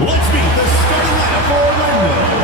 Let's meet the starting lineup for Orlando.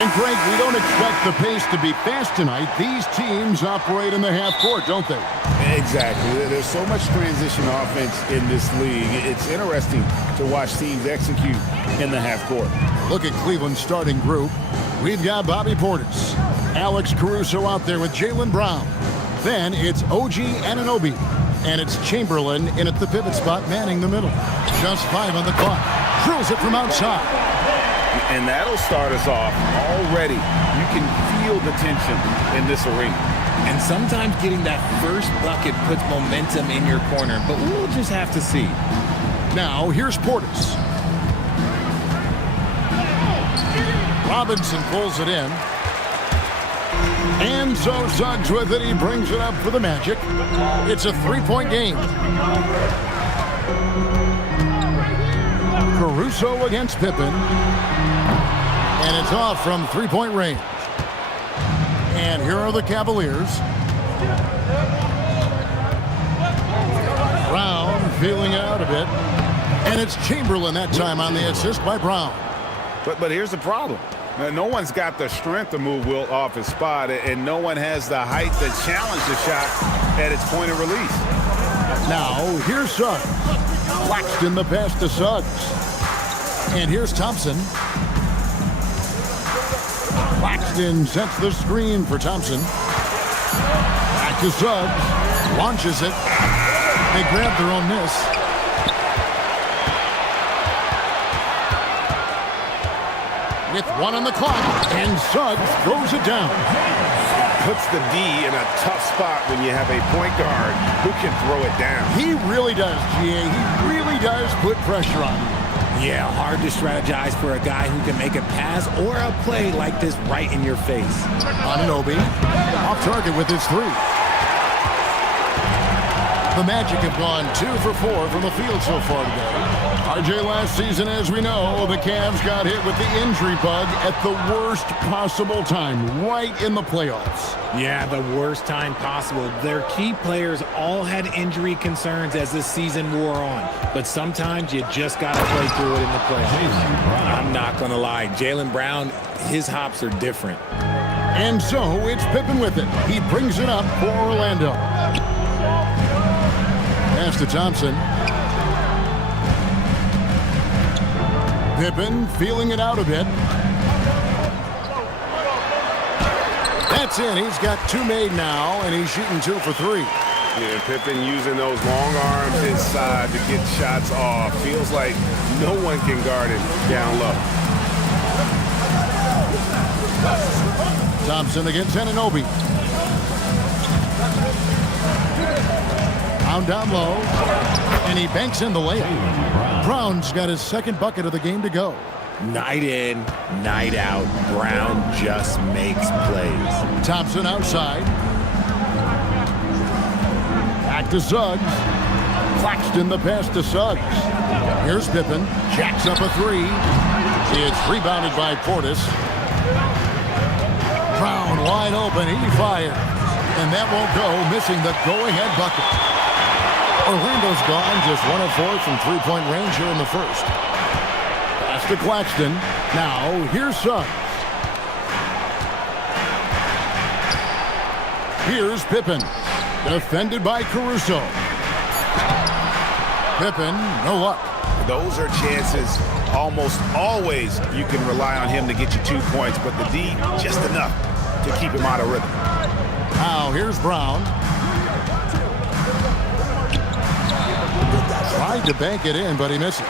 And Greg, we don't expect the pace to be fast tonight. These teams operate in the half court, don't they? Exactly. There's so much transition offense in this league. It's interesting to watch teams execute in the half court. Look at Cleveland's starting group. We've got Bobby Portis, Alex Caruso out there with Jaylen Brown. Then it's OG Anunoby, and it's Chamberlain in at the pivot spot manning the middle. Just 5 on the clock. Drills it from outside. And that'll start us off already. You can feel the tension in this arena. And sometimes getting that first bucket puts momentum in your corner, but we'll just have to see. Now, here's Portis. Robinson pulls it in. And so Suggs with it. He brings it up for the Magic. It's a 3-point game. Caruso against Pippen. And it's off from 3-point range. And here are the Cavaliers. Brown feeling it out a bit. And it's Chamberlain that time on the assist by Brown. But here's the problem. No one's got the strength to move Wilt off his spot, and no one has the height to challenge the shot at its point of release. Now, here's Suggs. Claxton the pass to Suggs. And here's Thompson. Claxton sets the screen for Thompson. Back to Suggs. Launches it. They grab their own miss. With 1 on the clock. And Suggs throws it down. Puts the D in a tough spot when you have a point guard who can throw it down. He really does, GA. He really does put pressure on you. Yeah, hard to strategize for a guy who can make a pass or a play like this right in your face. Anunoby off target with his 3. The Magic have gone 2 for 4 from the field so far today. RJ, last season, as we know, the Cavs got hit with the injury bug at the worst possible time, right in the playoffs. Yeah, the worst time possible. Their key players all had injury concerns as the season wore on. But sometimes you just got to play through it in the playoffs. I'm not going to lie. Jaylen Brown, his hops are different. And so it's Pippen with it. He brings it up for Orlando. Pass to Thompson. Pippen feeling it out a bit. That's in. He's got 2 made now, and he's shooting 2 for 3. Yeah, Pippen using those long arms inside to get shots off. Feels like no one can guard him down low. Thompson against Anunoby. Down low, and he banks in the layup. Brown's got his 2nd bucket of the game to go. Night in, night out, Brown just makes plays. Thompson outside. Back to Suggs. Claxton the pass to Suggs. Here's Pippen. Jacks up a 3. It's rebounded by Portis. Brown wide open. He fires. And that won't go, missing the go-ahead bucket. Orlando's gone just 1 of 4 from three-point range here in the first. Pass to Claxton. Now, here's Suggs. Here's Pippen. Defended by Caruso. Pippen, no luck. Those are chances almost always you can rely on him to get you 2 points, but the D just enough to keep him out of rhythm. Now, here's Brown. Tried to bank it in, but he misses.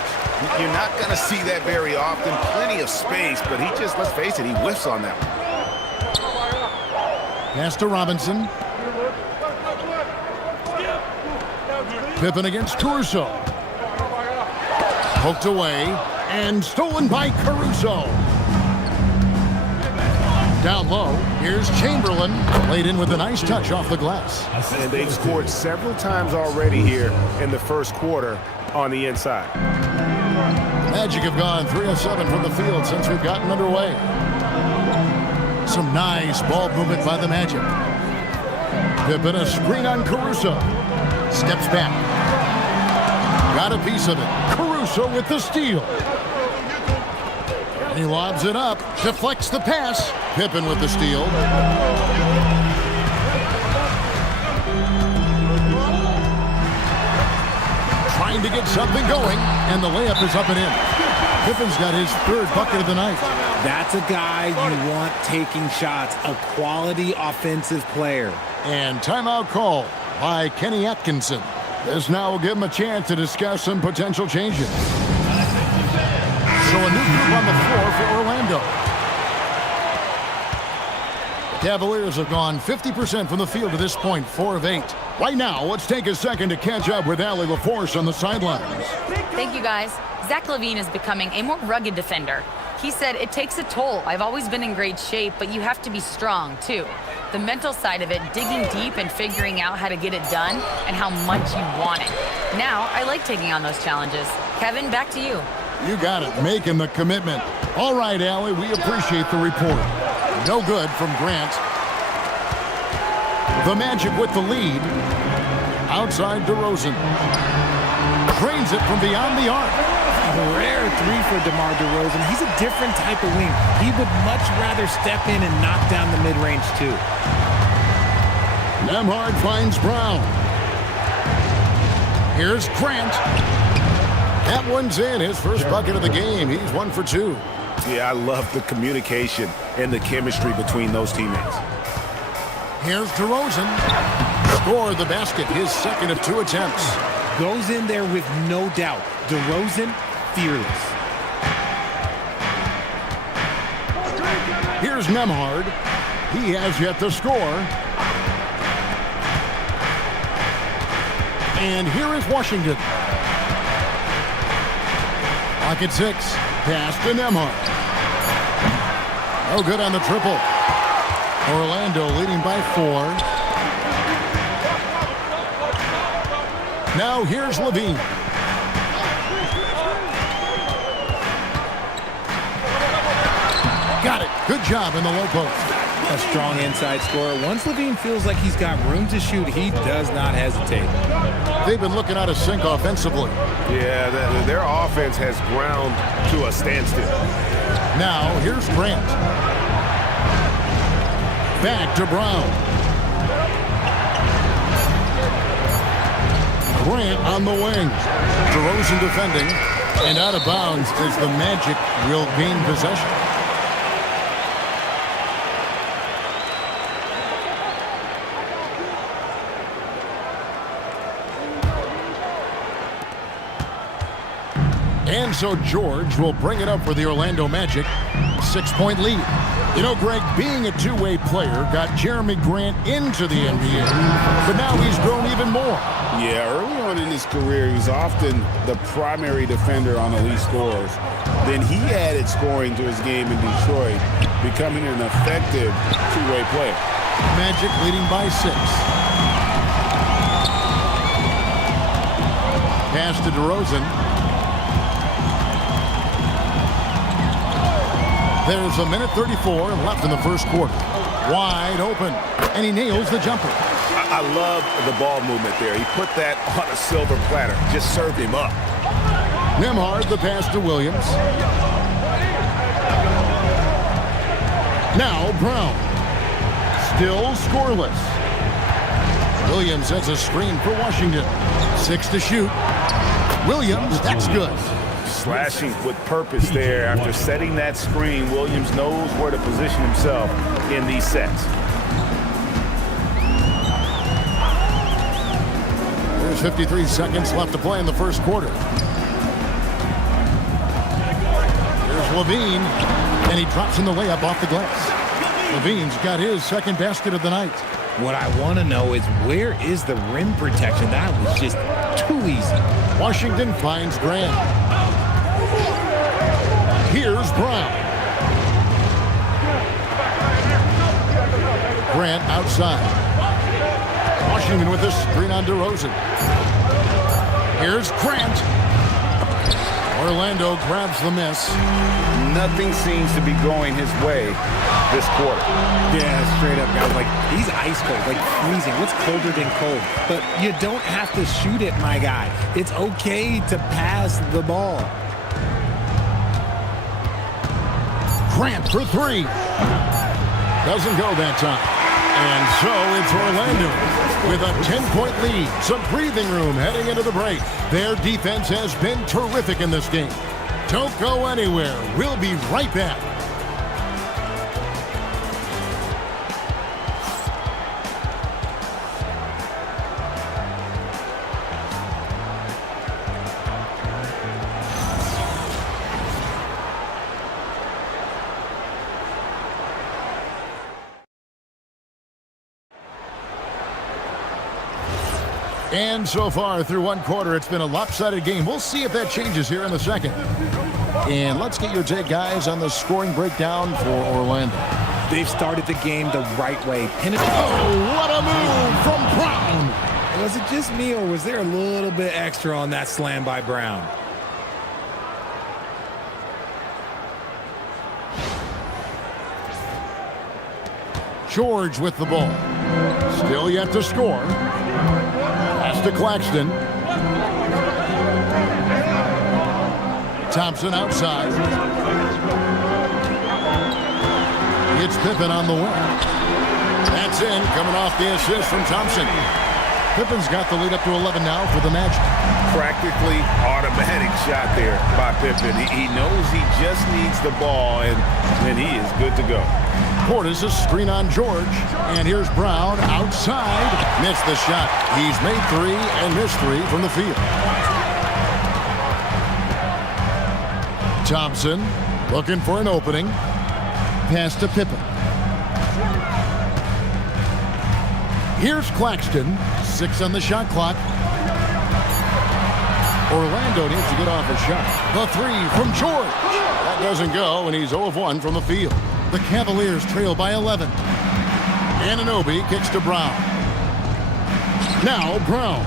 You're not going to see that very often. Plenty of space, but he just, let's face it, he whiffs on that one. Pass to Robinson. Pippen against Caruso. Poked away and stolen by Caruso. Down low, here's Chamberlain. Laid in with a nice touch off the glass. And they've scored several times already here in the first quarter on the inside. Magic have gone 3 of 7 from the field since we've gotten underway. Some nice ball movement by the Magic. Pippen a screen on Caruso. Steps back. Got a piece of it. Caruso with the steal. He lobs it up. Deflects the pass. Pippen with the steal. Trying to get something going, and the layup is up and in. Pippen's got his 3rd bucket of the night. That's a guy you want taking shots, a quality offensive player. And timeout call by Kenny Atkinson. This now will give him a chance to discuss some potential changes. So a new group on the floor for Orlando. The Cavaliers have gone 50% from the field to this point, 4 of 8. Right now, let's take a second to catch up with Allie LaForce on the sidelines. Thank you, guys. Zach LaVine is becoming a more rugged defender. He said, it takes a toll. I've always been in great shape, but you have to be strong, too. The mental side of it, digging deep and figuring out how to get it done and how much you want it. Now, I like taking on those challenges. Kevin, back to you. You got it, making the commitment. All right, Allie, we appreciate the report. No good from Grant. The Magic with the lead. Outside DeRozan. Drains it from beyond the arc. A rare 3 for DeMar DeRozan. He's a different type of wing. He would much rather step in and knock down the mid-range, too. Nembhard finds Brown. Here's Grant. That one's in, his first bucket of the game. He's 1 for 2. Yeah, I love the communication and the chemistry between those teammates. Here's DeRozan. Score the basket, his 2nd of 2 attempts. Goes in there with no doubt. DeRozan, fearless. Here's Nembhard. He has yet to score. And here is Washington. Pocket 6. Pass to Nembhard. No good on the triple. Orlando leading by 4. Now here's LaVine. Got it. Good job in the low post. A strong inside scorer. Once LaVine feels like he's got room to shoot, he does not hesitate. They've been looking out of sync offensively. Yeah, their offense has ground to a standstill. Now, here's Grant. Back to Brown. Grant on the wing. DeRozan defending. And out of bounds as the Magic will gain possession. And so George will bring it up for the Orlando Magic. 6-point lead. You know, Greg, being a two-way player got Jeremy Grant into the NBA, but now he's grown even more. Yeah, early on in his career, he was often the primary defender on elite scorers. Then he added scoring to his game in Detroit, becoming an effective two-way player. Magic leading by 6. Pass to DeRozan. There's 1:34 left in the first quarter. Wide open, and he nails the jumper. I love the ball movement there. He put that on a silver platter. Just served him up. Nembhard, the pass to Williams. Now Brown. Still scoreless. Williams sets a screen for Washington. 6 to shoot. Williams, that's good. Slashing with purpose there. After setting that screen, Williams knows where to position himself in these sets. There's 53 seconds left to play in the first quarter. There's Levine, and he drops in the layup off the glass. Levine's got his second basket of the night. What I want to know is, where is the rim protection? That was just too easy. Washington finds Grant. Here's Brown. Grant outside. Washington with the screen on DeRozan. Here's Grant. Orlando grabs the miss. Nothing seems to be going his way this quarter. Yeah, straight up, guys. Like, he's ice cold, like freezing. What's colder than cold? But you don't have to shoot it, my guy. It's okay to pass the ball. Grant for 3. Doesn't go that time. And so it's Orlando with a 10-point lead. Some breathing room heading into the break. Their defense has been terrific in this game. Don't go anywhere. We'll be right back. And so far through one quarter, it's been a lopsided game. We'll see if that changes here in the second. And let's get your take, guys, on the scoring breakdown for Orlando. They've started the game the right way. Oh, what a move from Brown. Was it just me, or was there a little bit extra on that slam by Brown? George with the ball. Still yet to score. Pass to Claxton. Thompson outside. It's Pippen on the wing. That's in, coming off the assist from Thompson. Pippen's got the lead up to 11 now for the Magic. Practically automatic shot there by Pippen. He knows he just needs the ball, and he is good to go. Portis a screen on George. And here's Brown outside. Missed the shot. He's made 3 and missed 3 from the field. Thompson looking for an opening. Pass to Pippen. Here's Claxton. 6 on the shot clock. Orlando needs to get off a shot. The 3 from George. That doesn't go, and he's 0 of 1 from the field. The Cavaliers trail by 11. Anunoby kicks to Brown. Now Brown.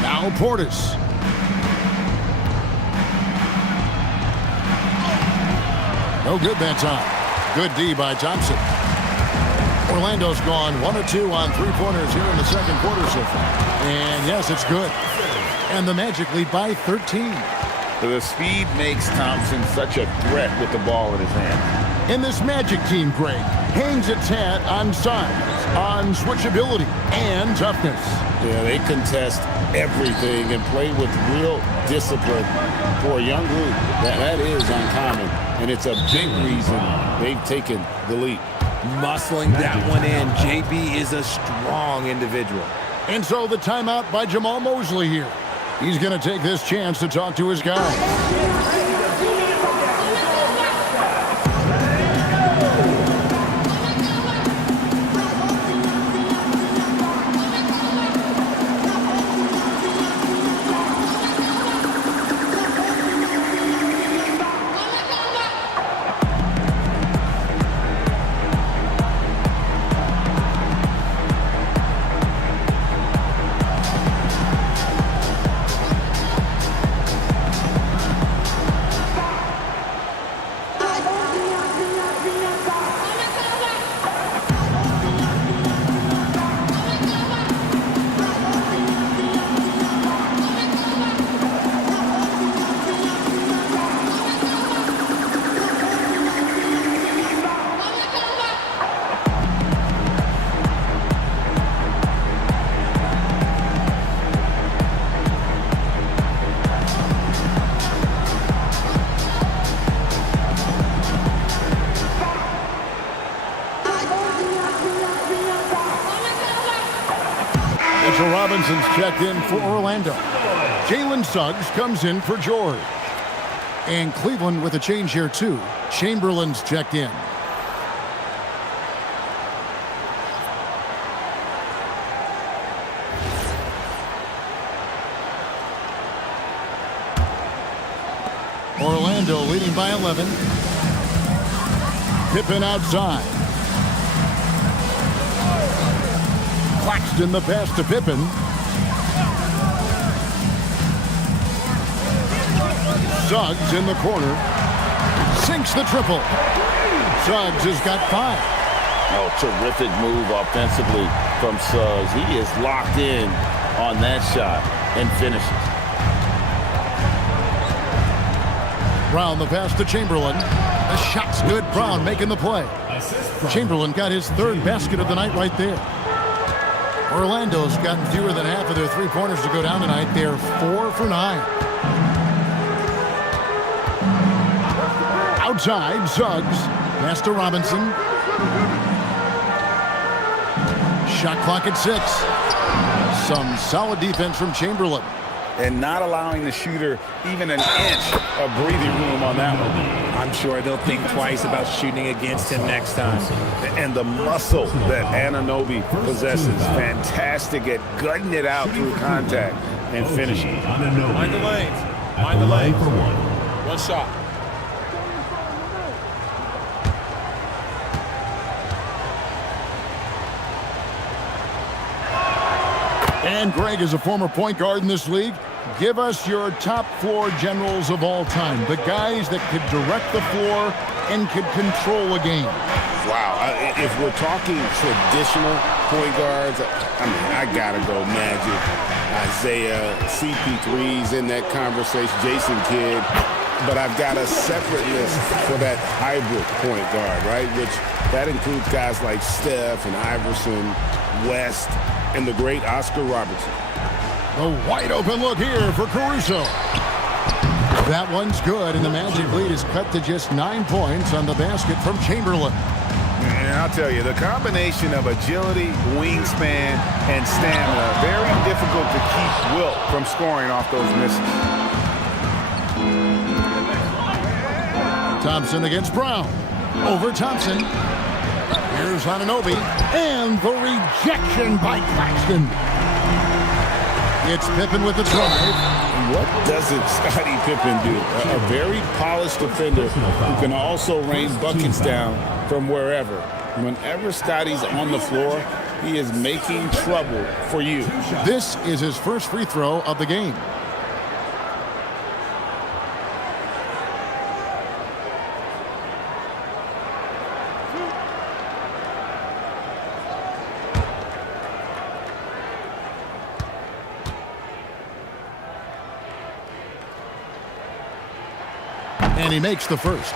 Now Portis. No good that time. Good D by Thompson. Orlando's gone 1 of 2 on 3-pointers here in the second quarter so far. And yes, it's good. And the Magic lead by 13. The speed makes Thompson such a threat with the ball in his hand. And this Magic team, Greg, hangs its hat on size, on switchability, and toughness. Yeah, they contest everything and play with real discipline. For a young group, that is uncommon. And it's a big reason they've taken the lead. Muscling that one in. JB is a strong individual. And so the timeout by Jamal Mosley here. He's going to take this chance to talk to his guys. checked in for Orlando. Jalen Suggs comes in for George. And Cleveland with a change here, too. Chamberlain's checked in. Orlando leading by 11. Pippen outside. Claxton the pass to Pippen. Suggs in the corner. Sinks the triple. Suggs has got 5. Oh, terrific move offensively from Suggs. He is locked in on that shot and finishes. Brown the pass to Chamberlain. The shot's good. Brown making the play. Chamberlain got his 3rd basket of the night right there. Orlando's gotten fewer than half of their 3-pointers to go down tonight. They're 4 for 9. Outside, Suggs. Pass to Robinson. Shot clock at 6. Some solid defense from Chamberlain. And not allowing the shooter even an inch of breathing room on that one. I'm sure they'll think twice about shooting against him next time. And the muscle that Anunoby possesses, fantastic at gutting it out through contact and finishing. Mind the lanes. Mind the lanes. One shot. And Greg is a former point guard in this league. Give us your top floor generals of all time. The guys that could direct the floor and could control a game. Wow. If we're talking traditional point guards, I mean, I got to go Magic, Isaiah, CP3's in that conversation, Jason Kidd. But I've got a separate list for that hybrid point guard, right? Which that includes guys like Steph and Iverson, West, and the great Oscar Robertson. The wide open look here for Caruso. That one's good, and the Magic lead is cut to just 9 points on the basket from Chamberlain. And I'll tell you, the combination of agility, wingspan, and stamina, very difficult to keep Wilt from scoring off those misses. Thompson against Brown. Over Thompson. Here's Anunoby. And the rejection by Claxton. It's Pippen with the drive. What doesn't Scottie Pippen do? A very polished defender who can also rain buckets down from wherever. Whenever Scottie's on the floor, he is making trouble for you. This is his first free throw of the game. And he makes the first.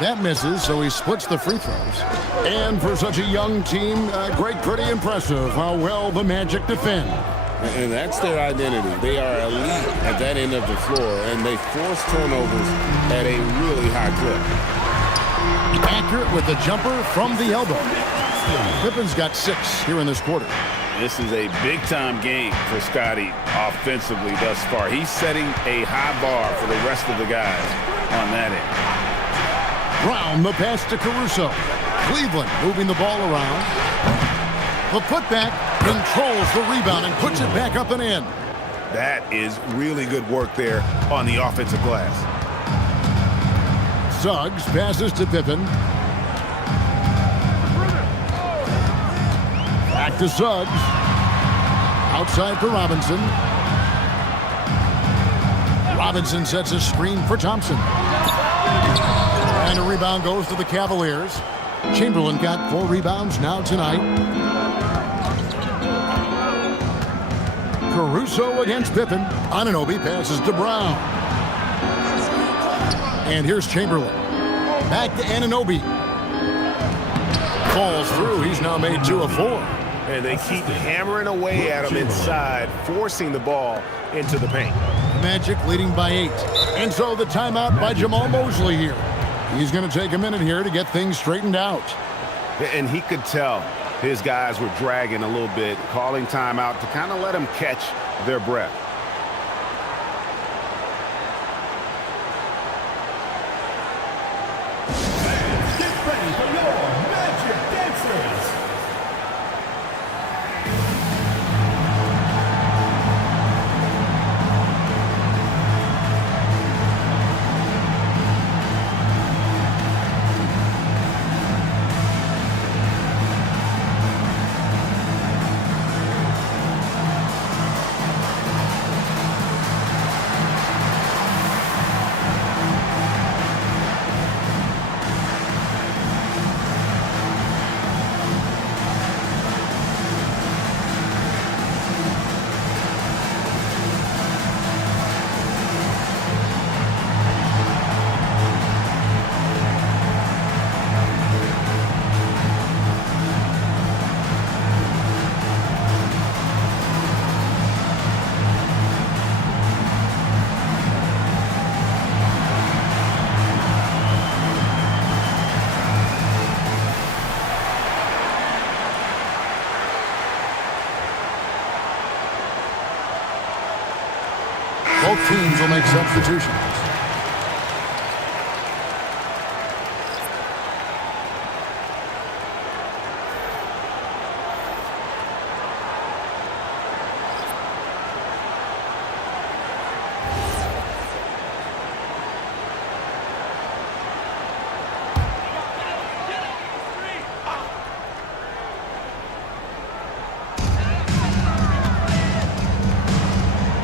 That misses, so he splits the free throws. And for such a young team, Greg, pretty impressive how well the Magic defend. And that's their identity. They are elite at that end of the floor, and they force turnovers at a really high clip. Accurate with the jumper from the elbow. Pippen's got 6 here in this quarter. This is a big-time game for Scottie offensively thus far. He's setting a high bar for the rest of the guys on that end. Brown, the pass to Caruso. Cleveland moving the ball around. The putback controls the rebound and puts it back up and in. That is really good work there on the offensive glass. Suggs passes to Pippen. Back to Suggs. Outside for Robinson. Robinson sets a screen for Thompson. And a rebound goes to the Cavaliers. Chamberlain got 4 rebounds now tonight. Caruso against Pippen. Anunoby passes to Brown. And here's Chamberlain. Back to Anunoby. Falls through. He's now made 2 of 4. And they keep hammering away at him inside, forcing the ball into the paint. Magic leading by 8. And so the timeout by Jamal Mosley here. He's going to take a minute here to get things straightened out. And he could tell his guys were dragging a little bit, calling timeout to kind of let them catch their breath. Get ready for your Magic Dancers. Both teams will make substitutions.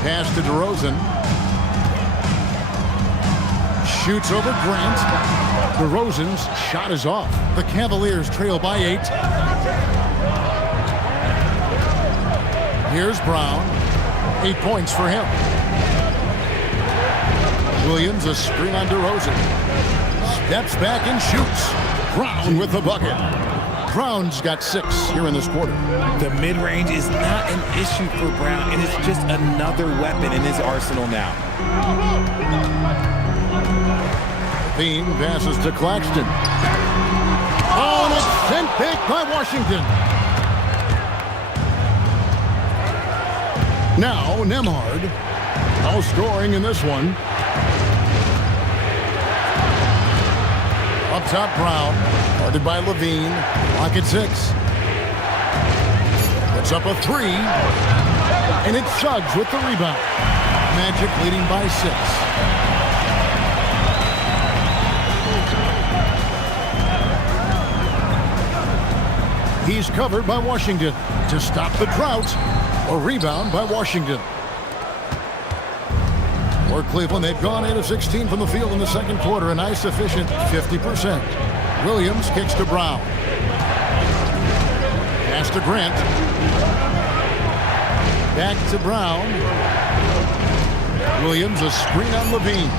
Pass to DeRozan. Shoots over Grant. DeRozan's shot is off. The Cavaliers trail by 8. Here's Brown. 8 points for him. Williams a screen on DeRozan. Steps back and shoots. Brown with the bucket. Brown's got 6 here in this quarter. The mid-range is not an issue for Brown, and it's just another weapon in his arsenal now. Bean passes to Claxton. Oh, and it's sent back by Washington. Now Nembhard. No scoring in this one. Up top, Brown. Guarded by Levine. Clock at 6. Puts up a 3. And it's Suggs with the rebound. Magic leading by 6. He's covered by Washington to stop the drought. A rebound by Washington. For Cleveland, they've gone 8 of 16 from the field in the second quarter, a nice efficient 50%. Williams kicks to Brown. Pass to Grant. Back to Brown. Williams a screen on Levine.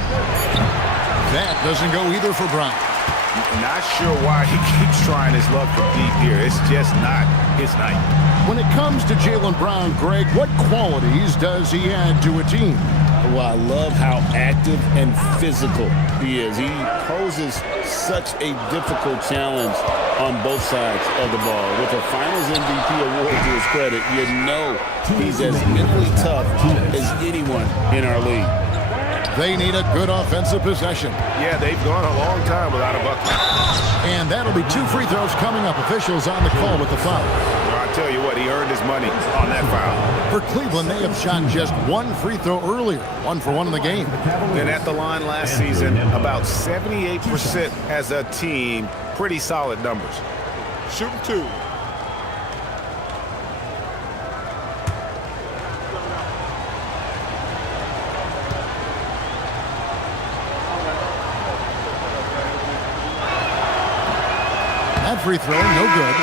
That doesn't go either for Brown. Not sure why he keeps trying his luck from deep here. It's just not his night. When it comes to Jaylen Brown, Greg, what qualities does he add to a team? Well, I love how active and physical he is. He poses such a difficult challenge on both sides of the ball. With a Finals MVP award to his credit, you know he's as mentally tough as anyone in our league. They need a good offensive possession. Yeah, they've gone a long time without a bucket. And that'll be 2 free throws coming up. Officials on the call with the foul. Well, I'll tell you what, he earned his money on that foul. For Cleveland, they have shot just 1 free throw earlier. 1 for 1 in the game. And at the line last season, about 78% as a team. Pretty solid numbers. Shooting 2. That free throw, no good.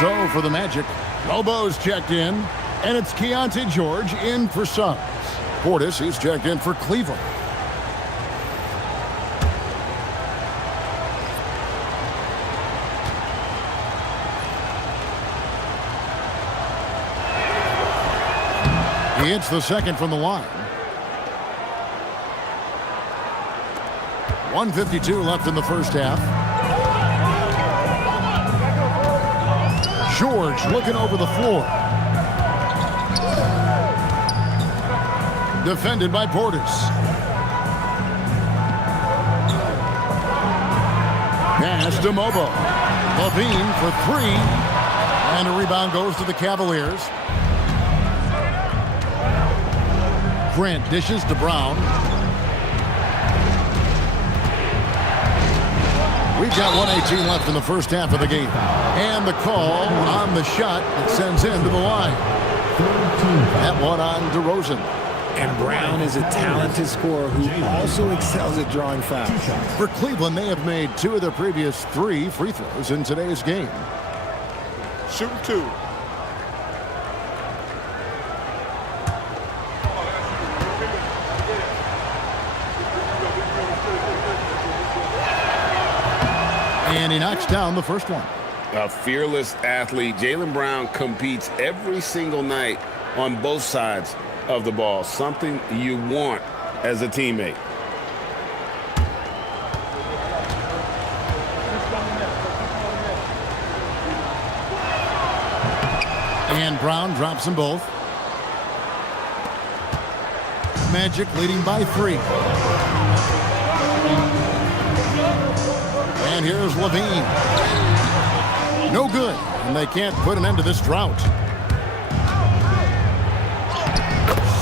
So for the Magic, Lobo's checked in, and it's Keontae George in for Suggs. Portis, he's checked in for Cleveland. He hits the second from the line. 1:52 left in the first half. George looking over the floor. Defended by Portis. Pass to Mobo. Levine for three. And a rebound goes to the Cavaliers. Grant dishes to Brown. We've got 1:18 left in the first half of the game. And the call on the shot that sends him to the line. That one on DeRozan. And Brown is a talented scorer who also excels at drawing fouls. For Cleveland, they have made 2 of their previous 3 free throws in today's game. Shooting 2. And he knocks down the first one. A fearless athlete. Jaylen Brown competes every single night on both sides of the ball. Something you want as a teammate. And Brown drops them both. Magic leading by 3. And here's Levine. No good. And they can't put an end to this drought.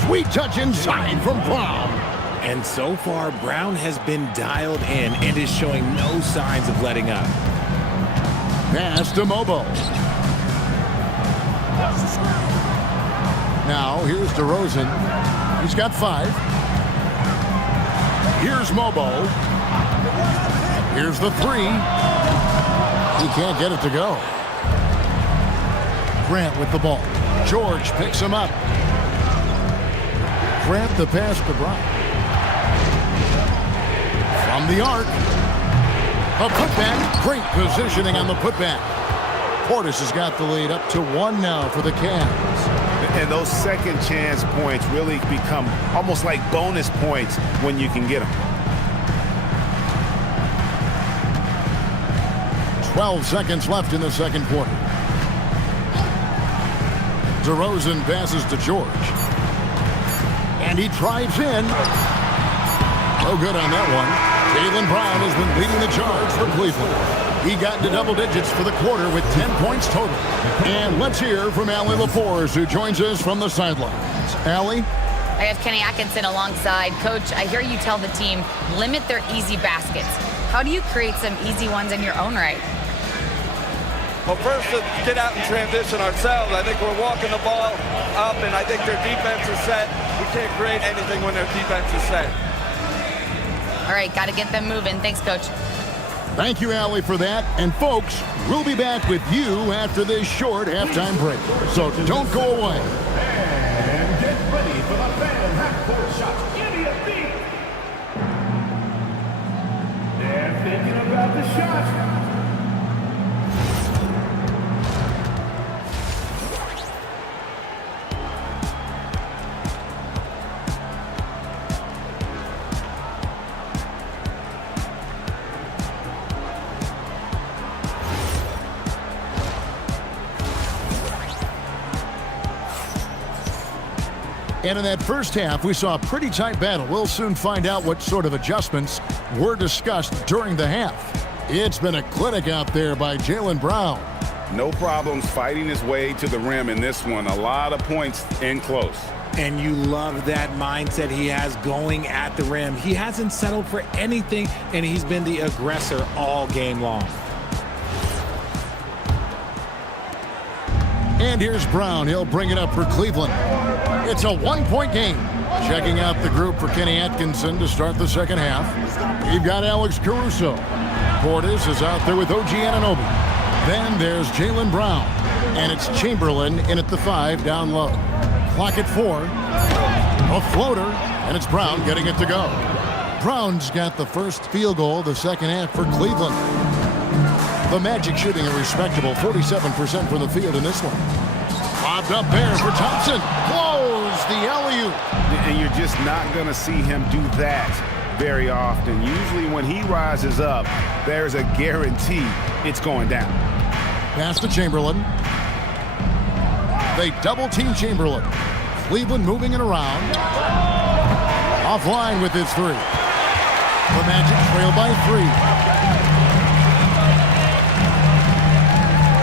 Sweet touch inside from Brown. And so far, Brown has been dialed in and is showing no signs of letting up. Pass to Mobo. Now here's DeRozan. He's got 5. Here's Mobo. Here's the 3. He can't get it to go. Grant with the ball. George picks him up. Grant the pass to Brown. From the arc. A putback. Great positioning on the putback. Portis has got the lead up to 1 now for the Cavs. And those second chance points really become almost like bonus points when you can get them. 12 seconds left in the second quarter. DeRozan passes to George. And he drives in. No good on that one. Jaylen Brown has been leading the charge for Cleveland. He got into double digits for the quarter with 10 points total. And let's hear from Allie Laforce, who joins us from the sidelines. Allie? I have Kenny Atkinson alongside. Coach, I hear you tell the team, limit their easy baskets. How do you create some easy ones in your own right? Well, first, to get out and transition ourselves. I think we're walking the ball up, and I think their defense is set. We can't create anything when their defense is set. All right, got to get them moving. Thanks, Coach. Thank you, Allie, for that. And, folks, we'll be back with you after this short halftime break. So don't go away. And get ready for the Phantom half-court shot. Idiot beat. They're thinking about the shot. And in that first half, we saw a pretty tight battle. We'll soon find out what sort of adjustments were discussed during the half. It's been a clinic out there by Jaylen Brown. No problems fighting his way to the rim in this one. A lot of points in close. And you love that mindset he has going at the rim. He hasn't settled for anything, and he's been the aggressor all game long. And here's Brown. He'll bring it up for Cleveland. It's a 1-point game. Checking out the group for Kenny Atkinson to start the second half. You've got Alex Caruso. Portis is out there with OG Anunoby. Then there's Jaylen Brown. And it's Chamberlain in at the 5 down low. Clock at 4. A floater. And it's Brown getting it to go. Brown's got the first field goal of the second half for Cleveland. The Magic shooting a respectable 47% from the field in this one. Bobbed up there for Thompson. Blows the you. And you're just not going to see him do that very often. Usually when he rises up, there's a guarantee it's going down. Pass to Chamberlain. They double-team Chamberlain. Cleveland moving it around. Offline with his three. The Magic trail by 3.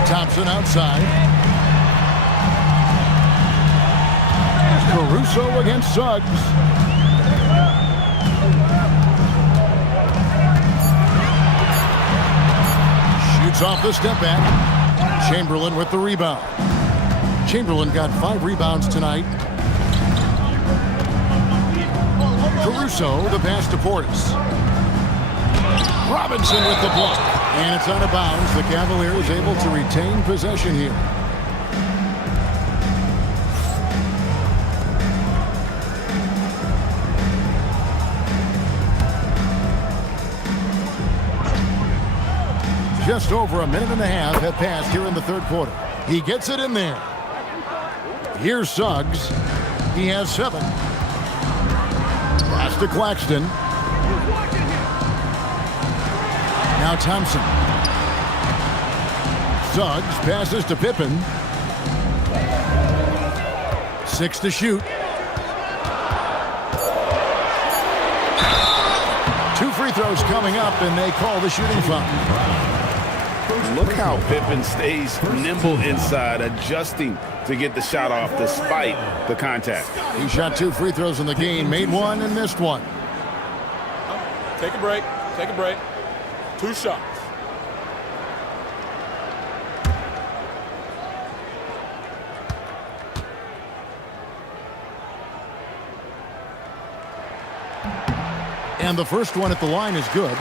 Thompson outside. Caruso against Suggs. Shoots off the step back. Chamberlain with the rebound. Chamberlain got 5 rebounds tonight. Caruso, the pass to Portis. Robinson with the block. And it's out of bounds. The Cavaliers able to retain possession here. Just over a minute and a half have passed here in the third quarter. He gets it in there. Here's Suggs. He has 7. Pass to Claxton. Now Thompson. Suggs passes to Pippen. 6 to shoot. 2 free throws coming up, and they call the shooting foul. Look how Pippen stays nimble inside, adjusting to get the shot off despite the contact. He shot 2 free throws in the game, made 1 and missed 1. Take a break. Take a break. 2 shots. And the first one at the line is good.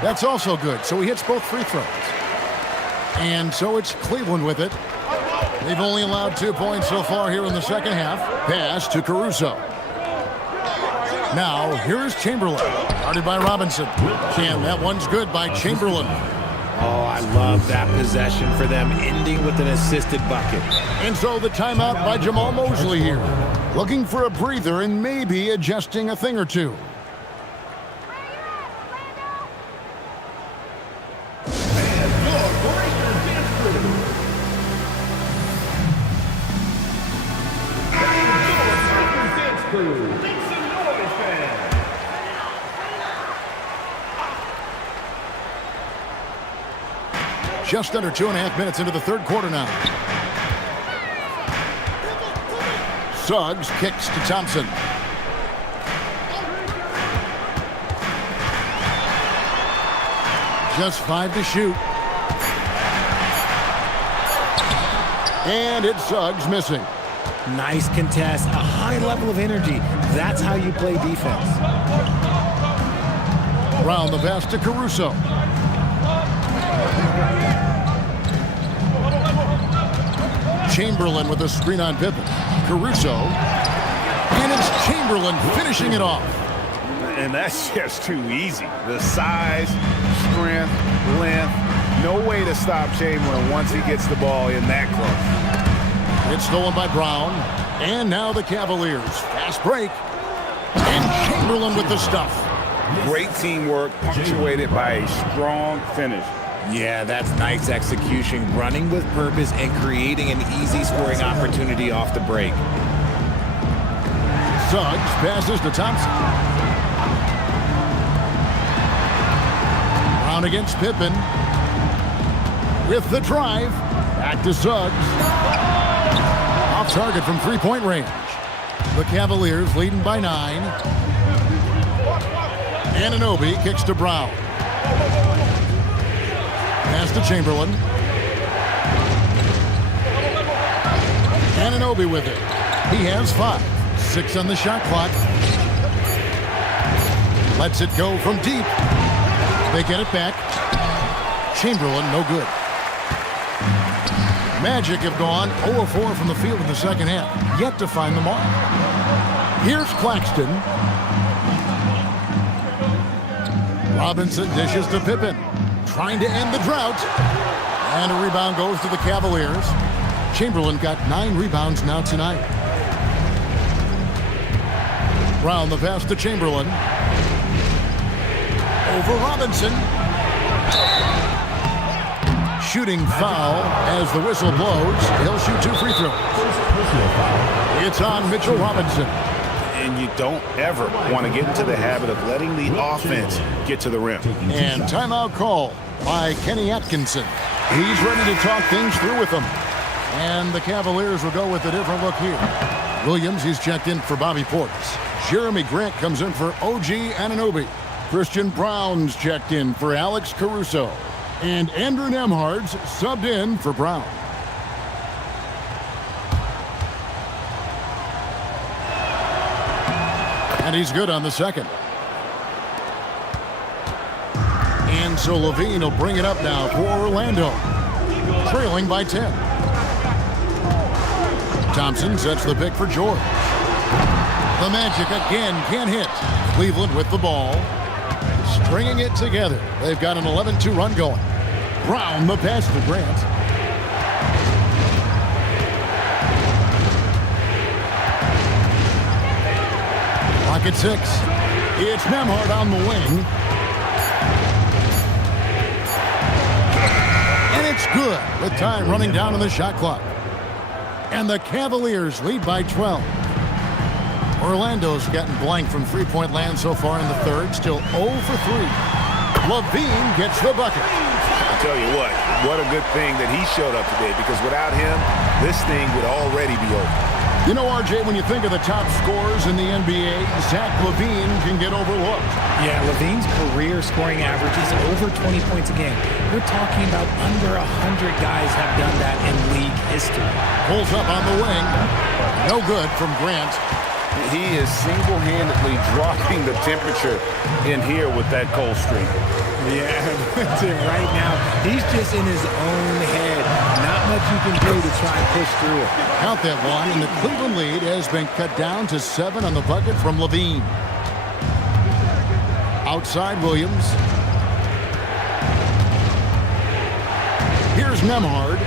That's also good. So he hits both free throws. And so it's Cleveland with it. They've only allowed 2 points so far here in the second half. Pass to Caruso. Now, here's Chamberlain. Guarded by Robinson. Cam, that one's good by Chamberlain. Oh, I love that possession for them, ending with an assisted bucket. And so the timeout by Jamal Mosley here. Looking for a breather and maybe adjusting a thing or two. Just under 2.5 minutes into the third quarter now. Suggs kicks to Thompson. Just 5 to shoot. And it's Suggs missing. Nice contest, a high level of energy. That's how you play defense. Brown the pass to Caruso. Chamberlain with a screen on Pippen. Caruso. And it's Chamberlain finishing it off. And that's just too easy. The size, strength, length. No way to stop Chamberlain once he gets the ball in that close. It's stolen by Brown. And now the Cavaliers. Fast break. And Chamberlain with the stuff. Great teamwork punctuated by a strong finish. Yeah, that's nice execution, running with purpose and creating an easy scoring opportunity off the break. Suggs passes to Thompson. Brown against Pippen. With the drive. Back to Suggs. Off target from three-point range. The Cavaliers leading by 9. Anunoby kicks to Brown. Pass to Chamberlain. Anunoby with it. He has 5. 6 on the shot clock. Lets it go from deep. They get it back. Chamberlain, no good. Magic have gone 0 of 4 from the field in the second half, yet to find the mark. Here's Claxton. Robinson dishes to Pippen, trying to end the drought. And a rebound goes to the Cavaliers. Chamberlain got 9 rebounds now tonight. Brown the pass to Chamberlain. Over Robinson. Shooting foul as the whistle blows. He'll shoot 2 free throws. It's on Mitchell Robinson. And you don't ever want to get into the habit of letting the offense get to the rim. And timeout call by Kenny Atkinson. He's ready to talk things through with them. And the Cavaliers will go with a different look here. Williams, he's checked in for Bobby Portis. Jeremy Grant comes in for OG Anunoby. Christian Brown's checked in for Alex Caruso. And Andrew Nembhard's subbed in for Brown. And he's good on the second. And so Levine will bring it up now for Orlando. Trailing by 10. Thompson sets the pick for George. The Magic again can't hit. Cleveland with the ball. Stringing it together. They've got an 11-2 run going. Brown the pass to Grant. Pocket 6. It's Nembhard on the wing. And it's good with time running down on the shot clock. And the Cavaliers lead by 12. Orlando's gotten blank from three-point land so far in the third. Still 0 for 3. Levine gets the bucket. I'll tell you what a good thing that he showed up today, because without him, this thing would already be over. You know, RJ, when you think of the top scorers in the NBA, Zach LaVine can get overlooked. Yeah, LaVine's career scoring average is over 20 points a game. We're talking about under 100 guys have done that in league history. Pulls up on the wing. No good from Grant. He is single-handedly dropping the temperature in here with that cold streak. Yeah, right now, he's just in his own head. Not much you can do to try and push through it. Count that one, and the Cleveland lead has been cut down to 7 on the bucket from Levine. Outside Williams. Here's Nembhard.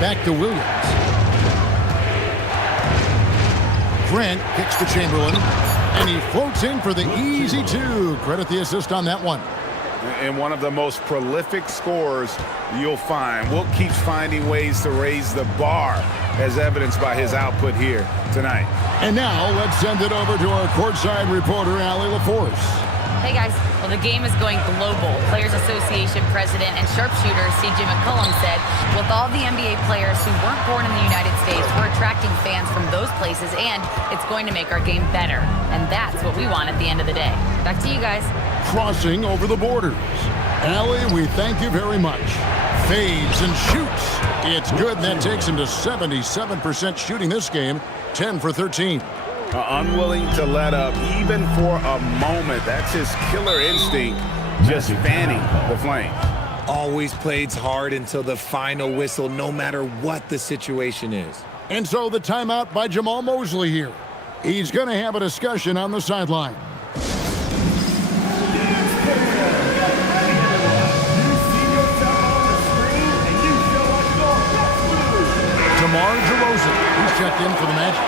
Back to Williams. Grant kicks to Chamberlain, and he floats in for the easy 2. Credit the assist on that one. And one of the most prolific scorers you'll find. Wilt keeps finding ways to raise the bar, as evidenced by his output here tonight. And now let's send it over to our courtside reporter, Allie LaForce. Hey guys, well the game is going global. Players Association President and sharpshooter C.J. McCollum said, with all the NBA players who weren't born in the United States, we're attracting fans from those places, and it's going to make our game better. And that's what we want at the end of the day. Back to you guys. Crossing over the borders. Allie, we thank you very much. Fades and shoots. It's good. That takes him to 77% shooting this game. 10 for 13. Unwilling to let up even for a moment. That's his killer instinct, just fanning the flame. Always plays hard until the final whistle, no matter what the situation is. And so the timeout by Jamal Mosley here. He's going to have a discussion on the sideline. DeMar DeRozan, he's checked in for the Magic.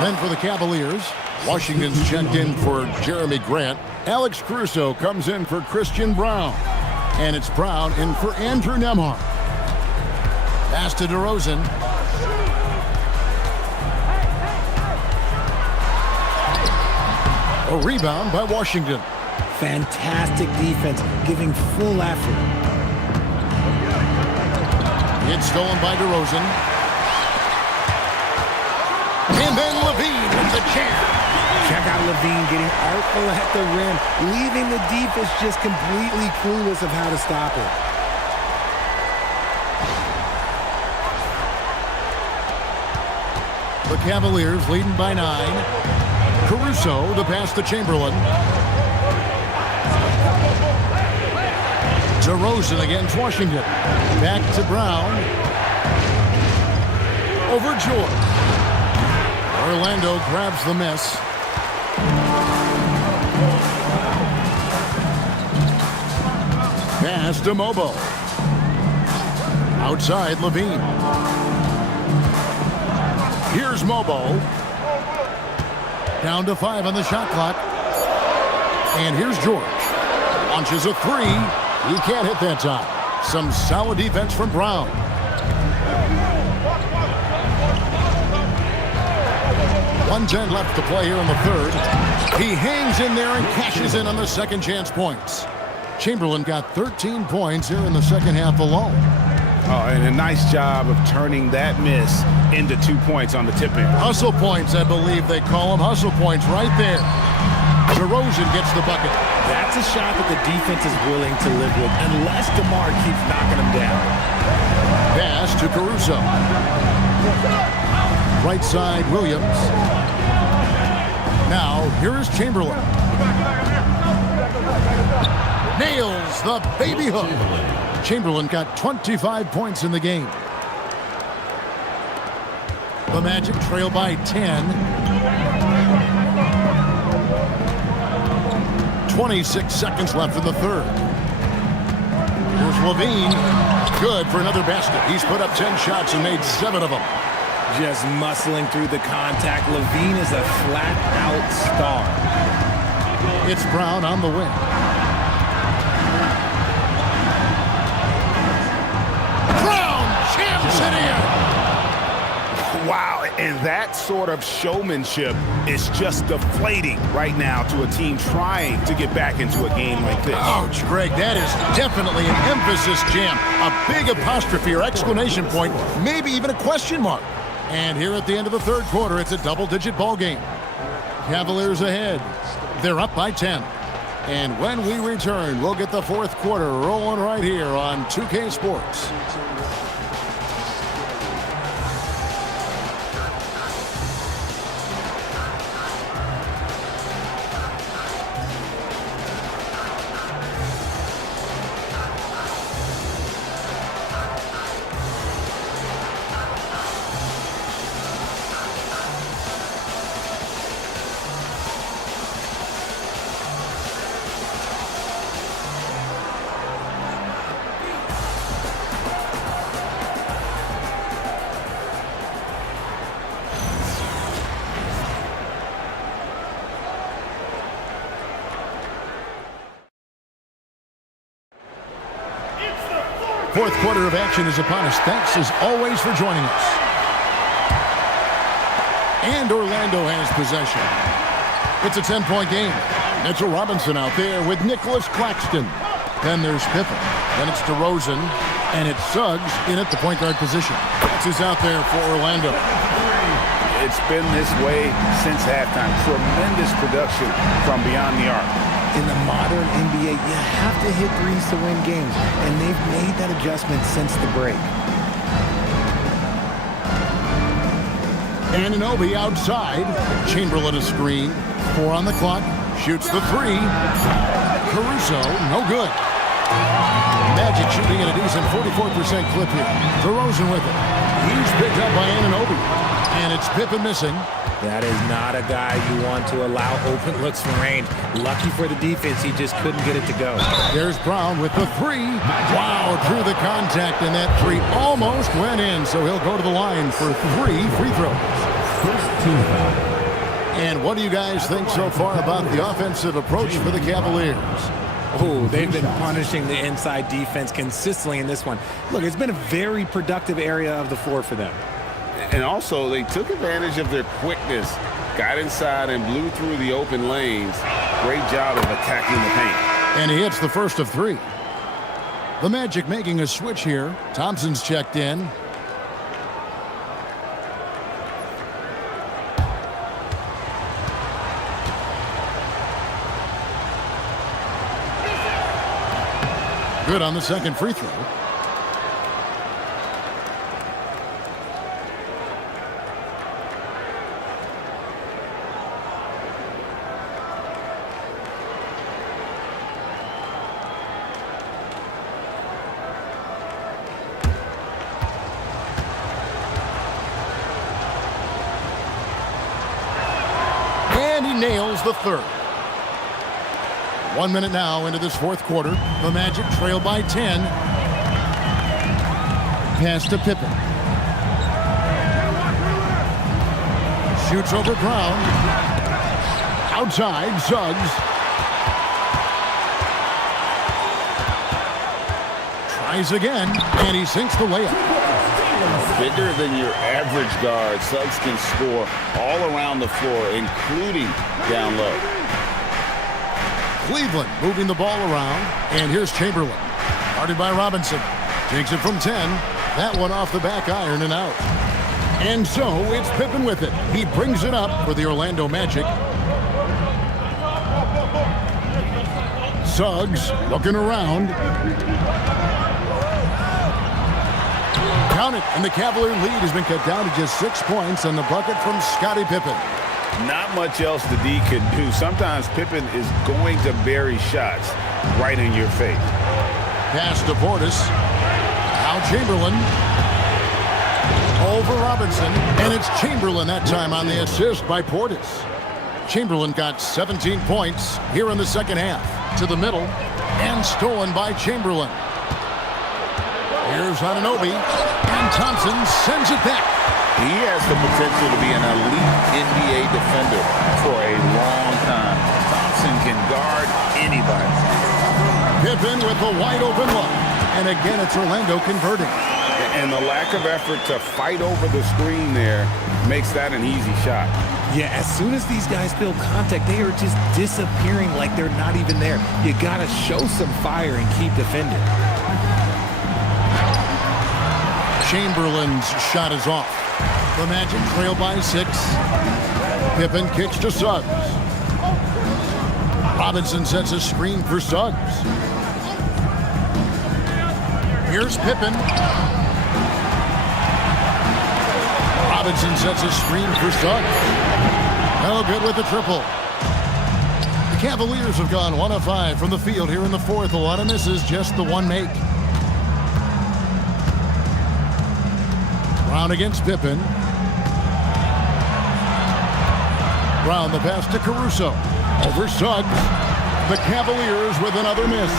Then for the Cavaliers, Washington's checked in for Jeremy Grant. Alex Caruso comes in for Christian Brown. And it's Brown in for Andrew Nembhard. Pass to DeRozan. A rebound by Washington. Fantastic defense, giving full effort. It's stolen by DeRozan. And then Levine with the jam. Check out Levine getting artful at the rim, leaving the defense just completely clueless of how to stop it. The Cavaliers leading by 9. Caruso, the pass to Chamberlain. DeRozan against Washington. Back to Brown. Over George. Orlando grabs the miss. Pass to Mobo. Outside Levine. Here's Mobo. Down to 5 on the shot clock. And here's George. Launches a 3. He can't hit that time. Some solid defense from Brown. .110 left to play here in the third. He hangs in there and cashes in on the second chance points. Chamberlain got 13 points here in the second half alone. Oh, and a nice job of turning that miss into 2 points on the tip-in. Hustle points, I believe they call them. Hustle points right there. DeRozan gets the bucket. That's a shot that the defense is willing to live with unless DeMar keeps knocking them down. Pass to Caruso. Right side, Williams. Now, here is Chamberlain. Nails the baby hook. Chamberlain got 25 points in the game. The Magic trail by 10. 26 seconds left in the third. Here's Levine. Good for another basket. He's put up 10 shots and made 7 of them. Just muscling through the contact. Levine is a flat-out star. It's Brown on the wing. Brown jams it in. Wow, and that sort of showmanship is just deflating right now to a team trying to get back into a game like this. Ouch, Greg, that is definitely an emphasis jam. A big apostrophe or exclamation point, maybe even a question mark. And here at the end of the third quarter, it's a double-digit ball game. Cavaliers ahead. They're up by 10. And when we return, we'll get the fourth quarter rolling right here on 2K Sports. Fourth quarter of action is upon us. Thanks as always for joining us. And Orlando has possession. It's a 10-point game. Mitchell Robinson out there with Nicholas Claxton. Then there's Pippen. Then it's DeRozan. And it's Suggs in at the point guard position. That's who's out there for Orlando. It's been this way since halftime. Tremendous production from beyond the arc. In the modern NBA, you have to hit threes to win games, and they've made that adjustment since the break. Anunoby outside. Chamberlain a screen. 4 on the clock. Shoots the 3. Caruso, no good. Magic shooting at a decent 44% clip here. DeRozan with it. He's picked up by Anunoby. And it's Pippen missing. That is not a guy you want to allow open looks from range. Lucky for the defense, he just couldn't get it to go. There's Brown with the 3. Wow, through the contact, and that 3 almost went in, so he'll go to the line for 3 free throws. And what do you guys think so far about the offensive approach for the Cavaliers? Oh, they've been punishing the inside defense consistently in this one. Look, it's been a very productive area of the floor for them. And also, they took advantage of their quickness, got inside and blew through the open lanes. Great job of attacking the paint. And he hits the first of 3. The Magic making a switch here. Thompson's checked in. Good on the second free throw. nails the third. 1 minute now into this fourth quarter. The Magic trail by 10. Pass to Pippen. Shoots over Brown. Outside, Suggs. Tries again, and he sinks the layup. Bigger than your average guard, Suggs can score all around the floor, including down low. Cleveland moving the ball around, and here's Chamberlain. Guarded by Robinson. Takes it from 10. That one off the back iron and out. And so it's Pippen with it. He brings it up for the Orlando Magic. Suggs looking around. Count it, and the Cavalier lead has been cut down to just 6 points on the bucket from Scottie Pippen. Not much else the D can do. Sometimes Pippen is going to bury shots right in your face. Pass to Portis. Now Chamberlain. Over Robinson. And it's Chamberlain that time on the assist by Portis. Chamberlain got 17 points here in the second half. To the middle. And stolen by Chamberlain. Here's Anunoby. And Thompson sends it back. He has the potential to be an elite NBA defender for a long time. Thompson can guard anybody. Pippen with a wide open look. And again, it's Orlando converting. And the lack of effort to fight over the screen there makes that an easy shot. Yeah, as soon as these guys feel contact, they are just disappearing like they're not even there. You got to show some fire and keep defending. Chamberlain's shot is off. The Magic trail by 6. Pippen kicks to Suggs. Robinson sets a screen for Suggs. Here's Pippen. Robinson sets a screen for Suggs. No good with the triple. The Cavaliers have gone 1 of 5 from the field here in the fourth. A lot of misses, just the one make. Brown against Pippen. Brown the pass to Caruso. Over Suggs. The Cavaliers with another miss.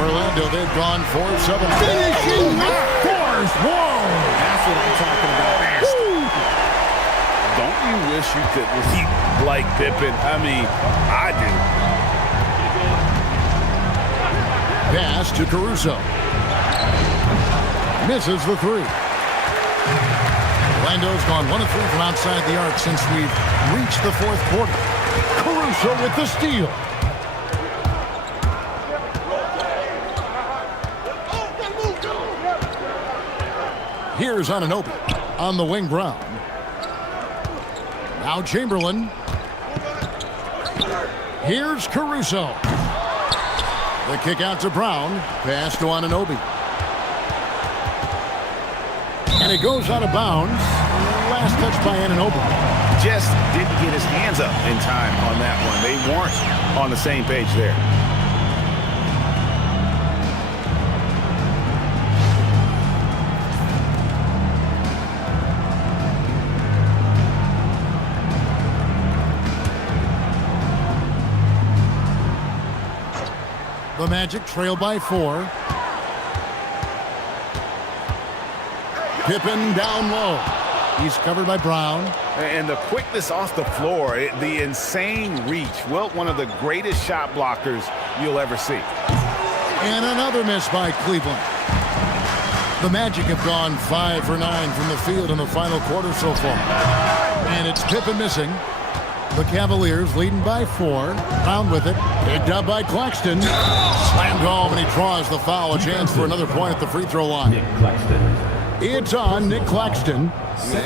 Orlando, they've gone 4 of 7. Finishing with force. Whoa! That's what I'm talking about. Don't you wish you could leap like Pippen? I mean, I do. Pass to Caruso. Misses the 3. Orlando's gone 1 of 3 from outside the arc since we've reached the fourth quarter. Caruso with the steal. Here's Anunoby on the wing. Brown. Now Chamberlain. Here's Caruso. The kick out to Brown. Pass to Anunoby. And it goes out of bounds. Last touch by Anunoby. Just didn't get his hands up in time on that one. They weren't on the same page there. The Magic trail by 4. Pippen down low. He's covered by Brown. And the quickness off the floor, the insane reach. Wilt, one of the greatest shot blockers you'll ever see. And another miss by Cleveland. The Magic have gone 5 for 9 from the field in the final quarter so far. And it's Pippen missing. The Cavaliers leading by 4. Brown with it. Picked up by Claxton. Slammed home, and he draws the foul. A chance for another point at the free throw line. It's on Nick Claxton.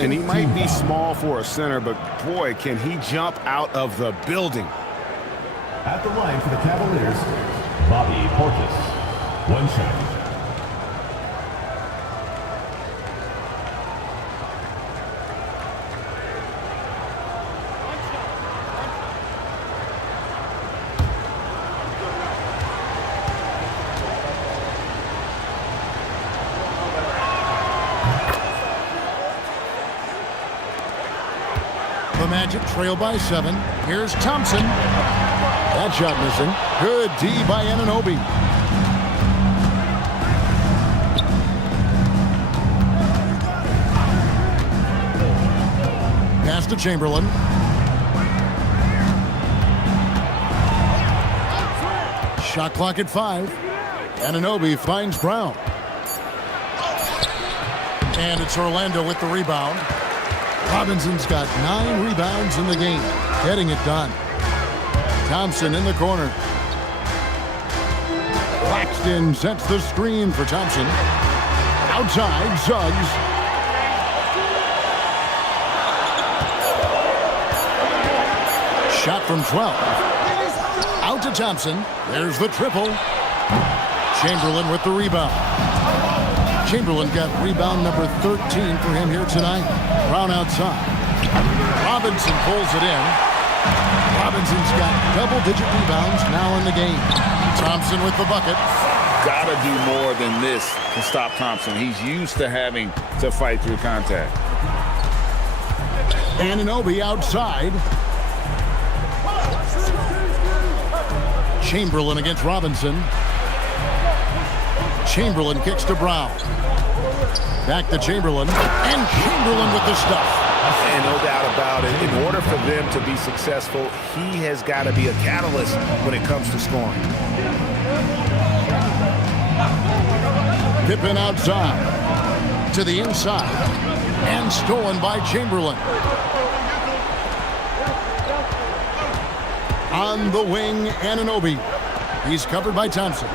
And he might be small for a center, but boy, can he jump out of the building. At the line for the Cavaliers, Bobby Portis. 1 shot. The Magic trail by 7. Here's Thompson. That shot missing. Good D by Anunoby. Pass to Chamberlain. Shot clock at 5. Anunoby finds Brown. And it's Orlando with the rebound. Robinson's got 9 rebounds in the game, getting it done. Thompson in the corner. Claxton sets the screen for Thompson. Outside, Suggs. Shot from 12. Out to Thompson. There's the triple. Chamberlain with the rebound. Chamberlain got rebound number 13 for him here tonight. Brown outside. Robinson pulls it in. Robinson's got double-digit rebounds now in the game. Thompson with the bucket. Gotta do more than this to stop Thompson. He's used to having to fight through contact. Anunoby outside. Chamberlain against Robinson. Chamberlain kicks to Brown. Back to Chamberlain. And Chamberlain with the stuff. And no doubt about it, in order for them to be successful, he has got to be a catalyst when it comes to scoring. Pippen outside. To the inside. And stolen by Chamberlain. On the wing, Anunoby. He's covered by Thompson.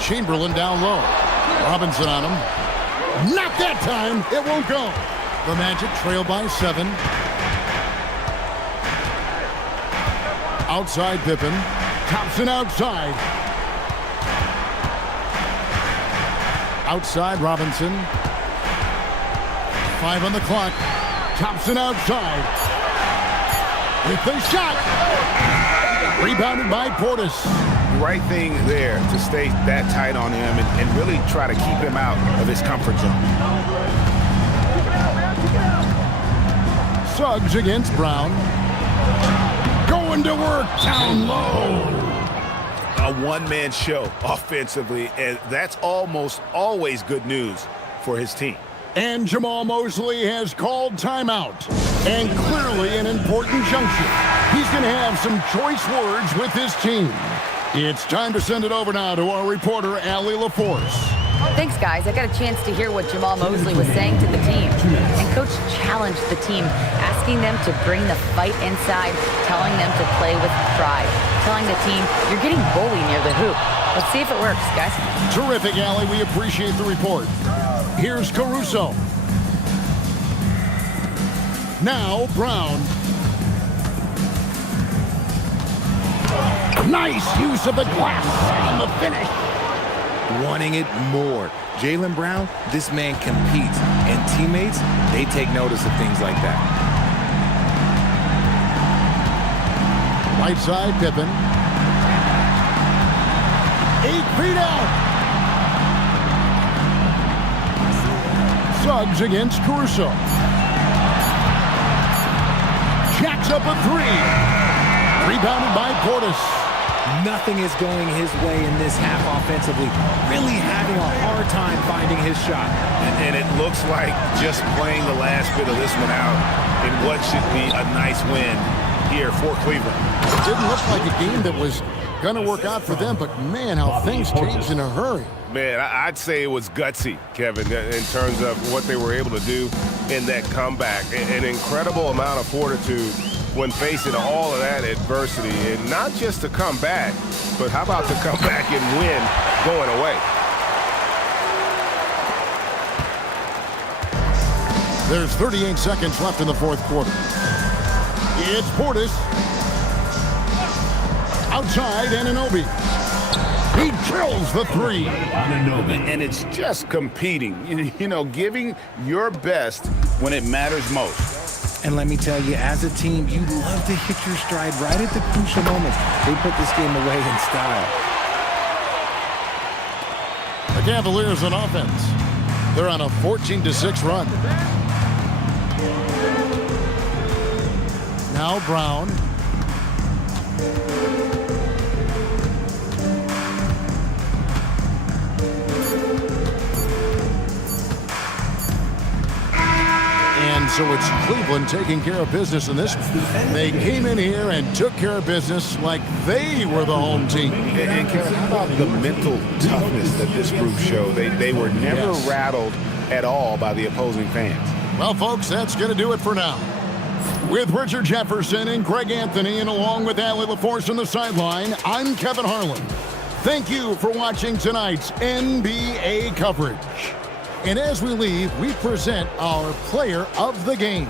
Chamberlain down low. Robinson on him. Not that time. It won't go. The Magic trail by 7. Outside Pippen. Thompson outside. Outside Robinson. 5 on the clock. Thompson outside. With the shot. Rebounded by Portis. Right thing there to stay that tight on him and really try to keep him out of his comfort zone. Suggs against Brown. Going to work down low. A one-man show offensively, and that's almost always good news for his team. And Jamal Mosley has called timeout. And clearly an important juncture. He's going to have some choice words with his team. It's time to send it over now to our reporter, Allie LaForce. Thanks, guys. I got a chance to hear what Jamal Mosley was saying to the team. And Coach challenged the team, asking them to bring the fight inside, telling them to play with pride, telling the team, you're getting bullied near the hoop. Let's see if it works, guys. Terrific, Allie. We appreciate the report. Here's Caruso. Now Brown. Nice use of the glass on the finish. Wanting it more. Jaylen Brown, this man competes. And teammates, they take notice of things like that. Right side, Pippen. 8 feet out. Suggs against Caruso. Jacks up a 3. Rebounded by Portis. Nothing is going his way in this half offensively. Really having a hard time finding his shot. And it looks like just playing the last bit of this one out in what should be a nice win here for Cleveland. It didn't look like a game that was going to work out for them, but man, how things changed in a hurry. Man, I'd say it was gutsy, Kevin, in terms of what they were able to do in that comeback. An incredible amount of fortitude when facing all of that adversity, and not just to come back, but how about to come back and win going away? There's 38 seconds left in the fourth quarter. It's Portis. Outside, Anunoby. He drills the 3. And it's just competing, you know, giving your best when it matters most. And let me tell you, as a team, you love to hit your stride right at the crucial moments. They put this game away in style. The Cavaliers on offense. They're on a 14-6 run. Now Brown. And so it's Cleveland taking care of business in this one. They came in here and took care of business like they were the home team. And Kevin, how about the mental toughness that this group showed? They were never rattled at all by the opposing fans. Well, folks, that's going to do it for now. With Richard Jefferson and Greg Anthony, and along with Allie LaForce on the sideline, I'm Kevin Harlan. Thank you for watching tonight's NBA coverage. And as we leave, we present our player of the game.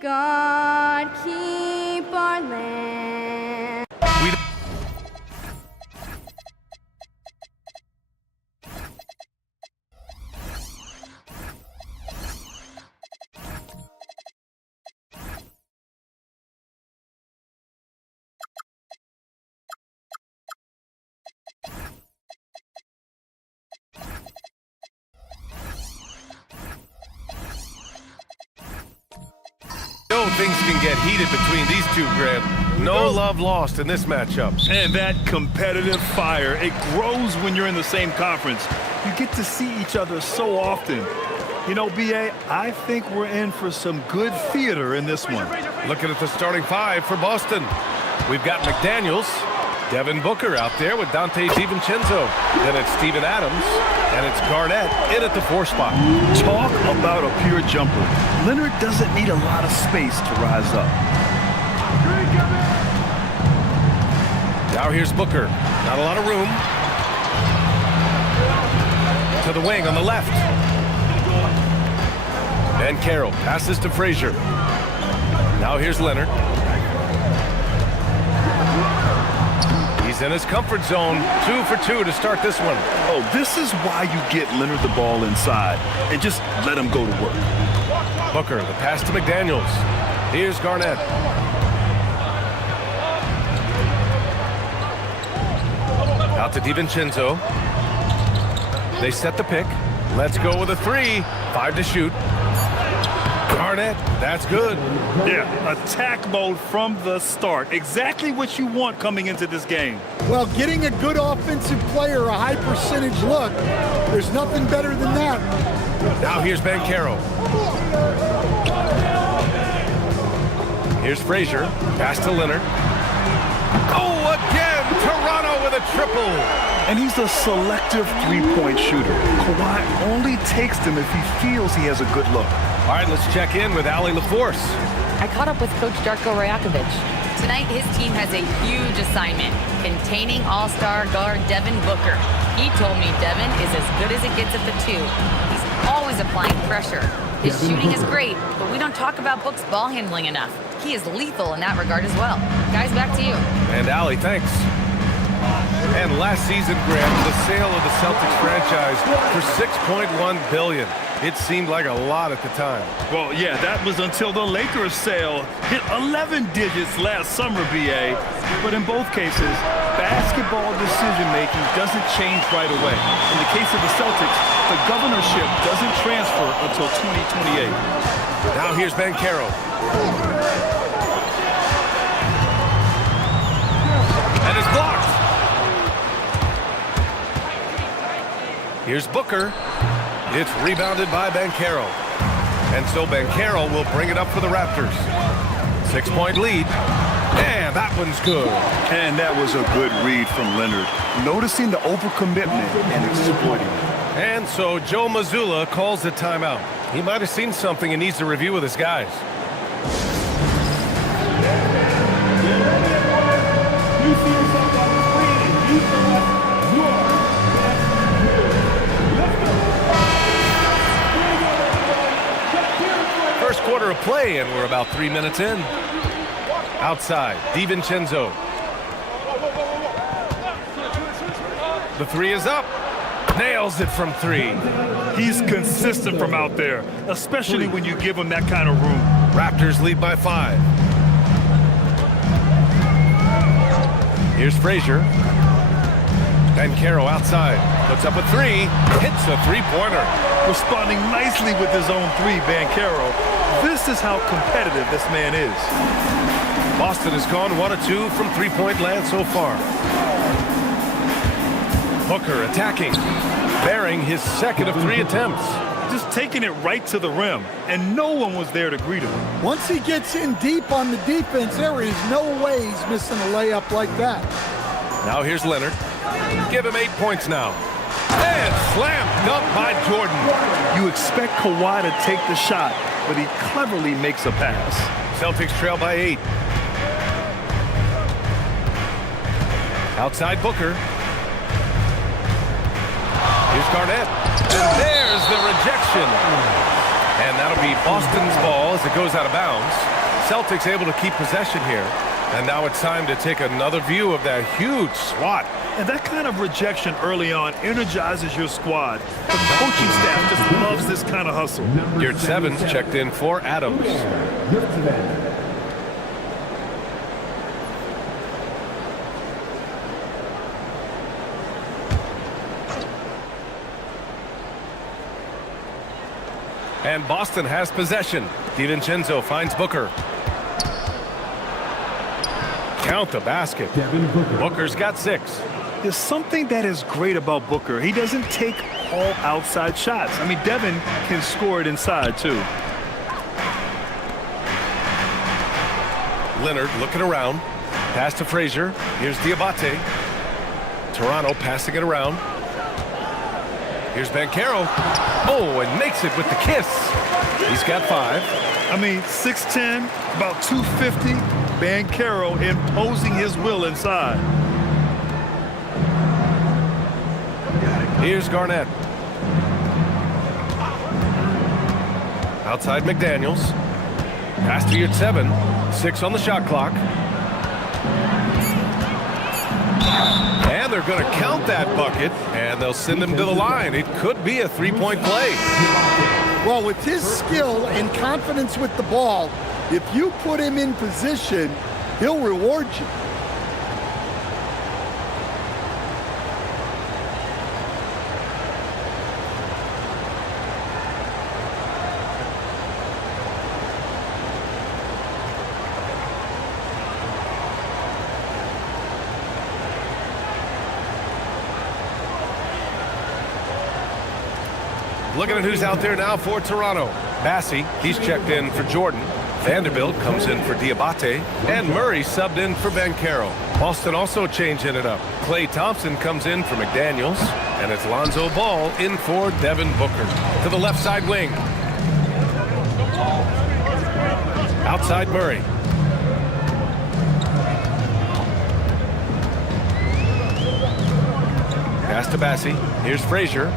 God keep our land. Things can get heated between these two, Graham. No love lost in this matchup. And that competitive fire, it grows when you're in the same conference. You get to see each other so often. You know, B.A., I think we're in for some good theater in this one. Looking at the starting five for Boston. We've got McDaniels, Devin Booker out there with Dante DiVincenzo. Then it's Steven Adams, and it's Garnett in at the 4 spot. Talk about a pure jumper. Leonard doesn't need a lot of space to rise up. Now here's Booker. Not a lot of room. To the wing on the left. And Carroll passes to Frazier. Now here's Leonard. He's in his comfort zone. 2 for 2 to start this one. Oh, this is why you get Leonard the ball inside and just let him go to work. Booker, the pass to McDaniels. Here's Garnett. Out to DiVincenzo. They set the pick. Let's go with a 3. 5 to shoot. Garnett, that's good. Yeah, attack mode from the start. Exactly what you want coming into this game. Well, getting a good offensive player a high percentage look, there's nothing better than that. Now here's Banchero. Here's Frazier. Pass to Leonard. Oh, again! Toronto with a triple. And he's a selective three-point shooter. Kawhi only takes them if he feels he has a good look. All right, let's check in with Allie LaForce. I caught up with Coach Darko Rajakovic. Tonight, his team has a huge assignment, containing all-star guard Devin Booker. He told me Devin is as good as it gets at the 2. He's always applying pressure. His shooting is great, but we don't talk about Book's ball handling enough. He is lethal in that regard as well. Guys, back to you. And Allie, thanks. And last season, Graham, the sale of the Celtics franchise for $6.1 billion. It seemed like a lot at the time. Well, yeah, that was until the Lakers sale hit 11 digits last summer, B.A. But in both cases, basketball decision-making doesn't change right away. In the case of the Celtics, the governorship doesn't transfer until 2028. Now here's Banchero. And it's blocked. Here's Booker. It's rebounded by Banchero. And so Banchero will bring it up for the Raptors. 6-point lead. And that one's good. And that was a good read from Leonard. Noticing the overcommitment and exploiting it. And so Joe Mazzulla calls the timeout. He might have seen something and needs to review with his guys. First quarter of play, and we're about 3 minutes in. Outside, DiVincenzo. The 3 is up. Nails it from 3. He's consistent from out there, especially when you give him that kind of room. Raptors lead by 5. Here's Frazier. Banchero outside. Puts up a 3. Hits a 3-pointer. Responding nicely with his own 3, Banchero. This is how competitive this man is. Boston has gone 1 of 2 from 3-point land so far. Booker attacking, bearing his second of 3 attempts. Just taking it right to the rim, and no one was there to greet him. Once he gets in deep on the defense, there is no way he's missing a layup like that. Now here's Leonard. Give him 8 points now. And slam dunk by Jordan. You expect Kawhi to take the shot, but he cleverly makes a pass. Celtics trail by 8. Outside Booker. Here's Garnett. And there's the rejection. And that'll be be Boston's ball as it goes out of bounds. Celtics able to keep possession here. And now it's time to take another view of that huge swat. And that kind of rejection early on energizes your squad. The coaching staff just loves this kind of hustle. Yurt Sevens checked in for Adams. And Boston has possession. DiVincenzo finds Booker. Count the basket. Booker's got 6. There's something that is great about Booker. He doesn't take all outside shots. I mean, Devin can score it inside, too. Leonard looking around. Pass to Frazier. Here's Diabate. Toronto passing it around. Here's Banchero. Oh, and makes it with the kiss. He's got 5. I mean, 6'10", about 250. Banchero imposing his will inside. Here's Garnett. Outside McDaniels. Pass to Yurt 7. 6 on the shot clock. And they're going to count that bucket, and they'll send him to the line. It could be a 3-point play. Well, with his skill and confidence with the ball, if you put him in position, he'll reward you. Looking at who's out there now for Toronto. Bassey, he's checked in for Jordan. Vanderbilt comes in for Diabate. And Murray subbed in for Banchero. Boston also changing it up. Klay Thompson comes in for McDaniels. And it's Lonzo Ball in for Devin Booker. To the left side wing. Outside Murray. Pass to Bassey. Here's Frazier.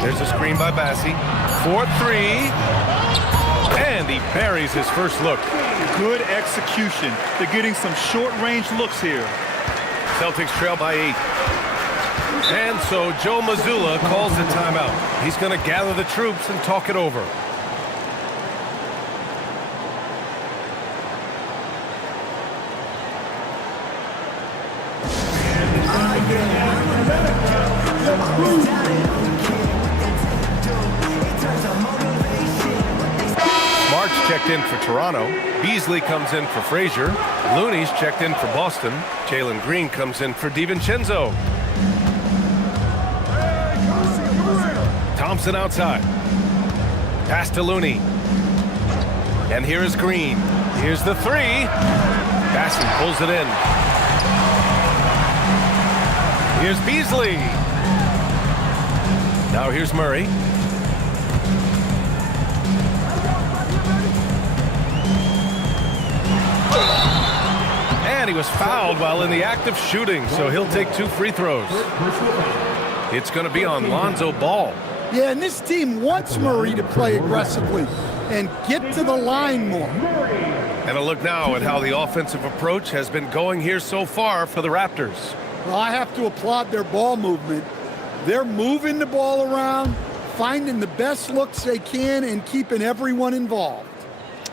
There's a screen by Bassey. 4-3. And he buries his first look. Good execution. They're getting some short-range looks here. Celtics trail by 8. And so Joe Mazzulla calls the timeout. He's going to gather the troops and talk it over. Smart's checked in for Toronto. Beasley comes in for Frazier. Looney's checked in for Boston. Jalen Green comes in for DiVincenzo. Thompson outside. Pass to Looney. And here is Green. Here's the 3. Bassey pulls it in. Here's Beasley. Now here's Murray. And he was fouled while in the act of shooting, so he'll take 2 free throws. It's going to be on Lonzo Ball. Yeah, and this team wants Murray to play aggressively and get to the line more. And a look now at how the offensive approach has been going here so far for the Raptors. Well, I have to applaud their ball movement. They're moving the ball around, finding the best looks they can, and keeping everyone involved.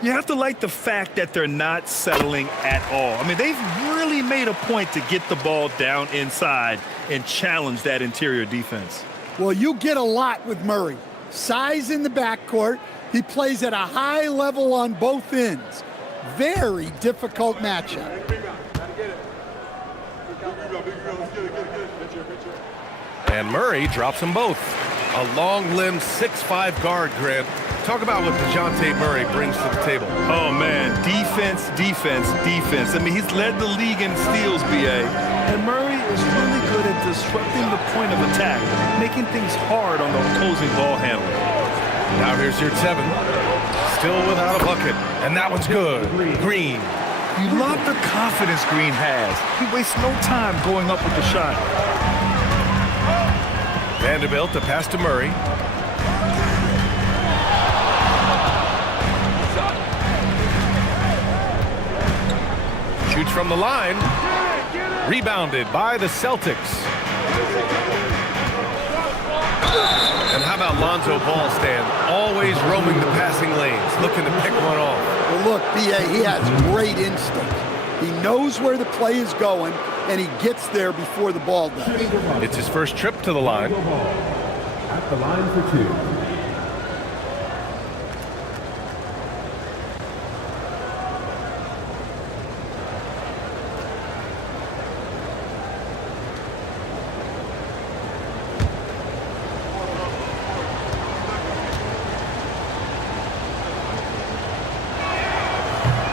You have to like the fact that they're not settling at all. I mean, they've really made a point to get the ball down inside and challenge that interior defense. Well, you get a lot with Murray. Size in the backcourt. He plays at a high level on both ends. Very difficult matchup. And Murray drops them both. A long-limbed 6'5" guard, Grant. Talk about what DeJounte Murray brings to the table. Oh, man. Defense, defense, defense. I mean, he's led the league in steals, B.A. And Murray is really good at disrupting the point of attack, making things hard on the opposing ball handler. Now here's your 7. Still without a bucket. And that one's good. Green. You love the confidence Green has. He wastes no time going up with the shot. Vanderbilt, the pass to Murray. from the line. Rebounded by the Celtics. And how about Lonzo Ball, Stan? Always roaming the passing lanes, looking to pick one off. Well, look, B.A., he has great instinct. He knows where the play is going, and he gets there before the ball does. It's his first trip to the line. At the line for 2.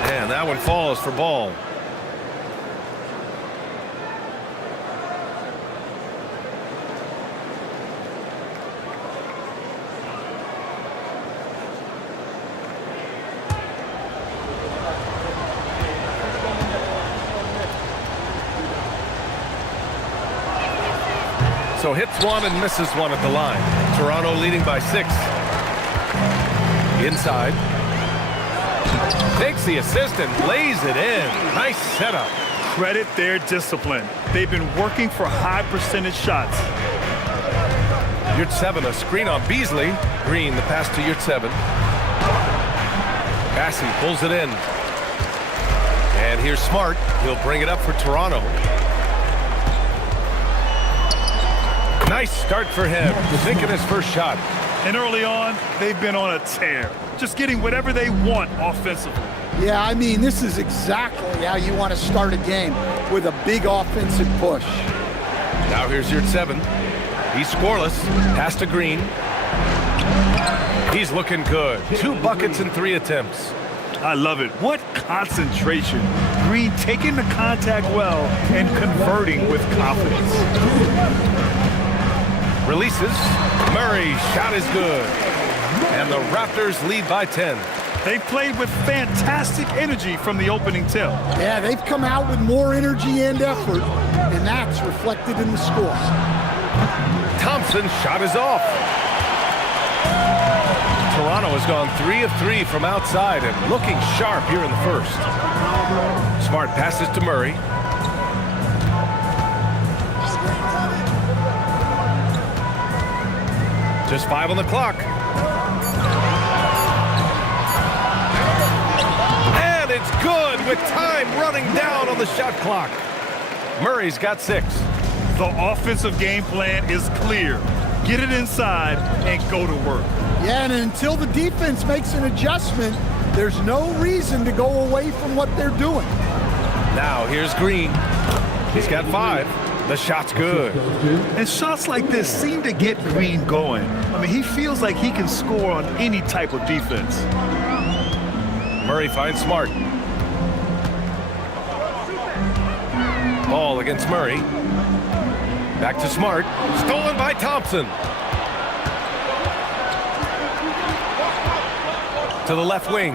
And that one falls for Ball. So hits one and misses one at the line. Toronto leading by 6. Inside. Takes the assist and lays it in. Nice setup. Credit their discipline. They've been working for high percentage shots. Yurtseven, a screen on Beasley. Green, the pass to Yurtseven. Bassey pulls it in. And here's Smart. He'll bring it up for Toronto. Nice start for him. Taking his first shot. And early on, they've been on a tear. Just getting whatever they want offensively. Yeah, I mean, this is exactly how you want to start a game, with a big offensive push. Now here's Yurtseven. He's scoreless. Pass to Green. He's looking good. 2 buckets in 3 attempts. I love it. What concentration. Green taking the contact well and converting with confidence. Releases. Murray's shot is good. And the Raptors lead by 10. They played with fantastic energy from the opening tip. Yeah, they've come out with more energy and effort, and that's reflected in the score. Thompson's shot is off. Toronto has gone 3 of 3 from outside and looking sharp here in the first. Smart passes to Murray. Just 5 on the clock. And it's good with time running down on the shot clock. Murray's got 6. The offensive game plan is clear. Get it inside and go to work. Yeah, and until the defense makes an adjustment, there's no reason to go away from what they're doing. Now here's Green. He's got 5. The shot's good. And shots like this seem to get Green going. I mean, he feels like he can score on any type of defense. Murray finds Smart. Ball against Murray. Back to Smart. Stolen by Thompson. To the left wing.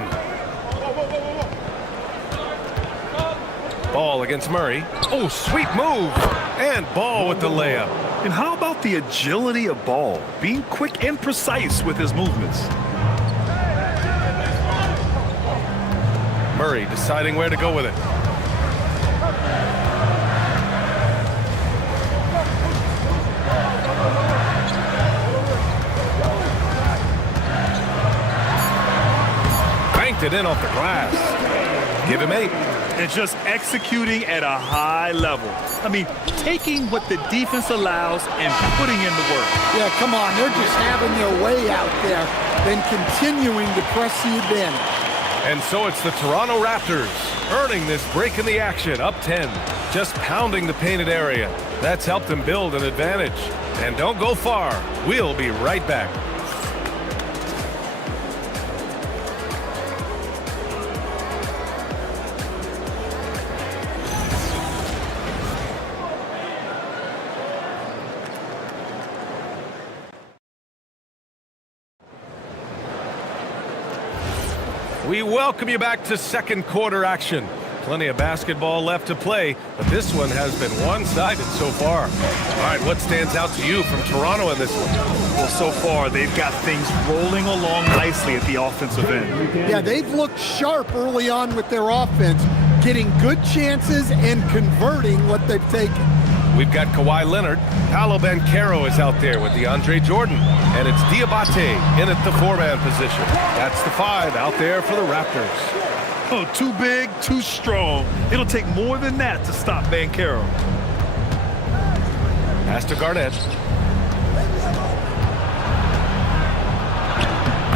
Ball against Murray. Oh, sweet move. And Ball with the layup. And how about the agility of Ball? Being quick and precise with his movements. Murray deciding where to go with it. Banked it in off the glass. Give him 8. And just executing at a high level. I mean, taking what the defense allows and putting in the work. Yeah, come on, they're just having their way out there, then continuing to press the advantage. And so it's the Toronto Raptors earning this break in the action, up 10, just pounding the painted area. That's helped them build an advantage. And don't go far. We'll be right back. We welcome you back to second quarter action. Plenty of basketball left to play, but this one has been one-sided so far. All right, what stands out to you from Toronto in this one? Well, so far, they've got things rolling along nicely at the offensive end. Yeah, they've looked sharp early on with their offense, getting good chances and converting what they've taken. We've got Kawhi Leonard. Paolo Banchero is out there with DeAndre Jordan. And it's Diabate in at the 4-man position. That's the 5 out there for the Raptors. Oh, too big, too strong. It'll take more than that to stop Banchero. Pass to Garnett.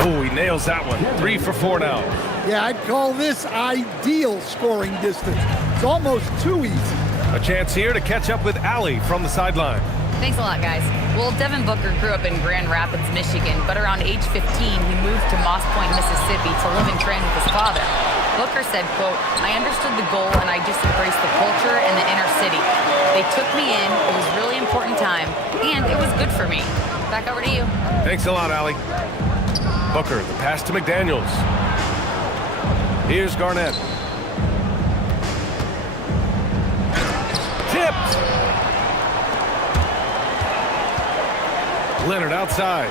Oh, he nails that one. 3 for 4 now. Yeah, I'd call this ideal scoring distance. It's almost too easy. A chance here to catch up with Allie from the sideline. Thanks a lot, guys. Well, Devin Booker grew up in Grand Rapids, Michigan, but around age 15, he moved to Moss Point, Mississippi to live and train with his father. Booker said, quote, "I understood the goal and I just embraced the culture and the inner city. They took me in, it was a really important time, and it was good for me." Back over to you. Thanks a lot, Allie. Booker, the pass to McDaniels. Here's Garnett. Tipped. Leonard outside.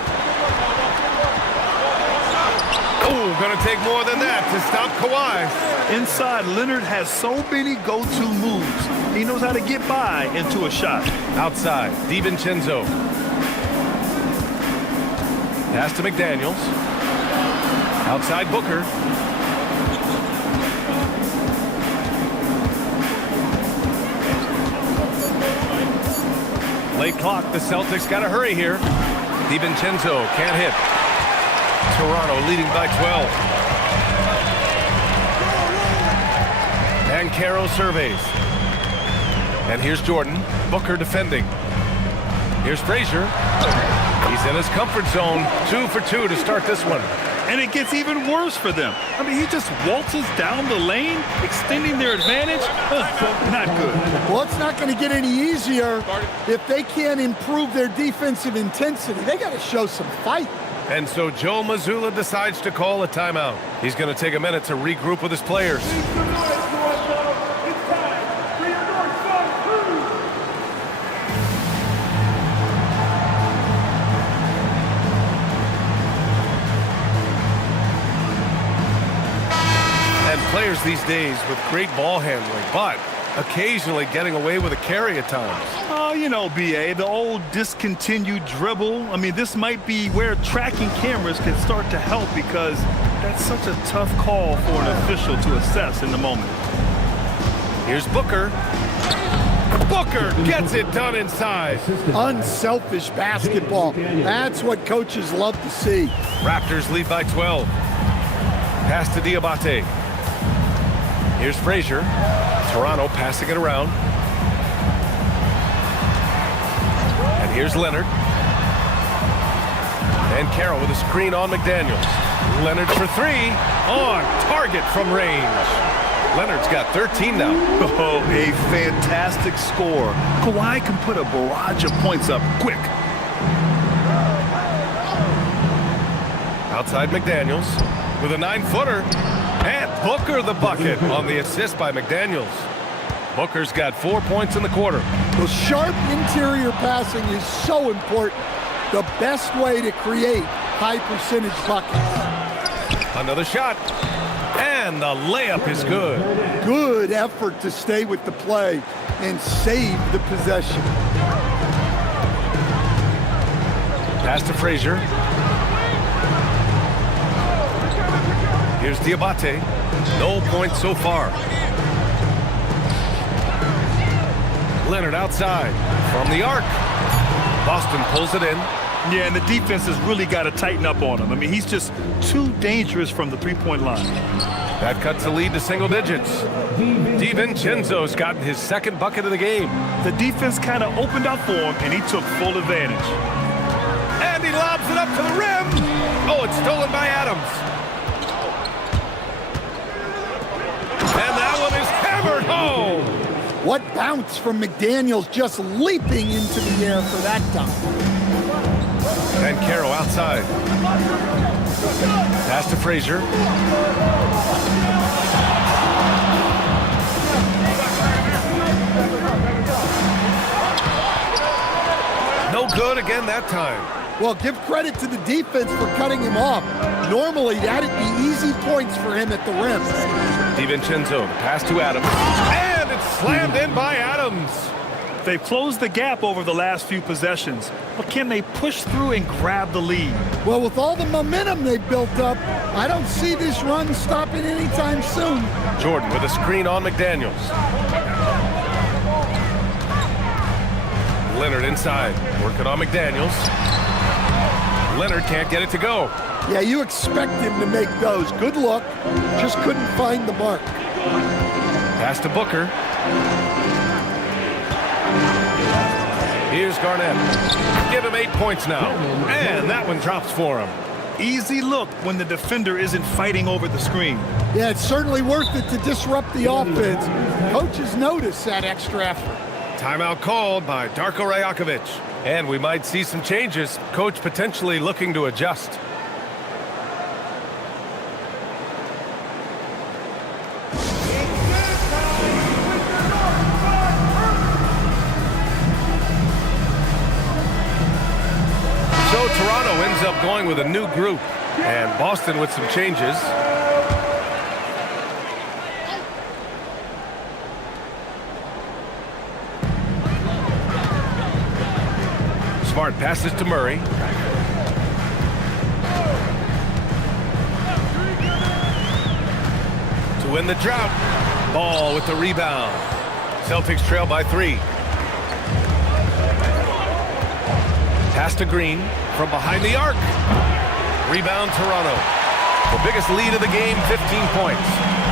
Oh, gonna take more than that to stop Kawhi. Inside, Leonard has so many go-to moves. He knows how to get by into a shot. Outside, DiVincenzo. Pass to McDaniels. Outside Booker. Late clock, the Celtics got to hurry here. DiVincenzo can't hit. Toronto leading by 12. Banchero surveys. And here's Jordan. Booker defending. Here's Frazier. He's in his comfort zone. 2 for 2 to start this one. And it gets even worse for them. I mean, he just waltzes down the lane, extending their advantage. Not good. Well, it's not going to get any easier if they can't improve their defensive intensity. They got to show some fight. And so Joe Mazzulla decides to call a timeout. He's going to take a minute to regroup with his players. And players these days with great ball handling, but occasionally getting away with a carry at times. Oh, you know, B.A., the old discontinued dribble. I mean, this might be where tracking cameras can start to help because that's such a tough call for an official to assess in the moment. Here's Booker. Booker gets it done inside. Unselfish basketball. That's what coaches love to see. Raptors lead by 12. Pass to Diabate. Here's Frazier. Toronto passing it around. And here's Leonard. And Carroll with a screen on McDaniels. Leonard for 3. On target from range. Leonard's got 13 now. Oh, a fantastic score. Kawhi can put a barrage of points up quick. Outside McDaniels with a 9-footer. And Booker the bucket on the assist by McDaniels. Booker's got 4 points in the quarter. Well, sharp interior passing is so important. The best way to create high percentage buckets. Another shot. And the layup is good. Good effort to stay with the play and save the possession. Pass to Frazier. Here's Diabate. No points so far. Leonard outside from the arc. Boston pulls it in. Yeah, and the defense has really got to tighten up on him. I mean, he's just too dangerous from the three-point line. That cuts the lead to single digits. DiVincenzo's gotten his second bucket of the game. The defense kind of opened up for him, and he took full advantage. And he lobs it up to the rim. Oh, it's stolen by Adams. And that one is hammered home. What bounce from McDaniels, just leaping into the air for that dunk. And Carroll outside. Pass to Frazier. No good again that time. Well, give credit to the defense for cutting him off. Normally, that'd be easy points for him at the rim. DiVincenzo, the pass to Adams. And it's slammed in by Adams. They've closed the gap over the last few possessions, but can they push through and grab the lead? Well, with all the momentum they've built up, I don't see this run stopping anytime soon. Jordan with a screen on McDaniels. Leonard inside, working on McDaniels. Leonard can't get it to go. Yeah, you expect him to make those. Good look, just couldn't find the mark. Pass to Booker. Here's Garnett. Give him 8 points now. And that one drops for him. Easy look when the defender isn't fighting over the screen. Yeah, it's certainly worth it to disrupt the offense. Coaches notice that extra effort. Timeout called by Darko Rajakovic. And we might see some changes. Coach potentially looking to adjust. So Toronto ends up going with a new group. And Boston with some changes. Smart passes to Murray. To win the drought. Ball with the rebound. Celtics trail by 3. Pass to Green from behind the arc. Rebound Toronto. The biggest lead of the game, 15 points.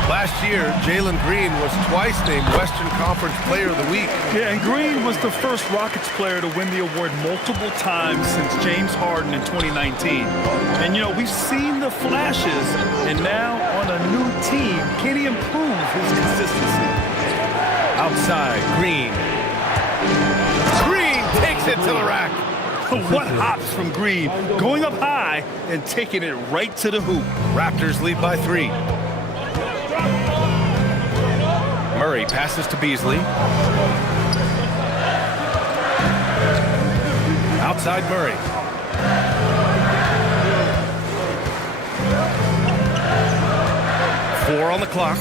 Last year, Jalen Green was twice named Western Conference Player of the Week. Yeah, and Green was the first Rockets player to win the award multiple times since James Harden in 2019. And, you know, we've seen the flashes, and now on a new team, can he improve his consistency? Outside, Green. Green takes it to the rack. What hops from Green, going up high and taking it right to the hoop. Raptors lead by 3. Murray passes to Beasley. Outside Murray. Four on the clock.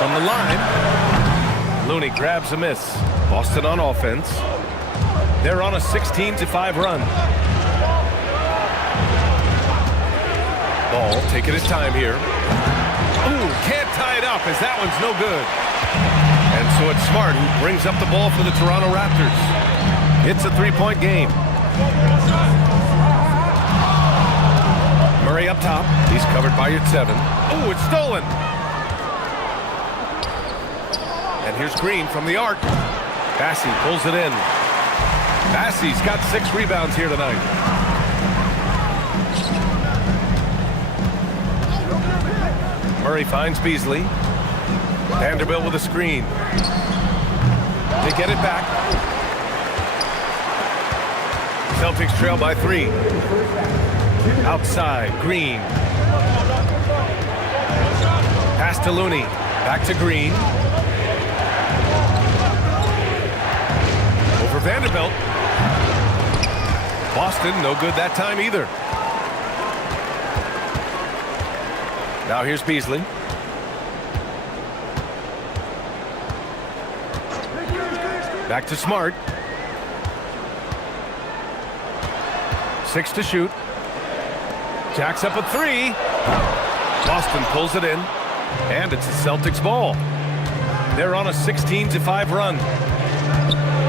From the line, Looney grabs a miss. Boston on offense. They're on a 16-5 run. Ball taking his time here. Ooh, can't tie it up as that one's no good. And so it's Smart who brings up the ball for the Toronto Raptors. It's a 3-point game. Murray up top. He's covered by your 7. Ooh, it's stolen. And here's Green from the arc. Bassey pulls it in. Bassey's got 6 rebounds here tonight. Murray finds Beasley. Vanderbilt with a screen. They get it back. Celtics trail by 3. Outside, Green. Pass to Looney. Back to Green. Over Vanderbilt. Boston, no good that time either. Now here's Beasley. Back to Smart. 6 to shoot. Jacks up a 3. Boston pulls it in. And it's the Celtics ball. They're on a 16-5 run.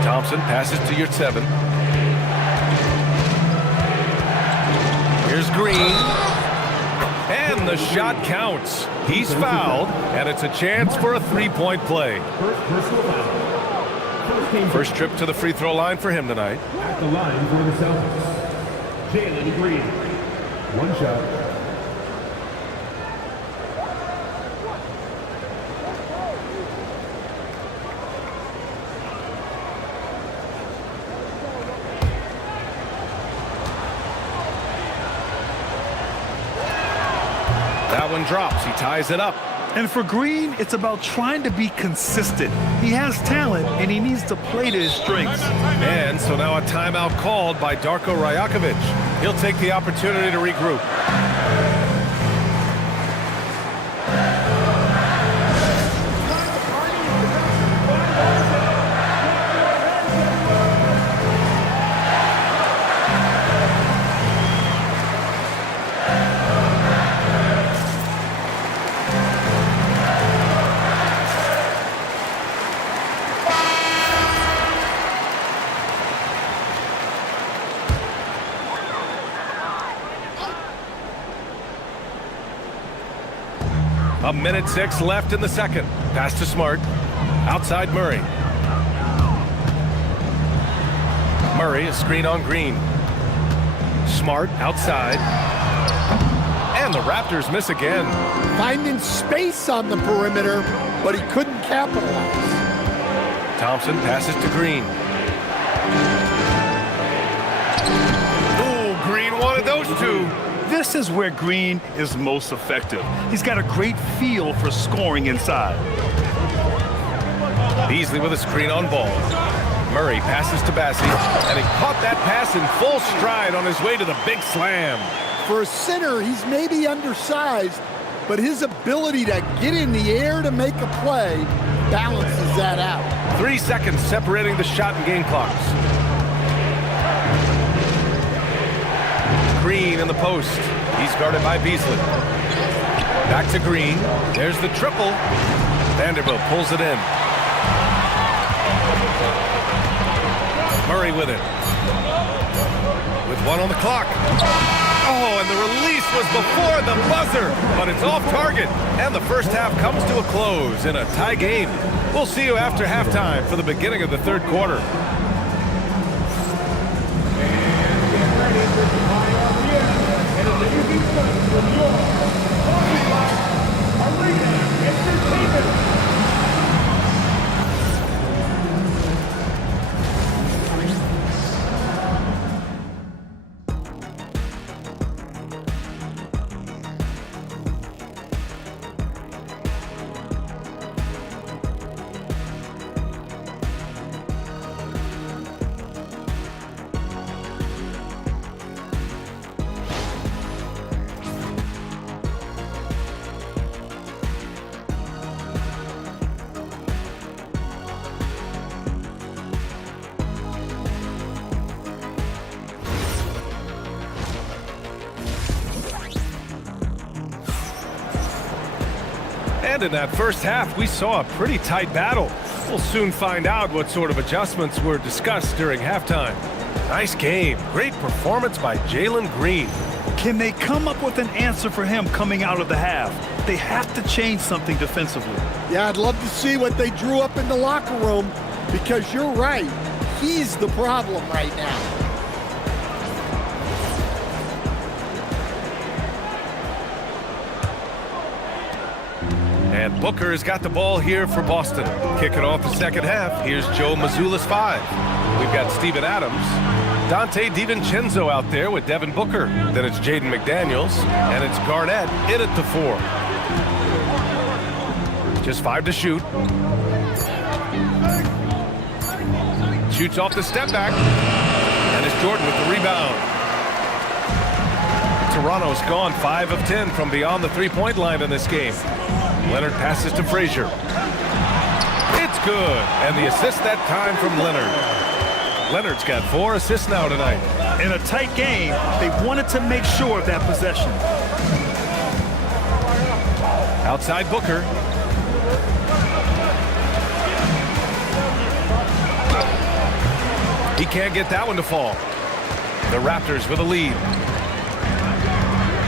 Thompson passes to your 7. Here's Green. And the shot counts. He's fouled, and it's a chance for a 3-point play. First trip to the free throw line for him tonight. At the line for the Celtics, Jalen Green. 1 shot. That one drops. He ties it up. And for Green, it's about trying to be consistent. He has talent, and he needs to play to his strengths. And so now a timeout called by Darko Rajakovic. He'll take the opportunity to regroup. A minute 6 left in the second. Pass to Smart. Outside Murray. Murray, a screen on Green. Smart outside. And the Raptors miss again. Finding space on the perimeter, but he couldn't capitalize. Thompson passes to Green. Ooh, Green wanted those two. This is where Green is most effective. He's got a great feel for scoring inside. Beasley with a screen on ball. Murray passes to Bassie, and he caught that pass in full stride on his way to the big slam. For a center, he's maybe undersized, but his ability to get in the air to make a play balances that out. 3 seconds separating the shot and game clocks. Green in the post. He's guarded by Beasley. Back to Green. There's the triple. Vanderbilt pulls it in. Murray with it. With 1 on the clock. Oh, and the release was before the buzzer, but it's off target. And the first half comes to a close in a tie game. We'll see you after halftime for the beginning of the third quarter. And in that first half, we saw a pretty tight battle. We'll soon find out what sort of adjustments were discussed during halftime. Nice game. Great performance by Jalen Green. Can they come up with an answer for him coming out of the half? They have to change something defensively. Yeah, I'd love to see what they drew up in the locker room, because you're right. He's the problem right now. And Booker has got the ball here for Boston. Kicking off the second half, here's Joe Mazzulla's 5. We've got Steven Adams, Dante DiVincenzo out there with Devin Booker. Then it's Jaden McDaniels, and it's Garnett in at the 4. Just 5 to shoot. Shoots off the step back, and it's Jordan with the rebound. Toronto's gone 5 of 10 from beyond the three-point line in this game. Leonard passes to Frazier. It's good, and the assist that time from Leonard. Leonard's got 4 assists now tonight. In a tight game, they wanted to make sure of that possession. Outside Booker. He can't get that one to fall. The Raptors with a lead.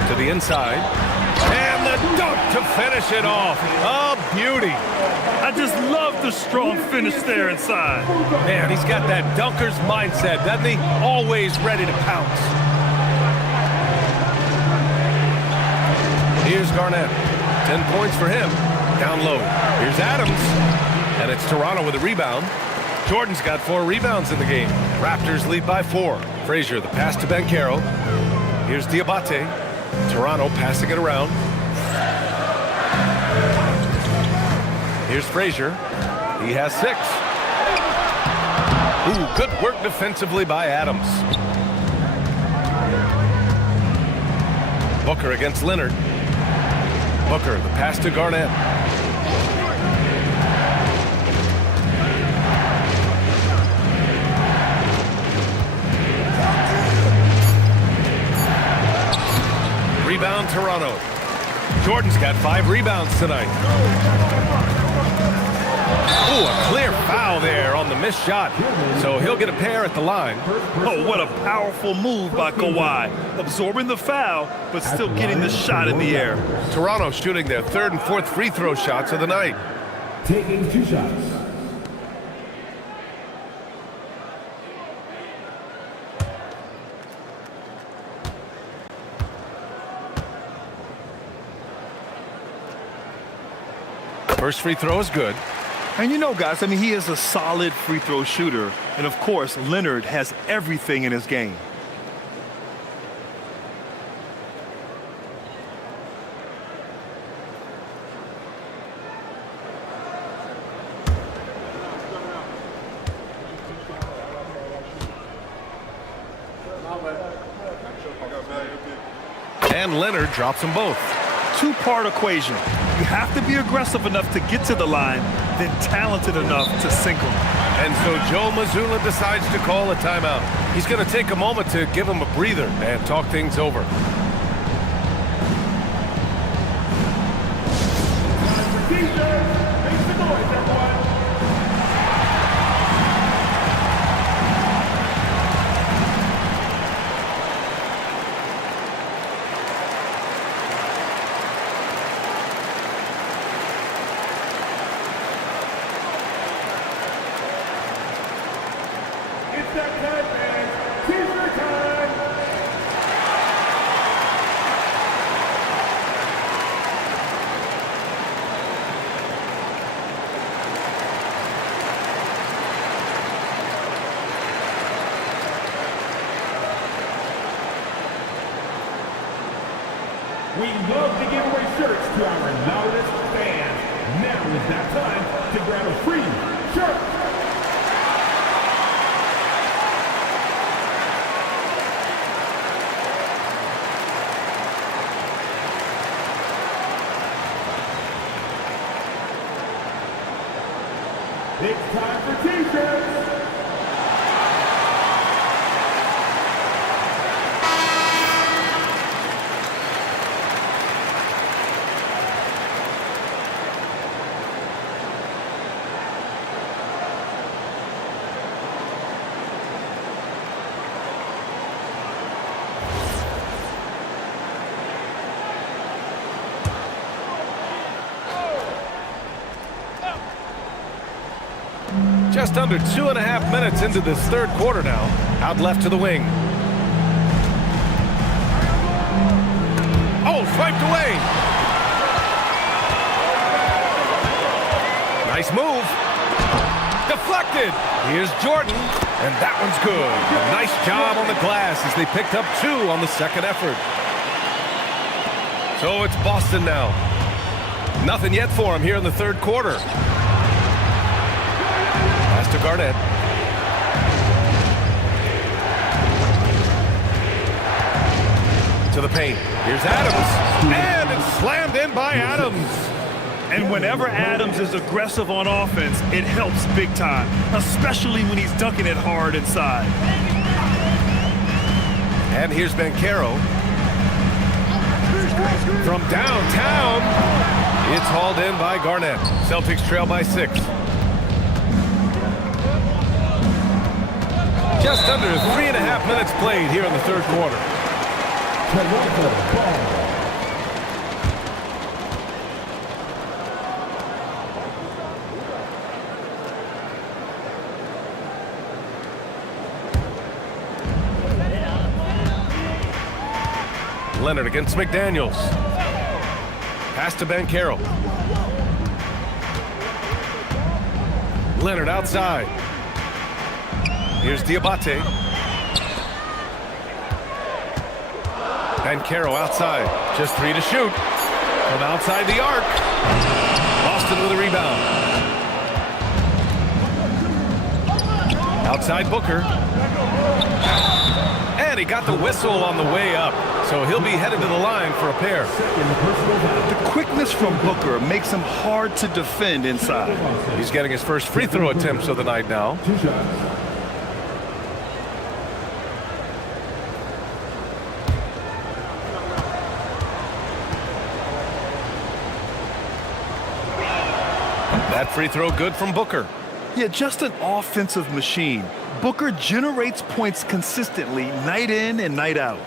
To the inside. And the dunk to finish it off. A beauty. I just love the strong finish there inside. Man, he's got that dunker's mindset, doesn't he? Always ready to pounce. Here's Garnett. 10 points for him. Down low. Here's Adams. And it's Toronto with a rebound. Jordan's got 4 rebounds in the game. Raptors lead by 4. Frazier, the pass to Banchero. Here's Diabate. Toronto passing it around. Here's Frazier. He has 6. Ooh, good work defensively by Adams. Booker against Leonard. Booker, the pass to Garnett. Rebound Toronto. Jordan's got 5 rebounds tonight. Ooh, a clear foul there on the missed shot. So he'll get a pair at the line. Oh, what a powerful move by Kawhi. Absorbing the foul, but still getting the shot in the air. Toronto shooting their 3rd and 4th free throw shots of the night. Taking 2 shots. First free throw is good. And you know, guys, I mean, he is a solid free throw shooter. And, of course, Leonard has everything in his game. And Leonard drops them both. Two-part equation. You have to be aggressive enough to get to the line, then talented enough to sink them. And so Joe Mazzulla decides to call a timeout. He's going to take a moment to give him a breather and talk things over. We love to give away shirts to our loudest fans. Now is that time to grab a free shirt. It's time for t-shirts. Just under 2.5 minutes into this 3rd quarter now. Out left to the wing. Oh, swiped away. Nice move. Deflected. Here's Jordan, and that one's good. A nice job on the glass as they picked up 2 on the 2nd effort. So it's Boston now. Nothing yet for him here in the 3rd quarter. Pass to Garnett. To the paint. Here's Adams. And it's slammed in by Adams. And whenever Adams is aggressive on offense, it helps big time, especially when he's dunking it hard inside. And here's Banchero. From downtown, it's hauled in by Garnett. Celtics trail by 6. Just under 3.5 minutes played here in the 3rd quarter. Leonard against McDaniels. Pass to Banchero. Leonard outside. Here's Diabate. Banchero outside. Just 3 to shoot. From outside the arc. Boston with a rebound. Outside Booker. And he got the whistle on the way up. So he'll be headed to the line for a pair. The quickness from Booker makes him hard to defend inside. He's getting his first free throw attempts of the night now. That free throw good from Booker. Yeah, just an offensive machine. Booker generates points consistently, night in and night out.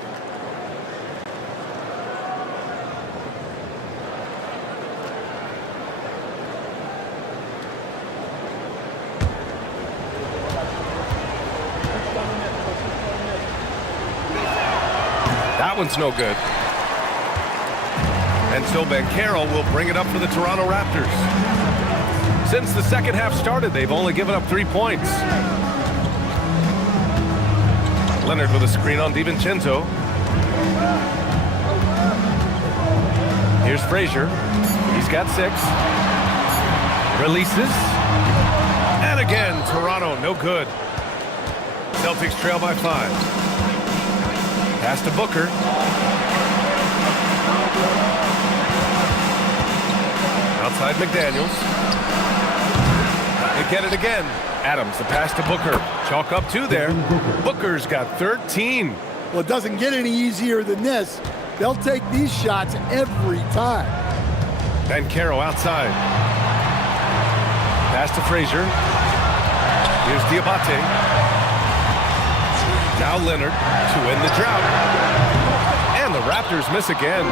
That one's no good. And so Banchero will bring it up for the Toronto Raptors. Since the second half started, they've only given up 3 points. Leonard with a screen on DiVincenzo. Here's Frazier. He's got 6. Releases. And again, Toronto, no good. Celtics trail by 5. Pass to Booker. Outside McDaniels. They get it again. Adams, the pass to Booker. Chalk up 2 there. Booker's got 13. Well, it doesn't get any easier than this. They'll take these shots every time. Banchero outside. Pass to Frazier. Here's Diabate. Now Leonard to end the drought. And the Raptors miss again.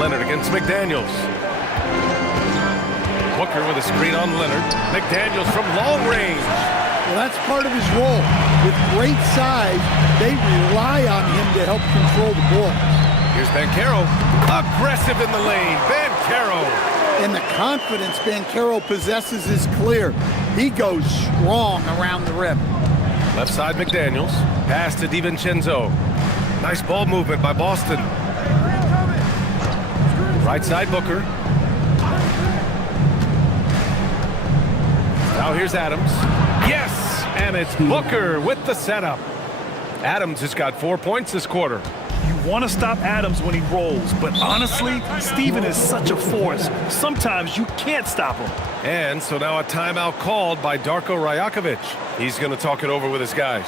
Leonard against McDaniels. Booker with a screen on Leonard. McDaniels from long range. Well, that's part of his role. With great size, they rely on him to help control the ball. Here's Banchero. Aggressive in the lane. Banchero. And the confidence Banchero possesses is clear. He goes strong around the rim. Left side McDaniels. Pass to DiVincenzo. Nice ball movement by Boston. Right side Booker. Now here's Adams. Yes! And it's Booker with the setup. Adams has got 4 points this quarter. You want to stop Adams when he rolls, but honestly, Steven is such a force. Sometimes you can't stop him. And so now a timeout called by Darko Rajakovic. He's going to talk it over with his guys.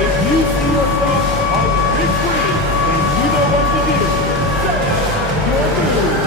If you see yourself on the big screen and you know what to do, set your move.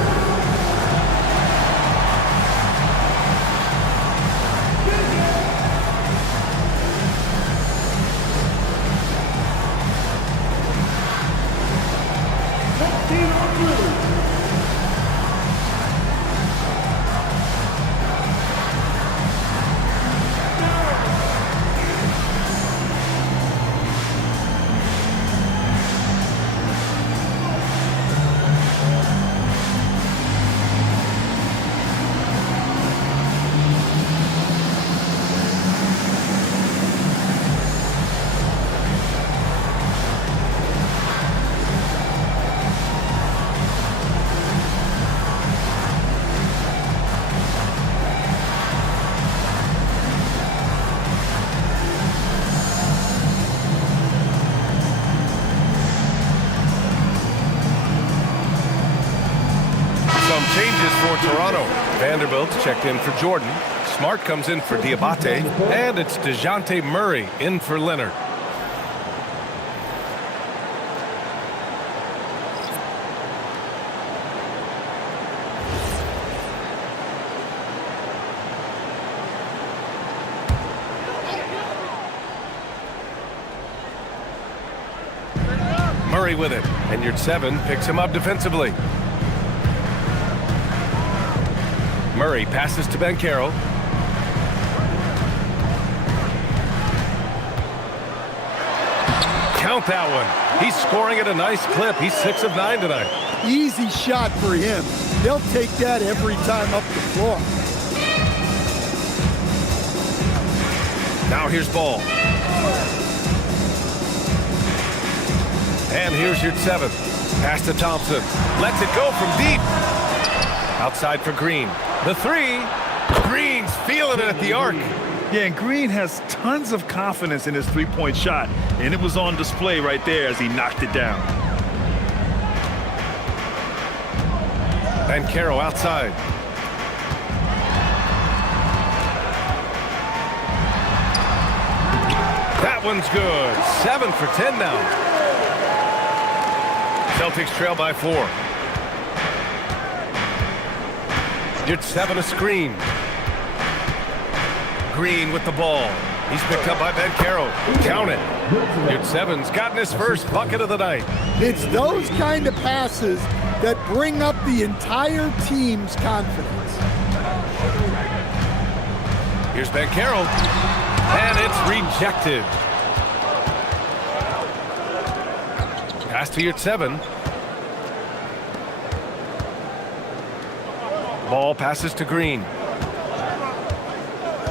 Changes for Toronto. Vanderbilt checked in for Jordan. Smart comes in for Diabate. And it's DeJounte Murray in for Leonard. Murray with it. And your 7 picks him up defensively. Murray passes to Banchero. Count that one. He's scoring at a nice clip. He's 6 of 9 tonight. Easy shot for him. They'll take that every time up the floor. Now here's Ball. And here's your 7. Pass to Thompson. Lets it go from deep. Outside for Green. The three. Green's feeling it at the arc. Yeah, and Green has tons of confidence in his three-point shot, and it was on display right there as he knocked it down. Banchero outside. That one's good. 7 for 10 now. Celtics trail by 4. Yurtseven a screen. Green with the ball. He's picked up by Banchero. Count it. Yurtseven's gotten his first bucket of the night. It's those kind of passes that bring up the entire team's confidence. Here's Banchero. And it's rejected. Pass to Yurtseven. Ball passes to Green.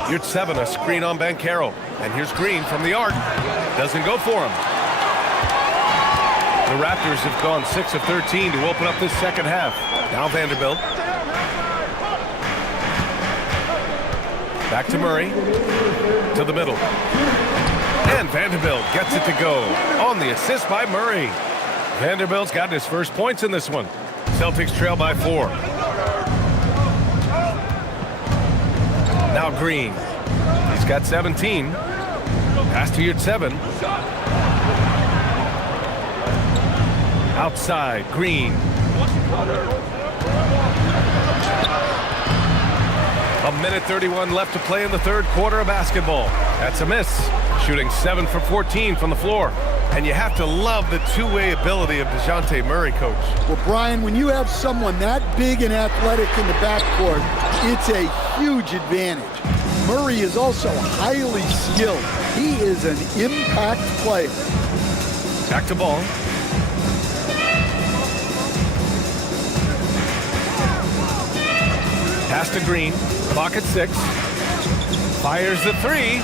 Yurtseven a screen on Banchero. And here's Green from the arc. Doesn't go for him. The Raptors have gone 6 of 13 to open up this second half. Now Vanderbilt. Back to Murray. To the middle. And Vanderbilt gets it to go. On the assist by Murray. Vanderbilt's gotten his first points in this one. Celtics trail by 4. Now Green. He's got 17. Pass to Yurtseven. Outside, Green. A minute 31 left to play in the third quarter of basketball. That's a miss. Shooting 7 for 14 from the floor. And you have to love the two-way ability of DeJounte Murray, Coach. Well, Brian, when you have someone that big and athletic in the backcourt, it's a huge advantage. Murray is also highly skilled. He is an impact player. Back to ball. Pass to Green. Clock at 6. Fires the three.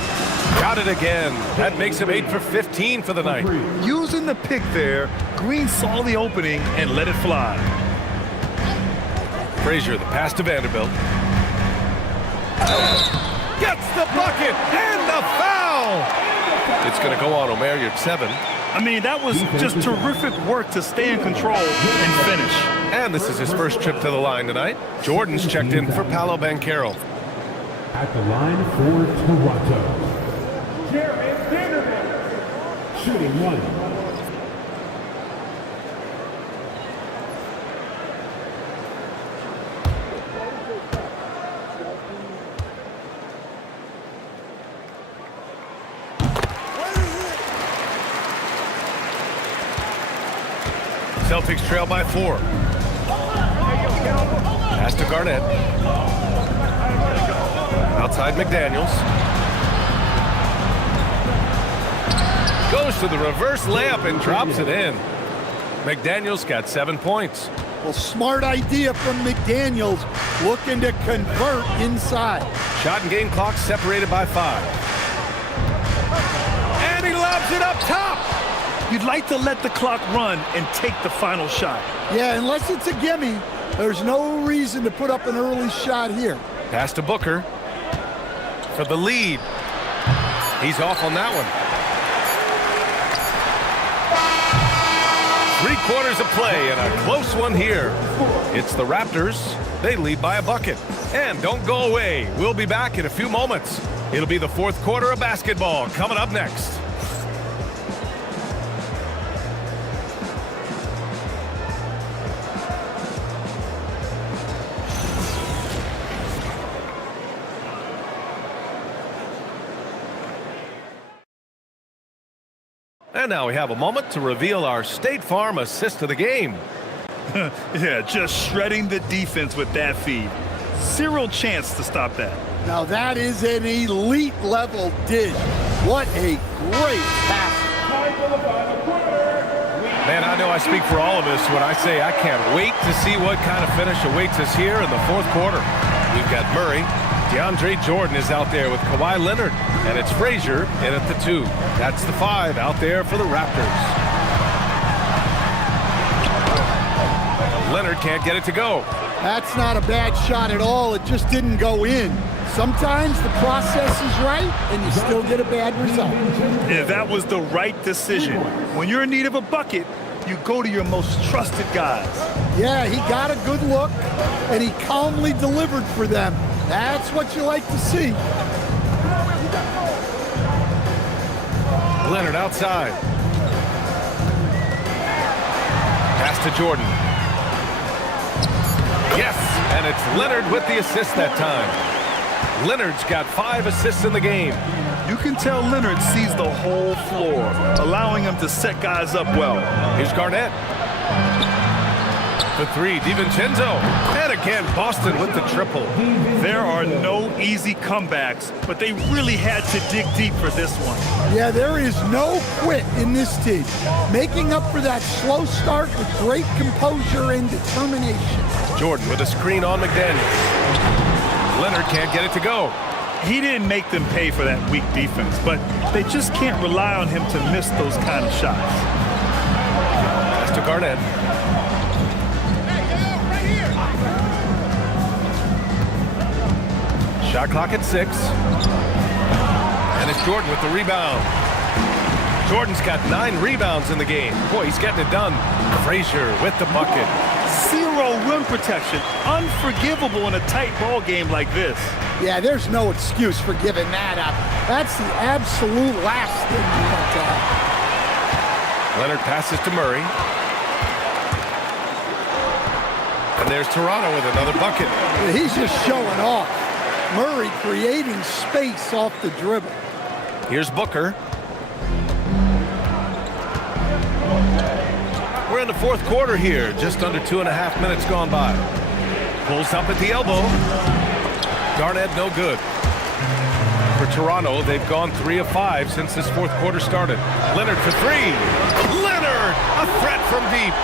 Got it again. That makes him 8 for 15 for the night. Using the pick there, Green saw the opening and let it fly. Frazier, the pass to Vanderbilt. Gets the bucket and the foul. It's going to go on Omer Yurtseven. I mean, that was just terrific work to stay in control and finish. And this is his first trip to the line tonight. Jordan's checked in for Paolo Banchero. At the line for Toronto, Jarred Vanderbilt, shooting 1. Celtics trail by 4. Pass to Garnett. Outside McDaniels. Goes to the reverse layup and drops it in. McDaniels got 7 points. Well, smart idea from McDaniels, looking to convert inside. Shot and game clock separated by 5. And he lobs it up top. You'd like to let the clock run and take the final shot. Yeah, unless it's a gimme, there's no reason to put up an early shot here. Pass to Booker for the lead. He's off on that one. 3 quarters of play and a close one here. It's the Raptors. They lead by a bucket. And don't go away. We'll be back in a few moments. It'll be the fourth quarter of basketball coming up next. And now we have a moment to reveal our State Farm assist of the game. Yeah, just shredding the defense with that feed. Zero chance to stop that. Now that is an elite level dish. What a great pass. Man, I know I speak for all of us when I say I can't wait to see what kind of finish awaits us here in the fourth quarter. We've got Murray. DeAndre Jordan is out there with Kawhi Leonard, and it's Frazier in at the 2. That's the 5 out there for the Raptors. Leonard can't get it to go. That's not a bad shot at all. It just didn't go in. Sometimes the process is right, and you still get a bad result. Yeah, that was the right decision. When you're in need of a bucket, you go to your most trusted guys. Yeah, he got a good look, and he calmly delivered for them. That's what you like to see. Leonard outside. Pass to Jordan. Yes, and it's Leonard with the assist that time. Leonard's got 5 assists in the game. You can tell Leonard sees the whole floor, allowing him to set guys up well. Here's Garnett. The 3, DiVincenzo. And again, Boston with the triple. There are no easy comebacks, but they really had to dig deep for this one. Yeah, there is no quit in this team. Making up for that slow start with great composure and determination. Jordan with a screen on McDaniels. Leonard can't get it to go. He didn't make them pay for that weak defense, but they just can't rely on him to miss those kind of shots. Pass to Garnett. Shot clock at 6. And it's Jordan with the rebound. Jordan's got 9 rebounds in the game. Boy, he's getting it done. Frazier with the bucket. 0 rim protection. Unforgivable in a tight ball game like this. Yeah, there's no excuse for giving that up. That's the absolute last thing you want to have. Leonard passes to Murray. And there's Toronto with another bucket. He's just showing off. Murray creating space off the dribble. Here's Booker. We're in the 4th quarter here. Just under 2.5 minutes gone by. Pulls up at the elbow. Garnett no good. For Toronto, they've gone 3 of 5 since this 4th quarter started. Leonard for 3. Leonard, a threat from deep.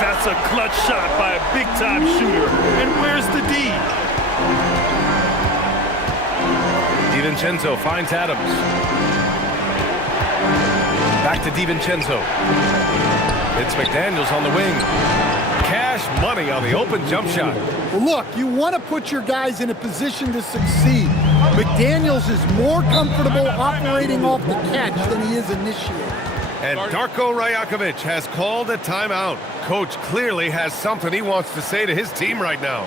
That's a clutch shot by a big-time shooter. And where's the D? DiVincenzo finds Adams. Back to DiVincenzo. It's McDaniels on the wing. Cash money on the open jump shot. Well, look, you want to put your guys in a position to succeed. McDaniels is more comfortable operating off the catch than he is initiating. And Darko Rajakovic has called a timeout. Coach clearly has something he wants to say to his team right now.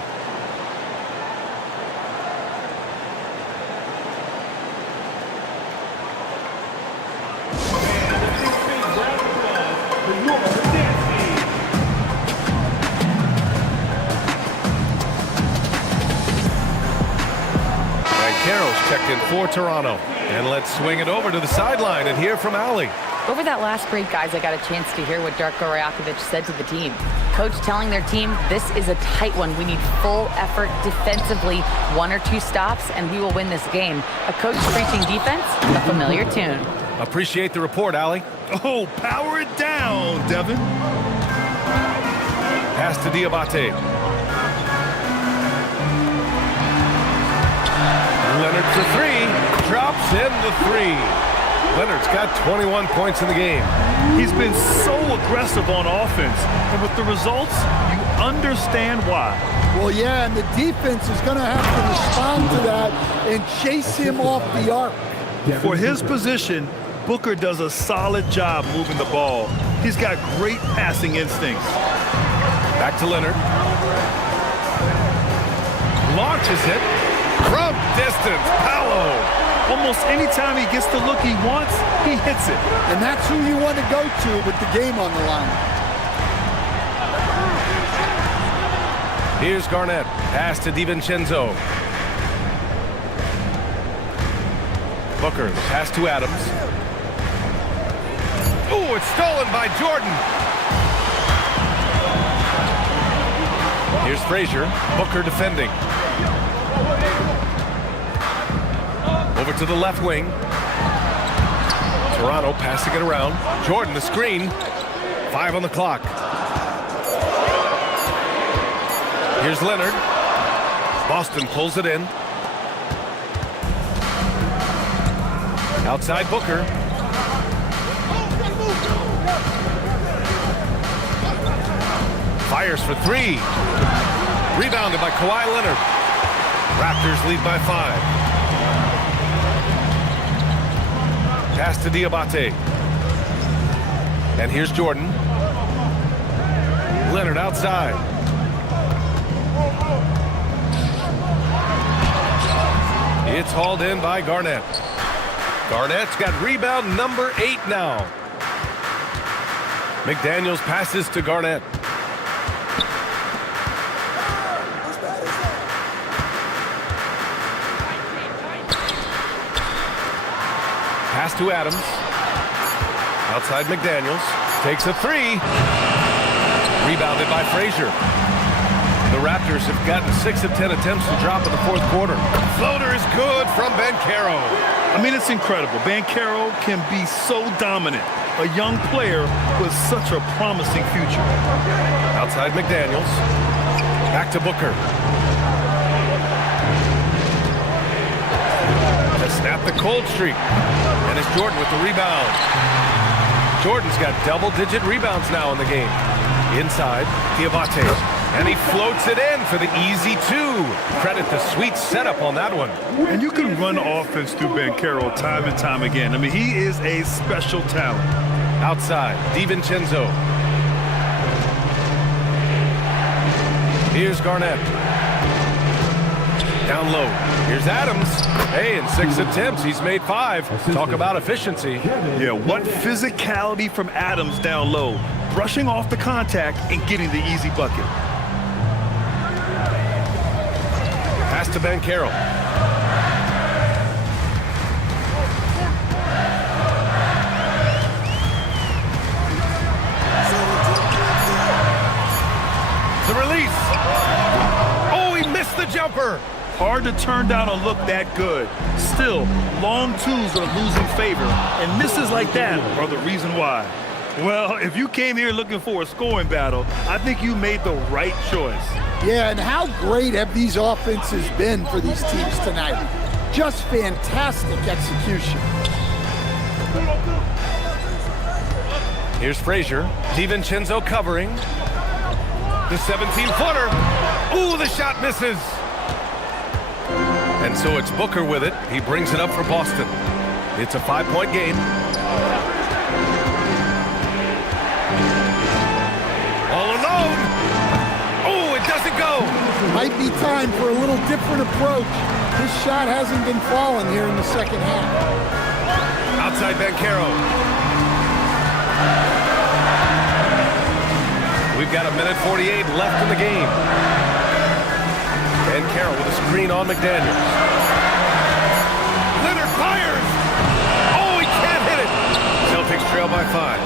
Checked in for Toronto. And let's swing it over to the sideline and hear from Allie. Over that last break, guys, I got a chance to hear what Darko Rajakovic said to the team. Coach telling their team, this is a tight one. We need full effort defensively, 1 or 2 stops, and we will win this game. A coach preaching defense, a familiar tune. Appreciate the report, Allie. Oh, power it down, Devin. Pass to Diabate. Leonard for 3, drops in the 3. Leonard's got 21 points in the game. He's been so aggressive on offense, and with the results, you understand why. Well, yeah, and the defense is going to have to respond to that and chase him off the arc. For his position, Booker does a solid job moving the ball. He's got great passing instincts. Back to Leonard. Launches it. From distance, Paolo. Almost anytime he gets the look he wants, he hits it. And that's who you want to go to with the game on the line. Here's Garnett. Pass to DiVincenzo. Booker, pass to Adams. Oh, it's stolen by Jordan. Here's Frazier. Booker defending. Over to the left wing. Toronto passing it around. Jordan the screen. 5 on the clock. Here's Leonard. Boston pulls it in. Outside Booker. Fires for three. Rebounded by Kawhi Leonard. Raptors lead by 5. Pass to Diabate. And here's Jordan. Leonard outside. It's hauled in by Garnett. Garnett's got rebound number 8 now. McDaniels passes to Garnett. Pass to Adams. Outside McDaniels. Takes a 3. Rebounded by Frazier. The Raptors have gotten 6 of 10 attempts to drop in the fourth quarter. Floater is good from Banchero. I mean, it's incredible. Banchero can be so dominant. A young player with such a promising future. Outside McDaniels. Back to Booker. To snap the cold streak. And it's Jordan with the rebound. Jordan's got double-digit rebounds now in the game. Inside, Diabate. And he floats it in for the easy 2. Credit the sweet setup on that one. And you can run offense through Banchero time and time again. I mean, he is a special talent. Outside, DiVincenzo. Here's Garnett. Down low. Here's Adams. Hey, in 6 attempts, he's made 5. Talk about efficiency. Yeah, what physicality from Adams down low. Brushing off the contact and getting the easy bucket. Pass to Banchero. The release. Oh, he missed the jumper. Hard to turn down a look that good. Still, long twos are losing favor, and misses like that are the reason why. Well, if you came here looking for a scoring battle, I think you made the right choice. Yeah, and how great have these offenses been for these teams tonight? Just fantastic execution. Here's Frazier. DiVincenzo covering. The 17-footer. Ooh, the shot misses. And so it's Booker with it. He brings it up for Boston. It's a 5-point game. All alone. Oh, it doesn't go. Might be time for a little different approach. This shot hasn't been falling here in the second half. Outside Banchero. We've got 1:48 left in the game. Banchero with a screen on McDaniels. Leonard fires. Oh, he can't hit it. Celtics trail by 5.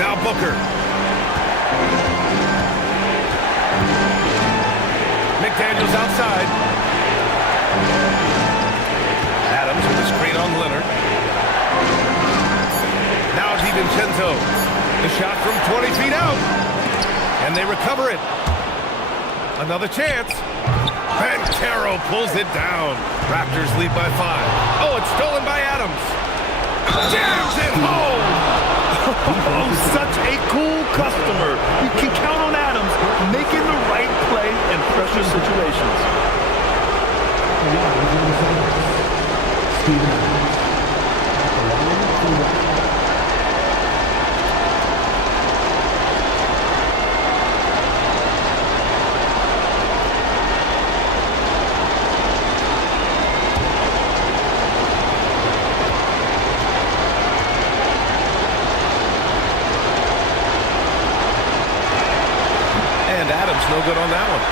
Now Booker. McDaniels outside. Adams with a screen on Leonard. Now DiVincenzo. The shot from 20 feet out. And they recover it. Another chance. Banchero pulls it down. Raptors lead by 5. Oh, it's stolen by Adams. Jams it home. Such a cool customer. You can count on Adams making the right play in pressure situations. No good on that one.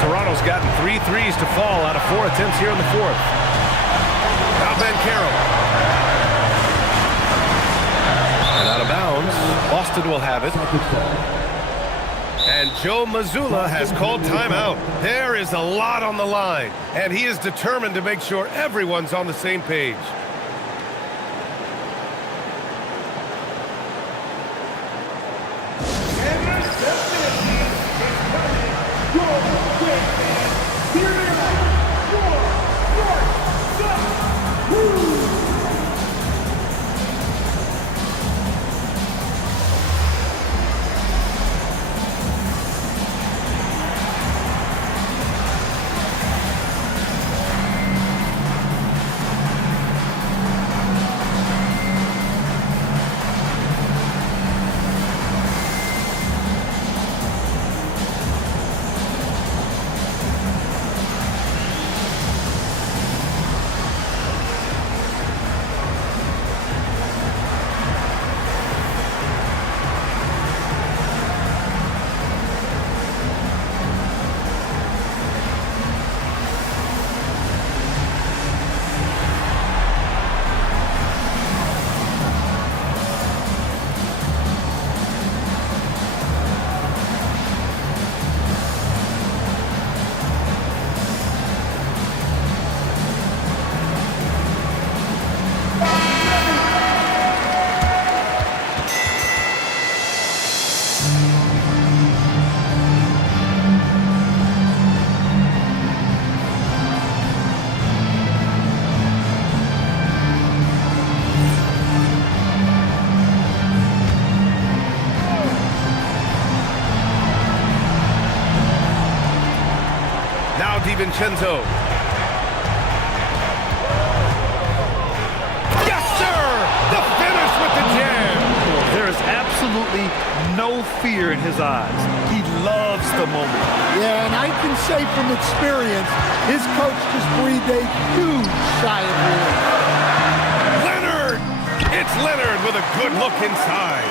Toronto's gotten 3 threes to fall out of 4 attempts here in the fourth. Now Banchero. And out of bounds. Boston will have it. And Joe Mazzulla has called timeout. There is a lot on the line, and he is determined to make sure everyone's on the same page. Now DiVincenzo. Yes, sir! The finish with the jam. There is absolutely no fear in his eyes. He loves the moment. Yeah, and I can say from experience, his coach just breathed a huge sigh of relief. Leonard! It's Leonard with a good look inside.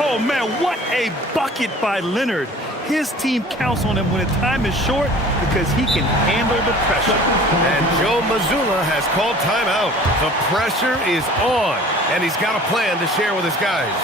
Oh, man, what a bucket by Leonard. His team counts on him when the time is short because he can handle the pressure. And Joe Mazzulla has called timeout. The pressure is on, and he's got a plan to share with his guys.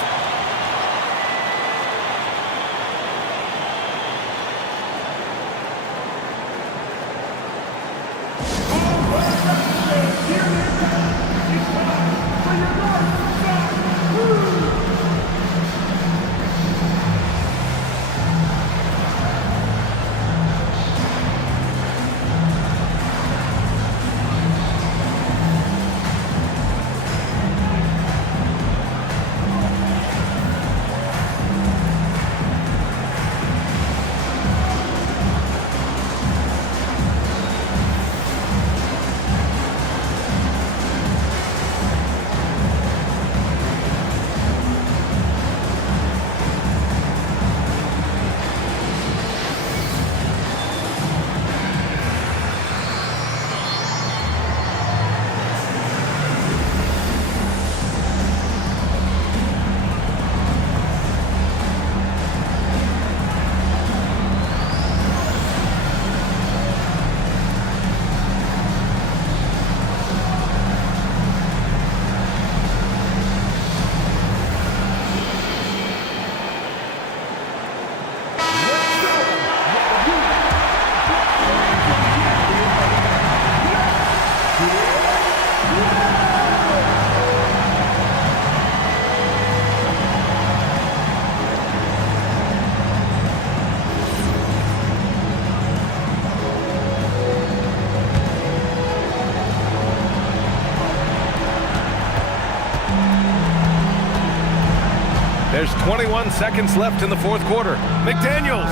There's 21 seconds left in the fourth quarter. McDaniels.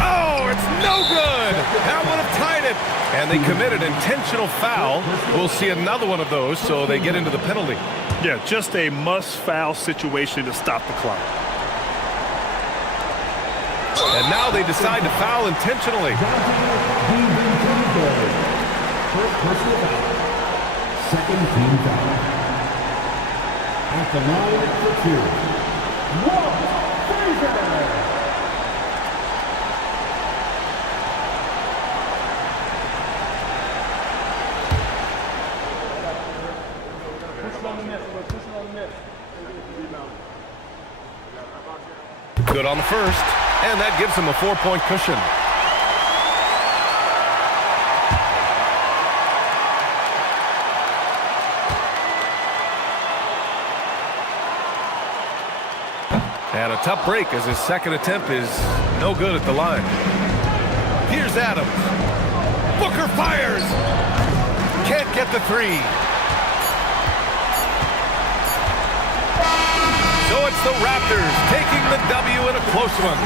Oh, it's no good. That would have tied it. And they committed intentional foul. We'll see another one of those, so they get into the penalty. Yeah, just a must-foul situation to stop the clock. And now they decide to foul intentionally. First personal foul. Second team foul. At the line for two. Walt Frazier. Good on the first, and that gives them a 4-point cushion. And a tough break as his second attempt is no good at the line. Here's Adams. Booker fires. Can't get the three. So it's the Raptors taking the W in a close one.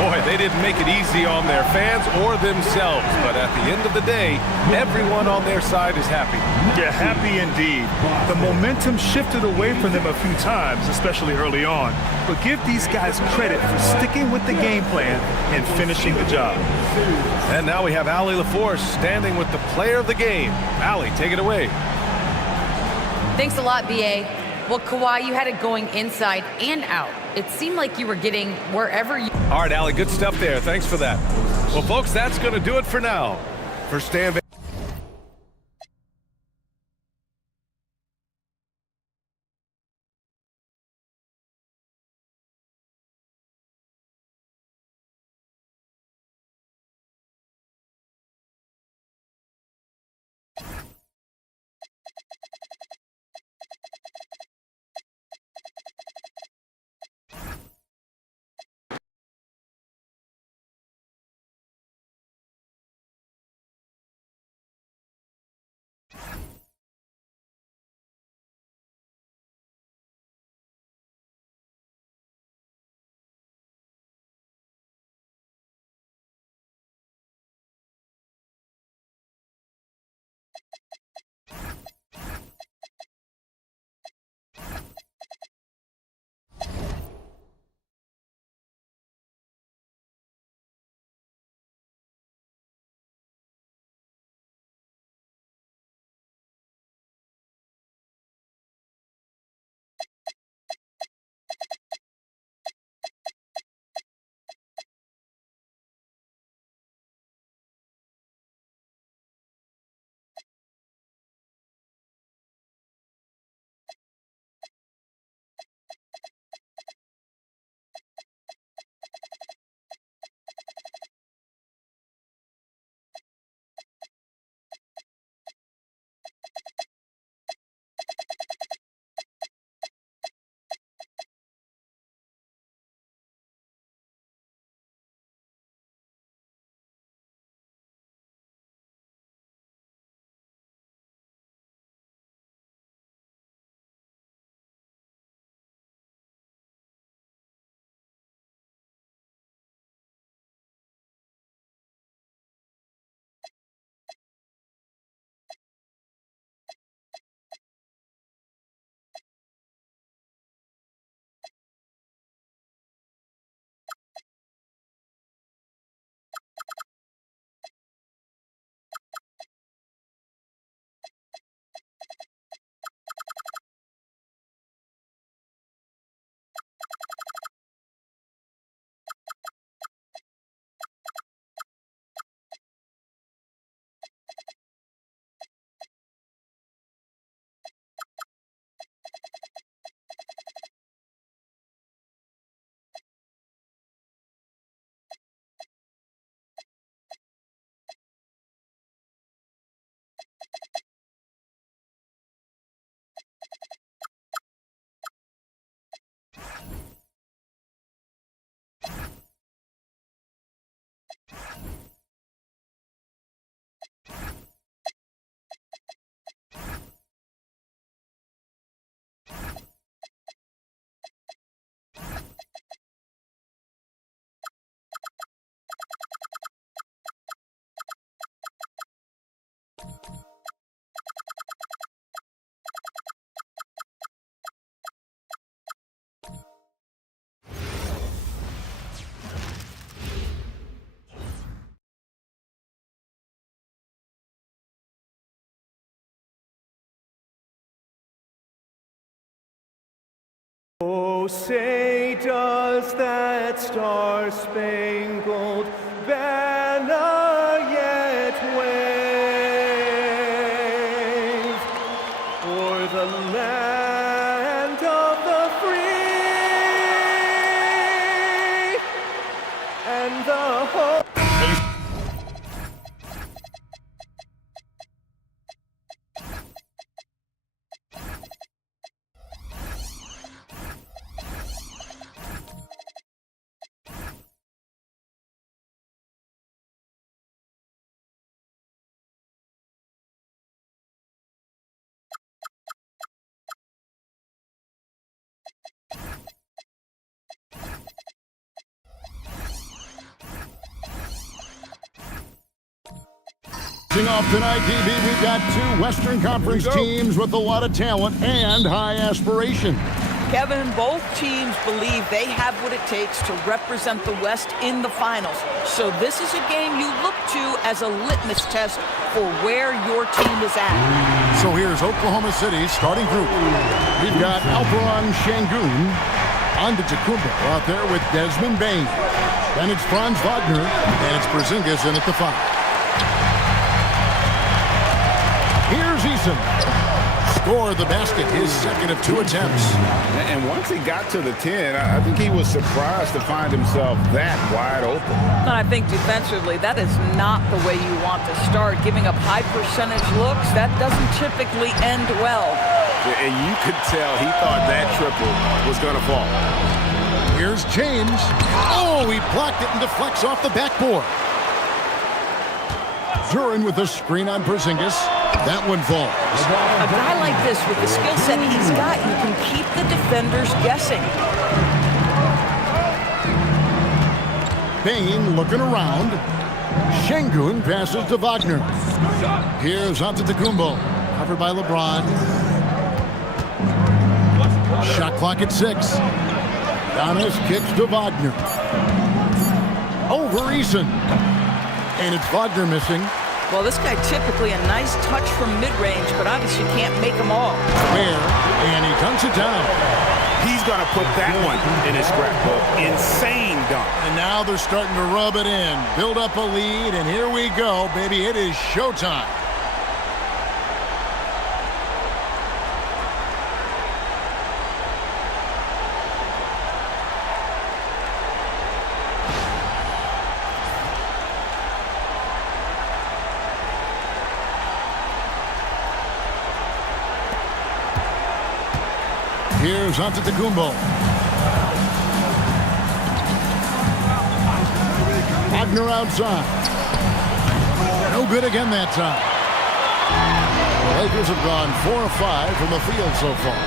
Boy, they didn't make it easy on their fans or themselves, but at the end of the day, everyone on their side is happy. Yeah, happy indeed. The momentum shifted away from them a few times, especially early on. But give these guys credit for sticking with the game plan and finishing the job. And now we have Allie LaForce standing with the player of the game. Allie, take it away. Thanks a lot, B.A. Well, Kawhi, you had it going inside and out. It seemed like you were getting wherever you... All right, Allie, good stuff there. Thanks for that. Well, folks, that's going to do it for now. For Stan Van Oh, say does that star-spangled banner yet wave o'er the land of the free and the hope? Off tonight, DB, we've got two Western Conference teams with a lot of talent and high aspiration. Kevin, both teams believe they have what it takes to represent the West in the finals. So this is a game you look to as a litmus test for where your team is at. So here's Oklahoma City's starting group. We've got Alperen Şengün, Antetokounmpo out there with Desmond Bane. Then it's Franz Wagner, and it's Porzingis in at the 5. Here's Eason. Scored the basket, his second of 2 attempts. And once he got to the 10, I think he was surprised to find himself that wide open. And I think defensively, that is not the way you want to start. Giving up high percentage looks, that doesn't typically end well. And you could tell he thought that triple was going to fall. Here's James. Oh, he blocked it and deflects off the backboard. Duran with the screen on Porzingis. That one falls. A guy like this, with the skill set he's got, you can keep the defenders guessing. Bane looking around. Şengün passes to Wagner. Here's Antetokounmpo, covered by LeBron. Shot clock at 6. Giannis kicks to Wagner. Over Eason. And it's Wagner missing. Well, this guy typically a nice touch from mid-range, but obviously can't make them all. And he dunks it down. He's going to put that one in his scrapbook. Insane dunk. And now they're starting to rub it in. Build up a lead, and here we go, baby. It is showtime. Here's Antetokounmpo. Wagner outside. No good again that time. The Lakers have gone 4 of 5 from the field so far.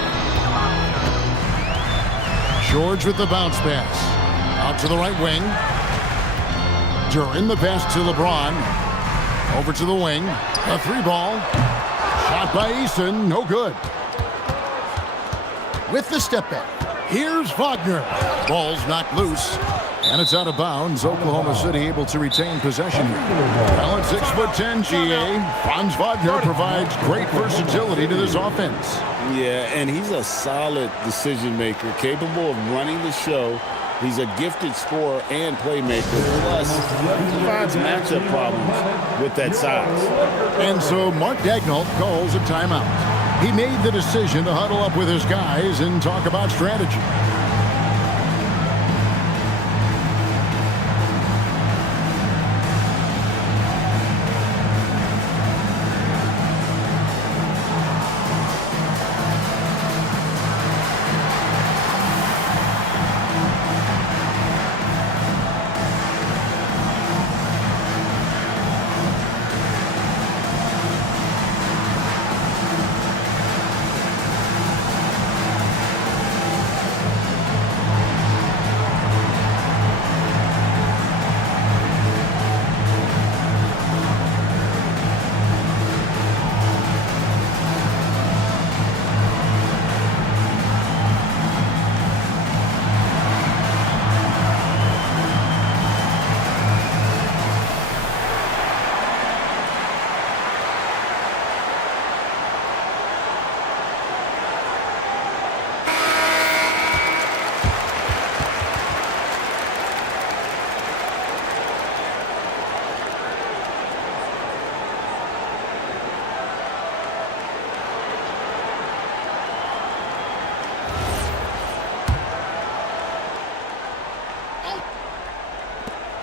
George with the bounce pass. Out to the right wing. Duran the pass to LeBron. Over to the wing. A 3-ball. Shot by Eason. No good. With the step back. Here's Wagner. Ball's knocked loose. And it's out of bounds. Oklahoma City able to retain possession here. Well, at 6'10", GA, Franz Wagner provides great versatility to this offense. Yeah, and he's a solid decision maker, capable of running the show. He's a gifted scorer and playmaker. Plus, he provides matchup problems with that size. And so Mark Daigneault calls a timeout. He made the decision to huddle up with his guys and talk about strategy.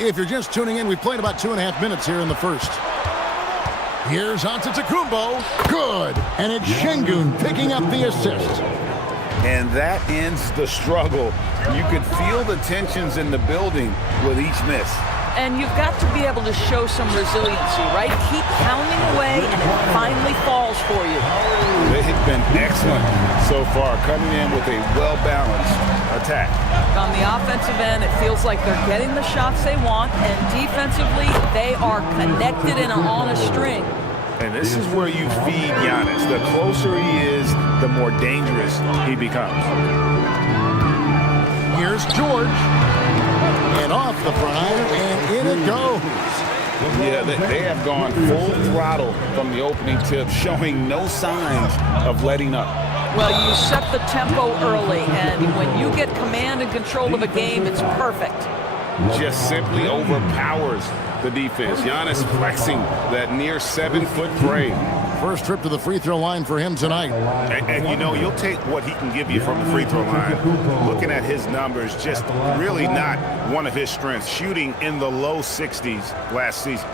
If you're just tuning in, we've played about 2.5 minutes here in the first. Here's Antetokounmpo. Good. And it's Şengün picking up the assist. And that ends the struggle. You could feel the tensions in the building with each miss. And you've got to be able to show some resiliency, right? Keep pounding away, and it finally falls for you. They have been excellent so far, coming in with a well-balanced attack. On the offensive end, it feels like they're getting the shots they want, and defensively, they are connected and on a string. And this is where you feed Giannis. The closer he is, the more dangerous he becomes. Here's George. And off the front iron, and in it goes. Yeah, they have gone full throttle from the opening tip, showing no signs of letting up. Well, you set the tempo early, and when you get command and control of a game, it's perfect. Just simply overpowers the defense. Giannis flexing that near 7-foot frame. First trip to the free throw line for him tonight. And you know, you'll take what he can give you from the free throw line. Looking at his numbers, just really not one of his strengths. Shooting in the low 60s last season.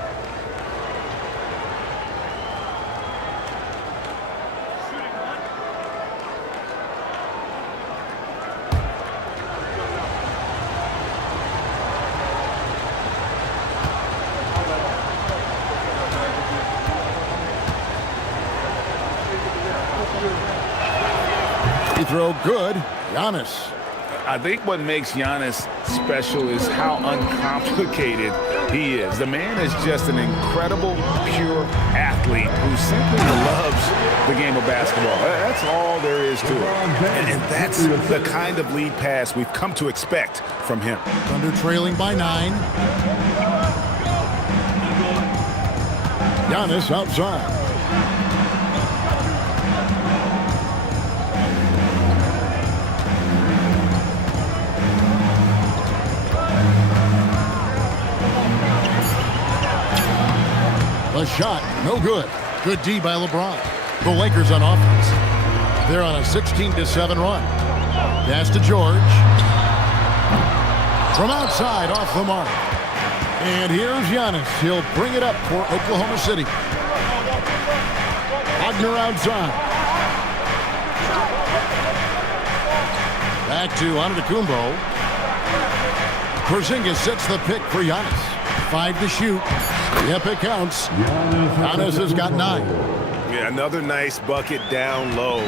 Free throw good. Giannis. I think what makes Giannis special is how uncomplicated he is. The man is just an incredible, pure athlete who simply loves the game of basketball. That's all there is to it. And that's the kind of lead pass we've come to expect from him. Thunder trailing by 9. Giannis outside. The shot, no good. Good D by LeBron. The Lakers on offense. They're on a 16-7 run. Pass to George. From outside, off the mark. And here's Giannis. He'll bring it up for Oklahoma City. Wagner outside. Back to Antetokounmpo. Porzingis sets the pick for Giannis. 5 to shoot. Yep, it counts. Giannis has got 9. Yeah, another nice bucket down low.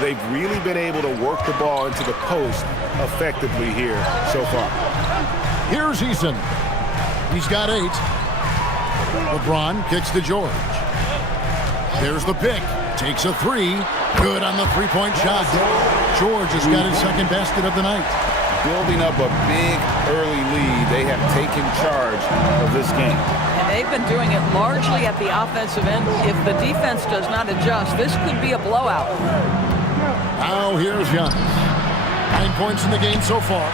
They've really been able to work the ball into the post effectively here so far. Here's Eason. He's got 8. LeBron kicks to George. There's the pick. Takes a 3. Good on the three-point shot. George has got his second basket of the night. Building up a big early lead, they have taken charge of this game. And they've been doing it largely at the offensive end. If the defense does not adjust, this could be a blowout. Now here's Giannis. 9 points in the game so far.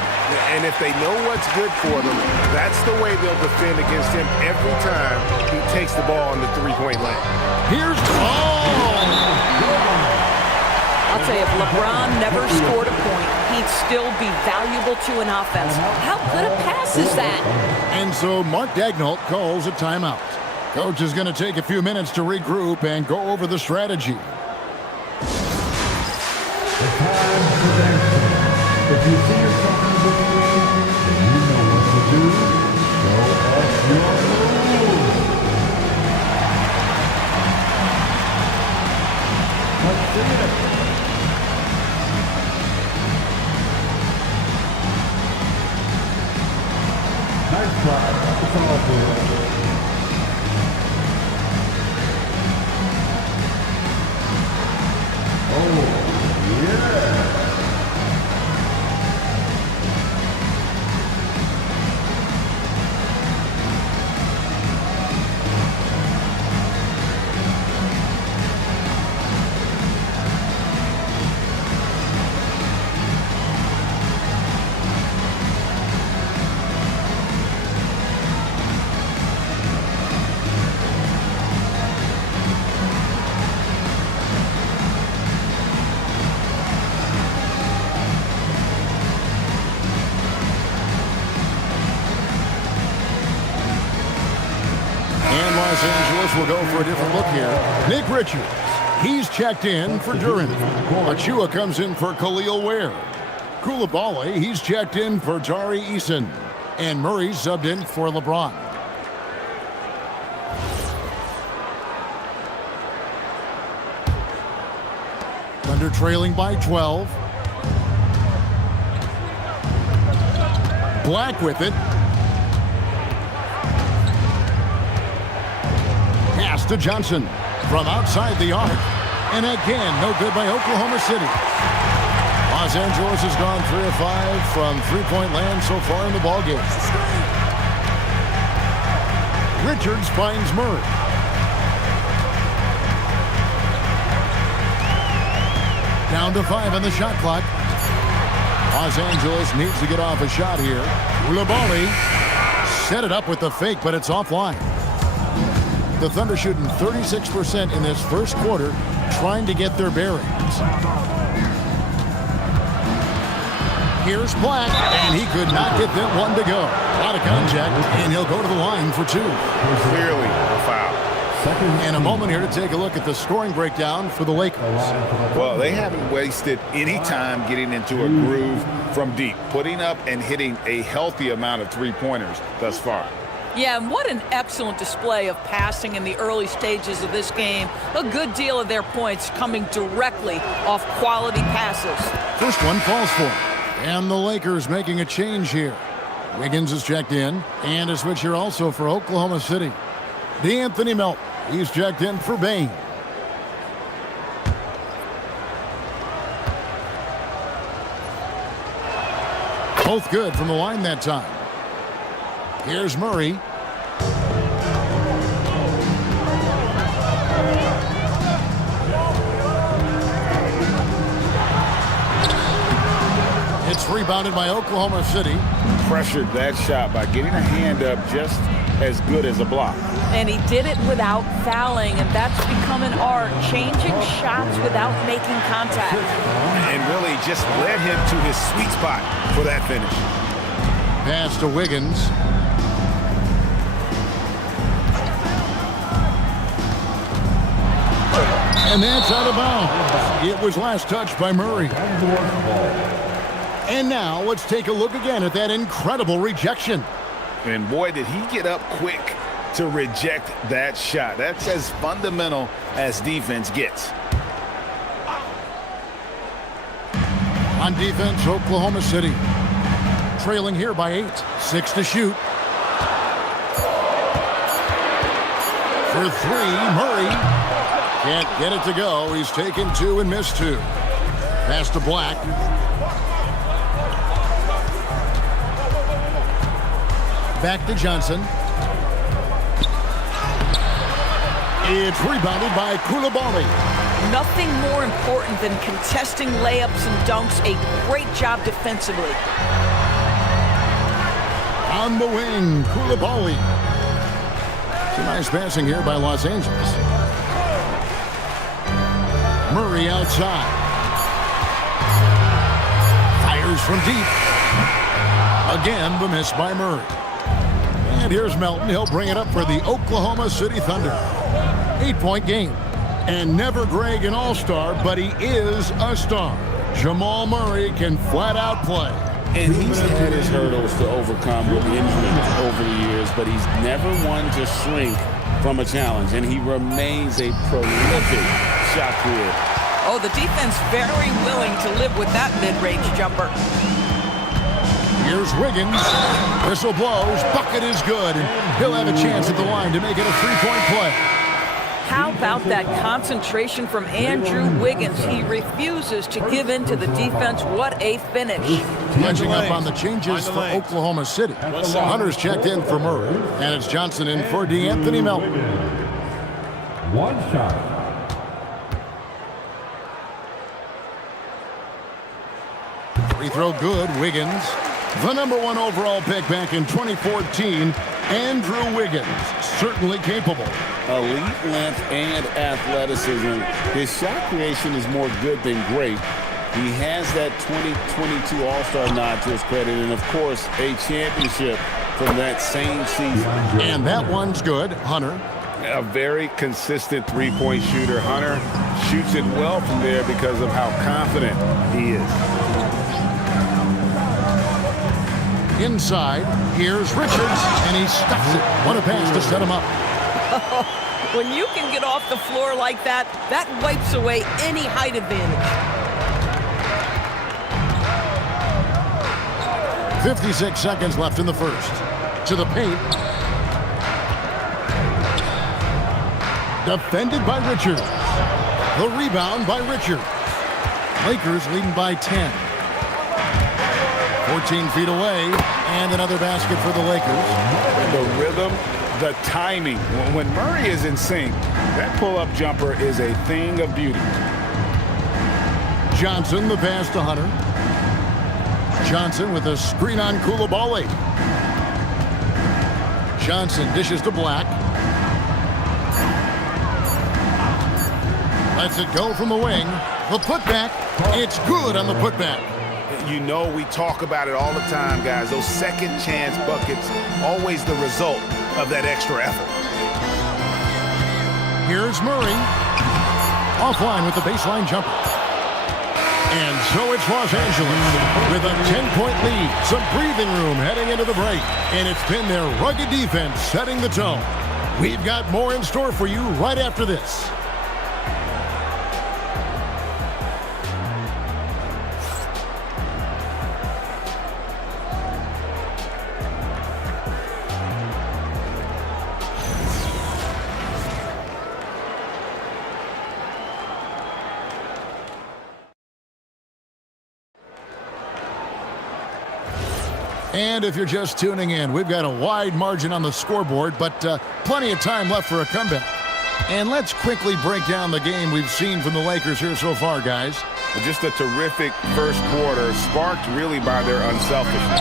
And if they know what's good for them, that's the way they'll defend against him every time he takes the ball in the three-point line. Here's I'll tell you, if LeBron never scored a point, he'd still be valuable to an offense. How good a pass is that? And so Mark Daigneault calls a timeout. Coach is going to take a few minutes to regroup and go over the strategy. If you see yourself in the game, then you know what to do. Show us your moves. Let's see it. Nice try. It's all good. Oh, yeah. And Los Angeles will go for a different look here. Nick Richards, he's checked in for Duran. Achua comes in for Khalil Ware. Koulibaly, he's checked in for Tari Eason. And Murray subbed in for LeBron. Thunder trailing by 12. Black with it. Pass to Johnson from outside the arc. And again, no good by Oklahoma City. Los Angeles has gone 3 of 5 from three-point land so far in the ballgame. Richards finds Murray. Down to 5 on the shot clock. Los Angeles needs to get off a shot here. Koulibaly set it up with the fake, but it's offline. The Thunder shooting 36% in this first quarter, trying to get their bearings. Here's Black, and he could not get that one to go. Out of contact, and he'll go to the line for 2. Clearly a foul. And a moment here to take a look at the scoring breakdown for the Lakers. Well, they haven't wasted any time getting into a groove from deep, putting up and hitting a healthy amount of three-pointers thus far. Yeah, and what an excellent display of passing in the early stages of this game. A good deal of their points coming directly off quality passes. First one falls for him. And the Lakers making a change here. Wiggins is checked in, and a switch here also for Oklahoma City. DeAnthony Melton, he's checked in for Bane. Both good from the line that time. Here's Murray. It's rebounded by Oklahoma City. Pressured that shot by getting a hand up just as good as a block. And he did it without fouling, and that's become an art, changing shots without making contact. And really just led him to his sweet spot for that finish. Pass to Wiggins. And that's out of bounds. It was last touched by Murray. And now let's take a look again at that incredible rejection. And boy, did he get up quick to reject that shot. That's as fundamental as defense gets. On defense, Oklahoma City trailing here by 8. 6 to shoot. For 3, Murray can't get it to go. He's taken 2 and missed 2. Pass to Black. Back to Johnson. It's rebounded by Koulibaly. Nothing more important than contesting layups and dunks. A great job defensively. On the wing, Koulibaly. Some nice passing here by Los Angeles. Murray outside. Fires from deep. Again, the miss by Murray. And here's Melton. He'll bring it up for the Oklahoma City Thunder. 8-point game. And never Greg an all-star, but he is a star. Jamal Murray can flat out play. And he's had his hurdles to overcome with injuries over the years, but he's never one to shrink from a challenge, and he remains a prolific shot creator. Oh, the defense very willing to live with that mid-range jumper. Here's Wiggins. Whistle blows. Bucket is good. And he'll have a chance at the line to make it a three-point play. How about that concentration from Andrew Wiggins? He refuses to give in to the defense. What a finish. Catching up on the changes for Oklahoma City. Hunter's checked in for Murray. And it's Johnson in for DeAnthony Melton. One shot. Free throw good. Wiggins. The #1 overall pick back in 2014, Andrew Wiggins, certainly capable. Elite length and athleticism. His shot creation is more good than great. He has that 2022 All-Star nod to his credit, and of course, a championship from that same season. And that one's good. Hunter. A very consistent three-point shooter. Hunter shoots it well from there because of how confident he is. Inside, here's Richards, and he stuffs it. What a pass to set him up. When you can get off the floor like that, that wipes away any height advantage. 56 seconds left in the first. To the paint. Defended by Richards. The rebound by Richards. Lakers leading by 10. 14 feet away, and another basket for the Lakers. The rhythm, the timing. When Murray is in sync, that pull-up jumper is a thing of beauty. Johnson, the pass to Hunter. Johnson with a screen on Coulibaly. Johnson dishes to Black. Lets it go from the wing. The putback, it's good on the putback. You know we talk about it all the time, guys. Those second chance buckets, always the result of that extra effort. Here's Murray. Offline with the baseline jumper. And so it's Los Angeles with a 10-point lead. Some breathing room heading into the break. And it's been their rugged defense setting the tone. We've got more in store for you right after this. And if you're just tuning in, we've got a wide margin on the scoreboard, but plenty of time left for a comeback. And let's quickly break down the game we've seen from the Lakers here so far, guys. Just a terrific first quarter, sparked really by their unselfishness.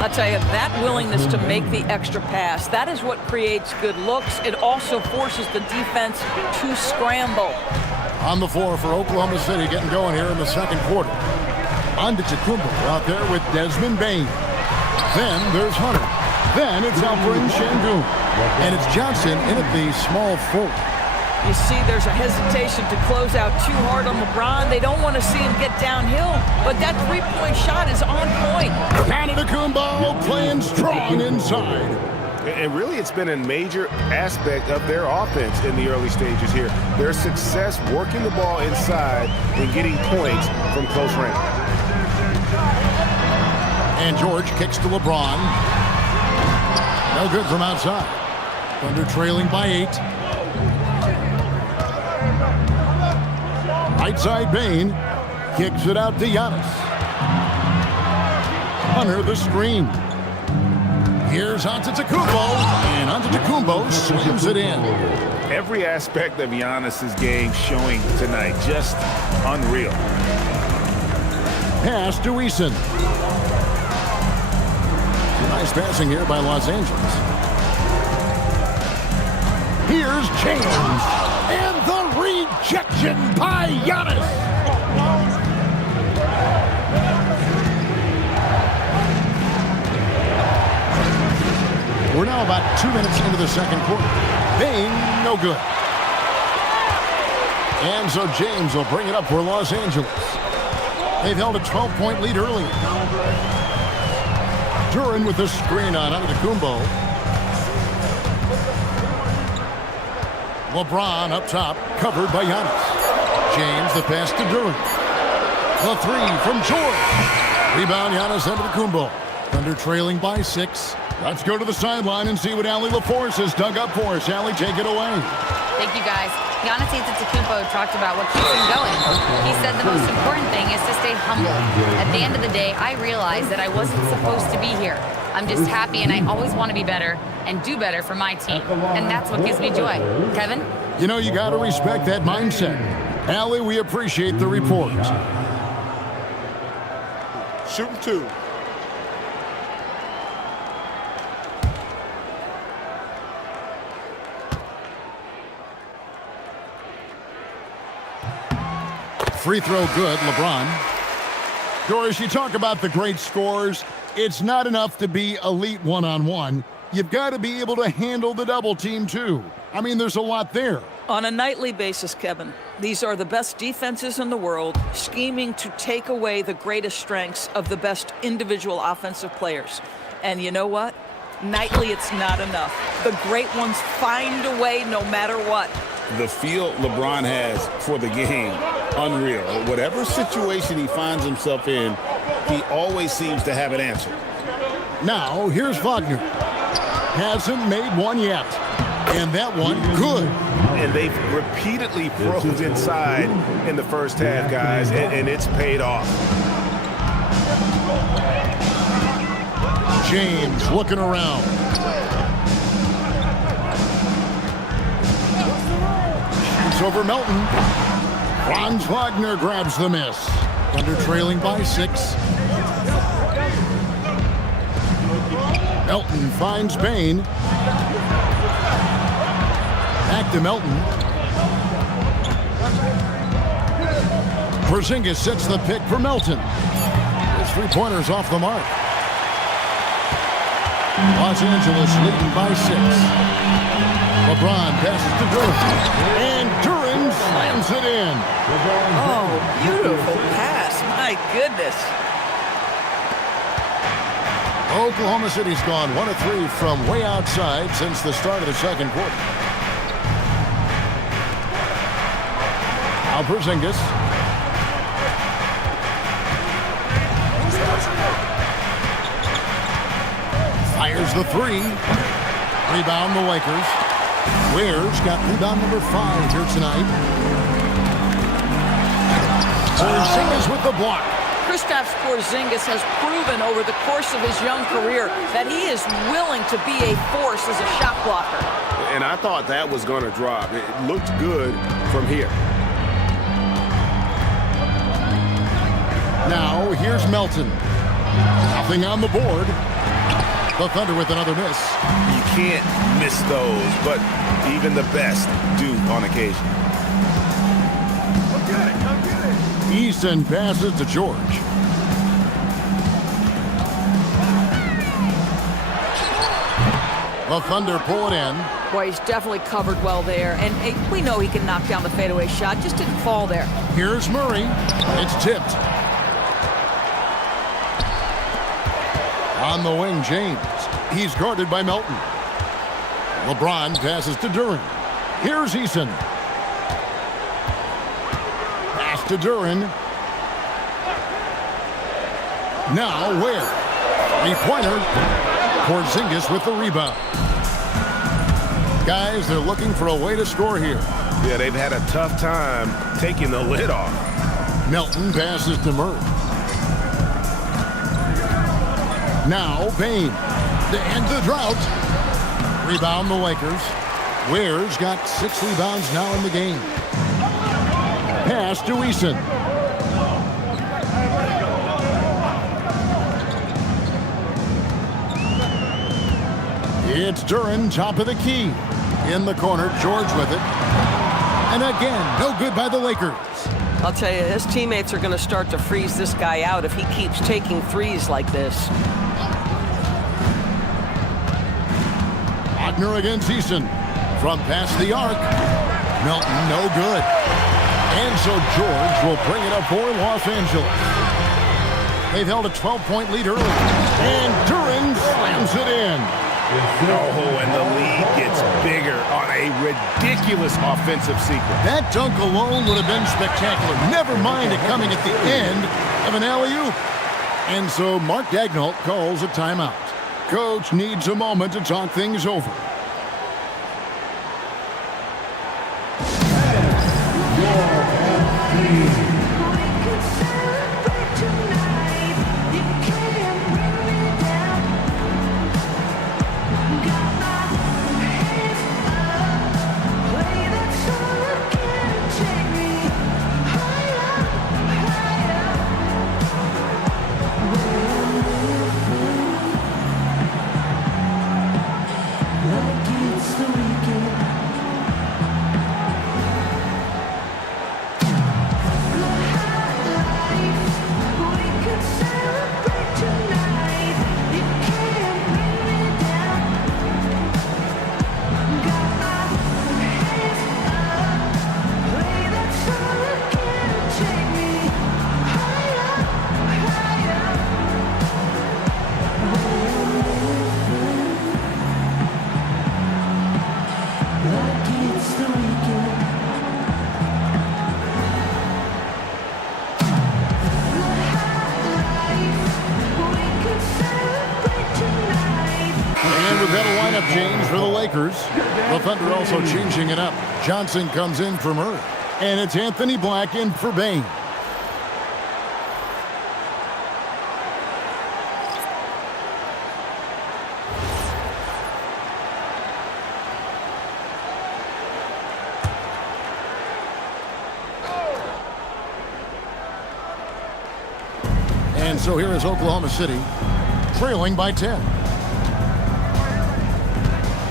I'll tell you, that willingness to make the extra pass, that is what creates good looks. It also forces the defense to scramble. On the floor for Oklahoma City, getting going here in the second quarter. Antetokounmpo out there with Desmond Bane. Then there's Hunter. Then it's Alperen Sengun. And it's Johnson in at the small forward. You see there's a hesitation to close out too hard on LeBron. They don't want to see him get downhill, but that three-point shot is on point. Antetokounmpo playing strong inside. And really, it's been a major aspect of their offense in the early stages here. Their success working the ball inside and getting points from close range. And George kicks to LeBron. No good from outside. Thunder trailing by 8. Right side, Bane kicks it out to Giannis. Hunter the screen. Here's Antetokounmpo, and Antetokounmpo slams it in. Every aspect of Giannis's game showing tonight, just unreal. Pass to Eason. Nice passing here by Los Angeles. Here's James, and the rejection by Giannis. We're now about 2 minutes into the second quarter. Bane, no good. And so James will bring it up for Los Angeles. They've held a 12-point lead earlier. Duran with the screen on Antetokounmpo. LeBron up top, covered by Giannis. James, the pass to Duran. The three from George. Rebound, Giannis Antetokounmpo. Thunder trailing by 6. Let's go to the sideline and see what Allie LaForce has dug up for us. Allie, take it away. Thank you, guys. Giannis Antetokounmpo talked about what keeps him going. He said the most important thing is to stay humble. At the end of the day, I realized that I wasn't supposed to be here. I'm just happy, and I always want to be better and do better for my team. And that's what gives me joy. Kevin? You know, you got to respect that mindset. Allie, we appreciate the report. Shooting 2. Free throw good, LeBron. Doris, you talk about the great scores. It's not enough to be elite one-on-one. You've got to be able to handle the double team, too. I mean, there's a lot there. On a nightly basis, Kevin, these are the best defenses in the world, scheming to take away the greatest strengths of the best individual offensive players. And you know what? Nightly, it's not enough. The great ones find a way no matter what. The feel LeBron has for the game, unreal. Whatever situation he finds himself in, he always seems to have an answer. Now, here's Wagner. Hasn't made one yet. And that one, good. And they've repeatedly probed inside in the first half, guys, and it's paid off. James looking around. Shoots over Melton. Franz Wagner grabs the miss. Thunder trailing by 6. Melton finds Bane. Back to Melton. Porzingis sets the pick for Melton. His three-pointer's off the mark. Los Angeles leading by 6. LeBron passes to Duran. And Duran slams it in. Oh, beautiful pass. My goodness. Oklahoma City's gone 1 of 3 from way outside since the start of the second quarter. Now Porzingis. Fires the 3. Rebound the Lakers. Ware's got rebound number 5 here tonight. Porzingis with the block. Kristaps Porzingis has proven over the course of his young career that he is willing to be a force as a shot blocker. And I thought that was going to drop. It looked good from here. Now, here's Melton. Nothing on the board. The Thunder with another miss. You can't miss those, but even the best do on occasion. Easton passes to George. The Thunder pull it in. Boy, he's definitely covered well there. And we know he can knock down the fadeaway shot. Just didn't fall there. Here's Murray. It's tipped. On the wing, James. He's guarded by Melton. LeBron passes to Duran. Here's Eason. Pass to Duran. Now Ware. Three-pointer. Porzingis with the rebound. Guys, they're looking for a way to score here. Yeah, they've had a tough time taking the lid off. Melton passes to Murray. Now Bane to end the drought. Rebound the Lakers. Ware's got 6 rebounds now in the game. Pass to Eason. It's Duran, top of the key. In the corner, George with it. And again, no good by the Lakers. I'll tell you, his teammates are going to start to freeze this guy out if he keeps taking threes like this. Wagner against Eason. From past the arc. Melton, no good. And so George will bring it up for Los Angeles. They've held a 12-point lead early. And Duran slams it in. Oh, and the lead gets bigger on a ridiculous offensive sequence. That dunk alone would have been spectacular. Never mind it coming at the end of an alley-oop. And so Mark Daigneault calls a timeout. Coach needs a moment to talk things over. And we've got a lineup change for the Lakers. The Thunder also changing it up. Johnson comes in for Murray. And it's Anthony Black in for Bane. And so here is Oklahoma City, trailing by 10.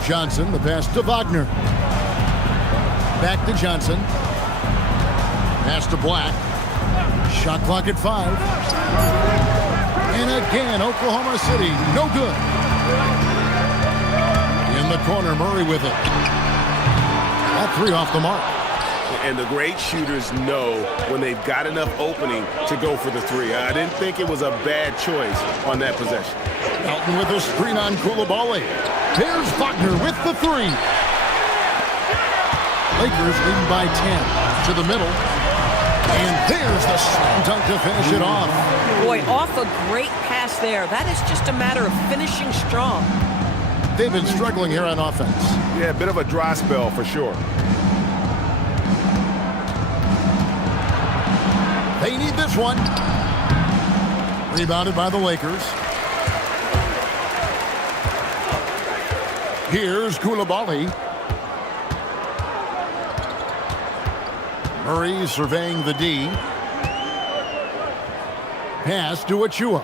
Johnson, the pass to Wagner. Back to Johnson. Pass to Black. Shot clock at 5. And again, Oklahoma City, no good. In the corner, Murray with it. That 3 off the mark. And the great shooters know when they've got enough opening to go for the 3. I didn't think it was a bad choice on that possession. Elton with a screen on Coulibaly. There's Wagner with the 3. Lakers leading by 10. To the middle. And there's the slam dunk to finish it off. Boy, off a great pass there. That is just a matter of finishing strong. They've been struggling here on offense. Yeah, a bit of a dry spell for sure. They need this one. Rebounded by the Lakers. Here's Coulibaly. Murray surveying the D. Pass to Achua.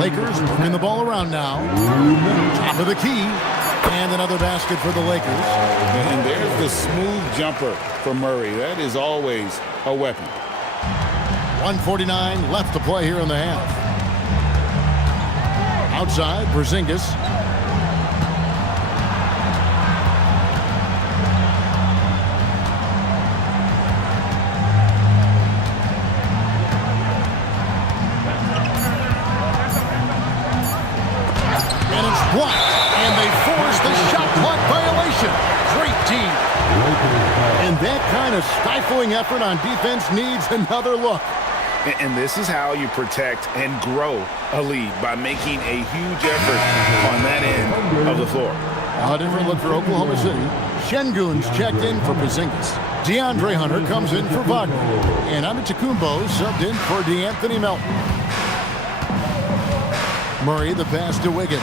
Lakers moving the ball around now. Top of the key. And another basket for the Lakers. And there's the smooth jumper for Murray. That is always a weapon. 1:49 left to play here in the half. Outside, Porzingis. And it's blocked. And they force the shot clock violation. Great team. And that kind of stifling effort on defense needs another look. And this is how you protect and grow a lead, by making a huge effort on that end of the floor. A different look for Oklahoma City. Şengün's checked in for Porzingis. DeAndre Hunter comes in for Wagner. And Antetokounmpo subbed in for DeAnthony Melton. Murray the pass to Wiggins.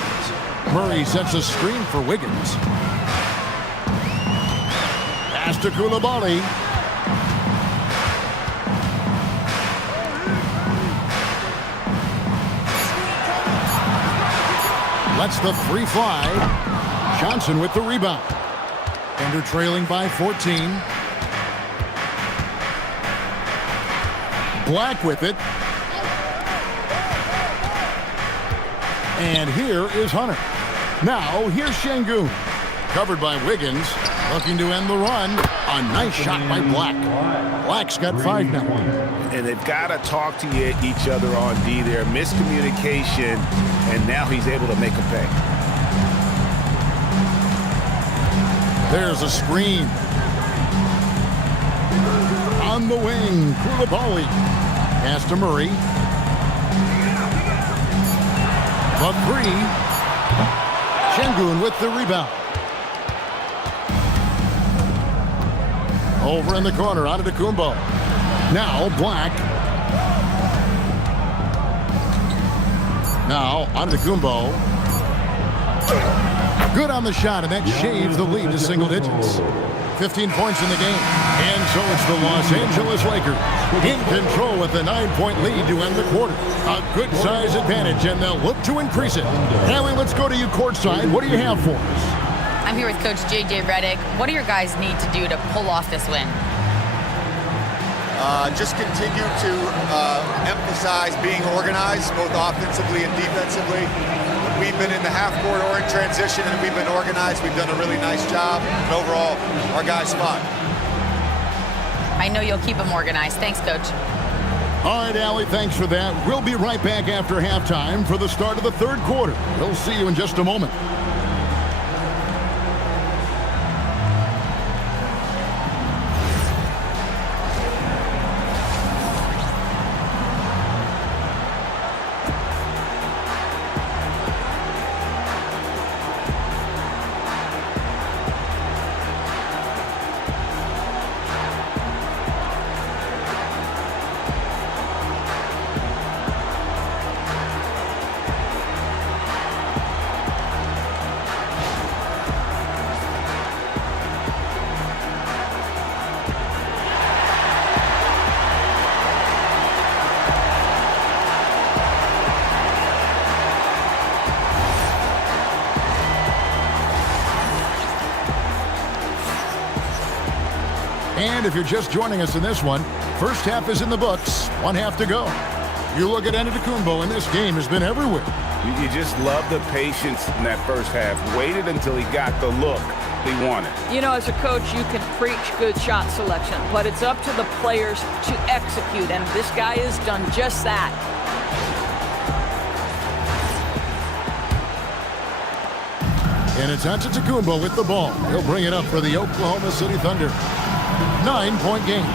Murray sets a screen for Wiggins. Pass to Coulibaly. Lets the 3 fly. Johnson with the rebound. Thunder trailing by 14. Black with it. And here is Hunter. Now here's Şengün. Covered by Wiggins. Looking to end the run. A nice shot by Black. Black's got 5 now. And they've got to talk to each other on D there. Miscommunication. And now he's able to make a pay. There's a screen. On the wing, Coulibaly. Pass to Murray. The 3. Şengün with the rebound. Over in the corner, Antetokounmpo. Now Black. Now Antetokounmpo. Good on the shot, and that shaves the lead to single digits. 15 points in the game. And so it's the Los Angeles Lakers in control with a 9-point lead to end the quarter. A good size advantage, and they'll look to increase it. Hallie, let's go to you courtside. What do you have for us? I'm here with Coach J.J. Redick. What do your guys need to do to pull off this win? Just continue to emphasize being organized, both offensively and defensively. We've been in the half-court or in transition, and we've been organized. We've done a really nice job. And overall, our guys fought. I know you'll keep them organized. Thanks, Coach. All right, Allie, thanks for that. We'll be right back after halftime for the start of the third quarter. We'll see you in just a moment. And if you're just joining us in this one, first half is in the books, 1 half to go. You look at Antetokounmpo, and this game has been everywhere. You just love the patience in that first half. Waited until he got the look he wanted. You know, as a coach, you can preach good shot selection, but it's up to the players to execute, and this guy has done just that. And it's Antetokounmpo with the ball. He'll bring it up for the Oklahoma City Thunder. 9-point game.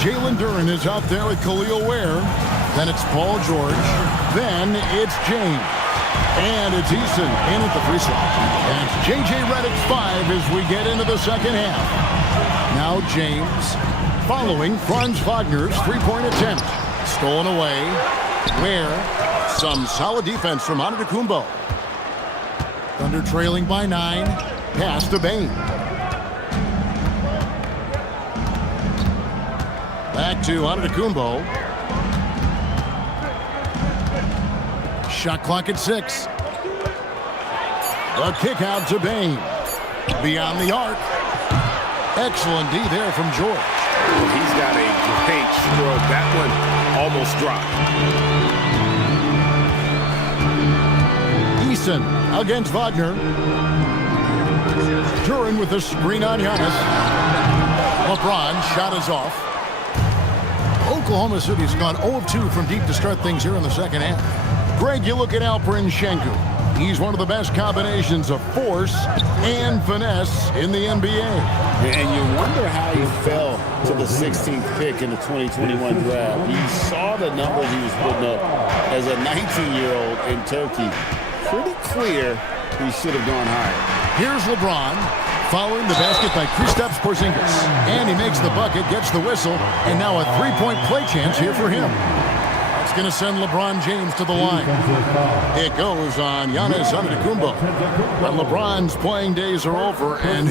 Jalen Duren is out there with Khalil Ware. Then it's Paul George. Then it's James. And it's Eason in at the free throw. And it's J.J. Redick's 5 as we get into the second half. Now James following Franz Wagner's three-point attempt. Stolen away. Ware. Some solid defense from Antetokounmpo. Thunder trailing by 9. Pass to Bane. Back to Antetokounmpo. Shot clock at 6. The kick out to Bane. Beyond the arc. Excellent D there from George. He's got a great stroke. That one almost dropped. Eason against Wagner. Duren with a screen on Giannis. LeBron shot is off. Oklahoma City's gone 0 of 2 from deep to start things here in the second half. Greg, you look at Alperen Sengun. He's one of the best combinations of force and finesse in the NBA. And you wonder how he fell to the 16th pick in the 2021 draft. You saw the numbers he was putting up as a 19-year-old in Turkey. Pretty clear he should have gone higher. Here's LeBron following the basket by Kristaps Porzingis. And he makes the bucket, gets the whistle, and now a three-point play chance here for him. That's going to send LeBron James to the line. It goes on Giannis Antetokounmpo. But LeBron's playing days are over, and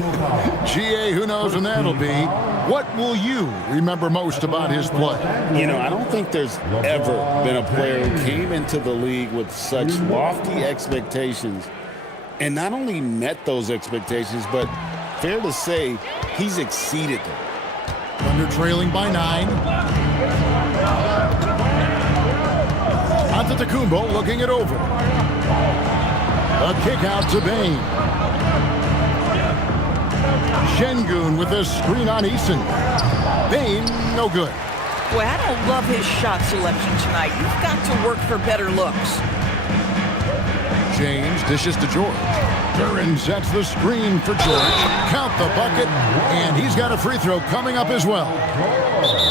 GA, who knows when that'll be. What will you remember most about his play? You know, I don't think there's ever been a player who came into the league with such lofty expectations and not only met those expectations, but fair to say, he's exceeded them. Thunder trailing by 9. Antetokounmpo looking it over. A kick out to Bane. Sengun with a screen on Eason. Bane, no good. Boy, I don't love his shot selection tonight. You've got to work for better looks. James dishes to George. Duren sets the screen for George. Count the bucket, and he's got a free throw coming up as well.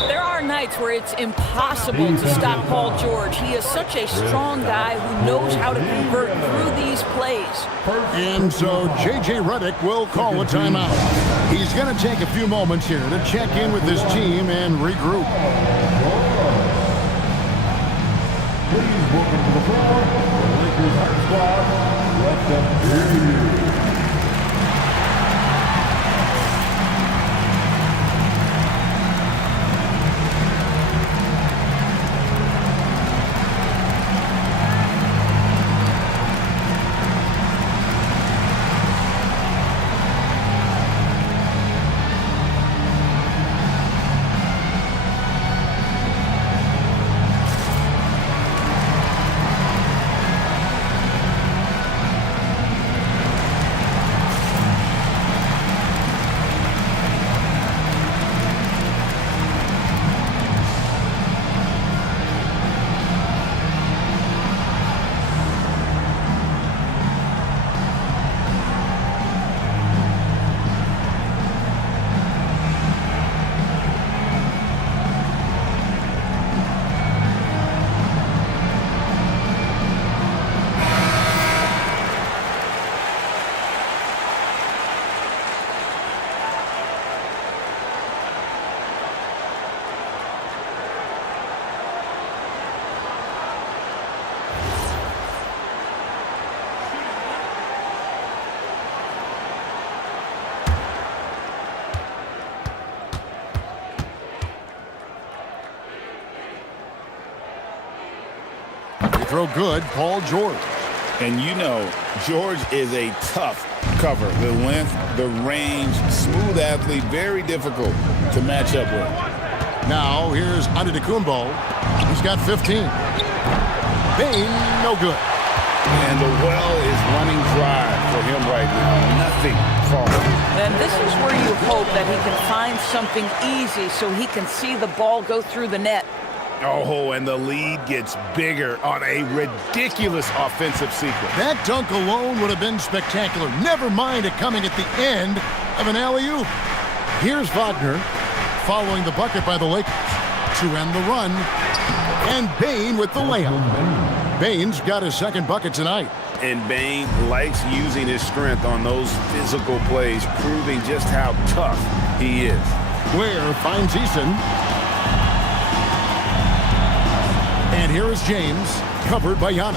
There are nights where it's impossible to stop Paul George. He is such a strong guy who knows how to convert through these plays. And so J.J. Redick will call a timeout. He's going to take a few moments here to check in with his team and regroup. Please welcome to the floor, the Lakers Heart Squad. Let them hear you. Throw good, Paul George. And you know, George is a tough cover. The length, the range, smooth athlete, very difficult to match up with. Now here's Antetokounmpo. He's got 15. Bane, no good. And the well is running dry for him right now. Nothing falling. And this is where you hope that he can find something easy so he can see the ball go through the net. Oh, and the lead gets bigger on a ridiculous offensive sequence. That dunk alone would have been spectacular. Never mind it coming at the end of an alley-oop. Here's Wagner following the bucket by the Lakers to end the run. And Bane with the layup. Bane's got his second bucket tonight. And Bane likes using his strength on those physical plays, proving just how tough he is. Ware finds Eason. And here is James, covered by Giannis.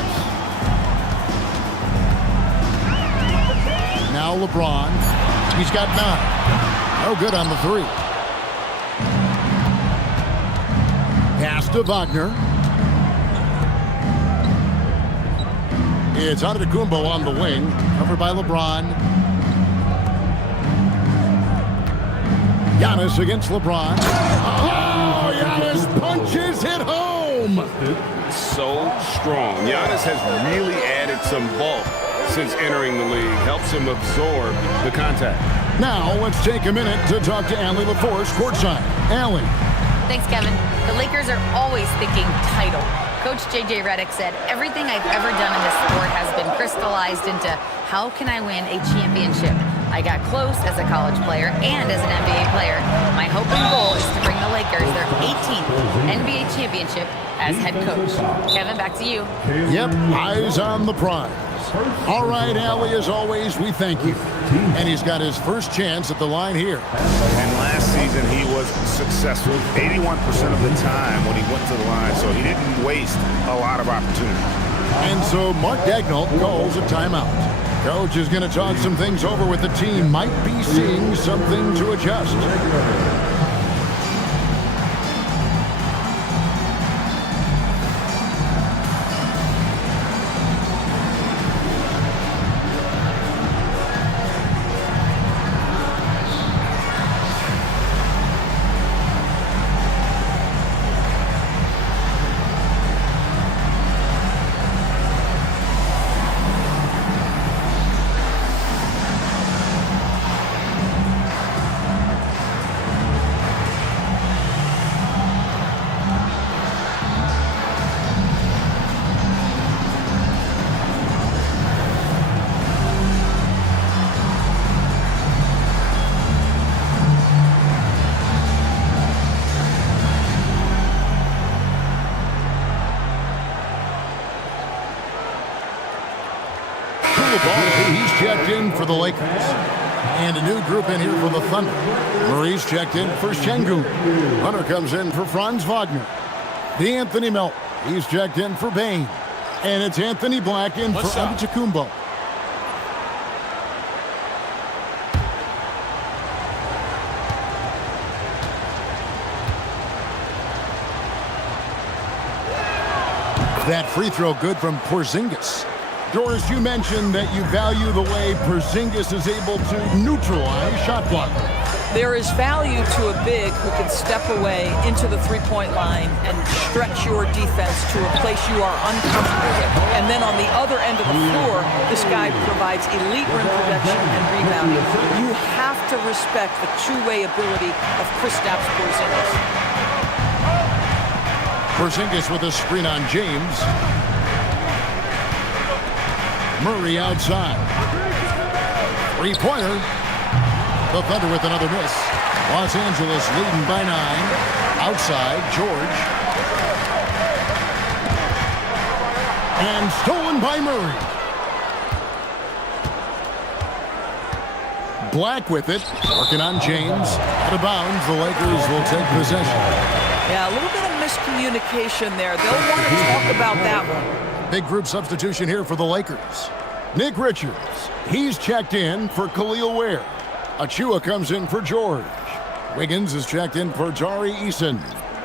Now LeBron. He's got 9. No good on the 3. Pass to Wagner. It's Antetokounmpo on the wing, covered by LeBron. Giannis against LeBron. Oh, Giannis punches it home. So strong. Giannis has really added some bulk since entering the league. Helps him absorb the contact. Now let's take a minute to talk to Allie LaForce courtside. Allie. Thanks, Kevin. The Lakers are always thinking title. Coach J.J. Redick said, everything I've ever done in this sport has been crystallized into how can I win a championship? I got close as a college player and as an NBA player. My hope and goal is to bring the Lakers their 18th NBA championship as head coach. Kevin, back to you. Yep, eyes on the prize. All right, Allie, as always, we thank you. And he's got his first chance at the line here. And last season, he was successful 81% of the time when he went to the line, so he didn't waste a lot of opportunity. And so Mark Daigneault calls a timeout. Coach is going to talk some things over with the team. Might be seeing something to adjust. He's checked in for the Lakers. And a new group in here for the Thunder. Murray's checked in for Şengün. Hunter comes in for Franz Wagner. D'Anthony Melton. He's checked in for Bane. And it's Anthony Black in for Antetokounmpo. That free throw good from Porzingis. Doris, you mentioned that you value the way Porzingis is able to neutralize shot blocker. There is value to a big who can step away into the three-point line and stretch your defense to a place you are uncomfortable with. And then on the other end of the floor, this guy provides elite rim protection and rebounding. You have to respect the two-way ability of Kristaps Porzingis. Porzingis with a screen on James. Murray outside. Three-pointer. The Thunder with another miss. Los Angeles leading by 9. Outside, George. And stolen by Murray. Black with it. Working on James. Out of bounds. The Lakers will take possession. Yeah, a little bit of miscommunication there. They'll want to talk about that one. Big group substitution here for the Lakers. Nick Richards. He's checked in for Khalil Ware. Achua comes in for George. Wiggins is checked in for Tari Eason.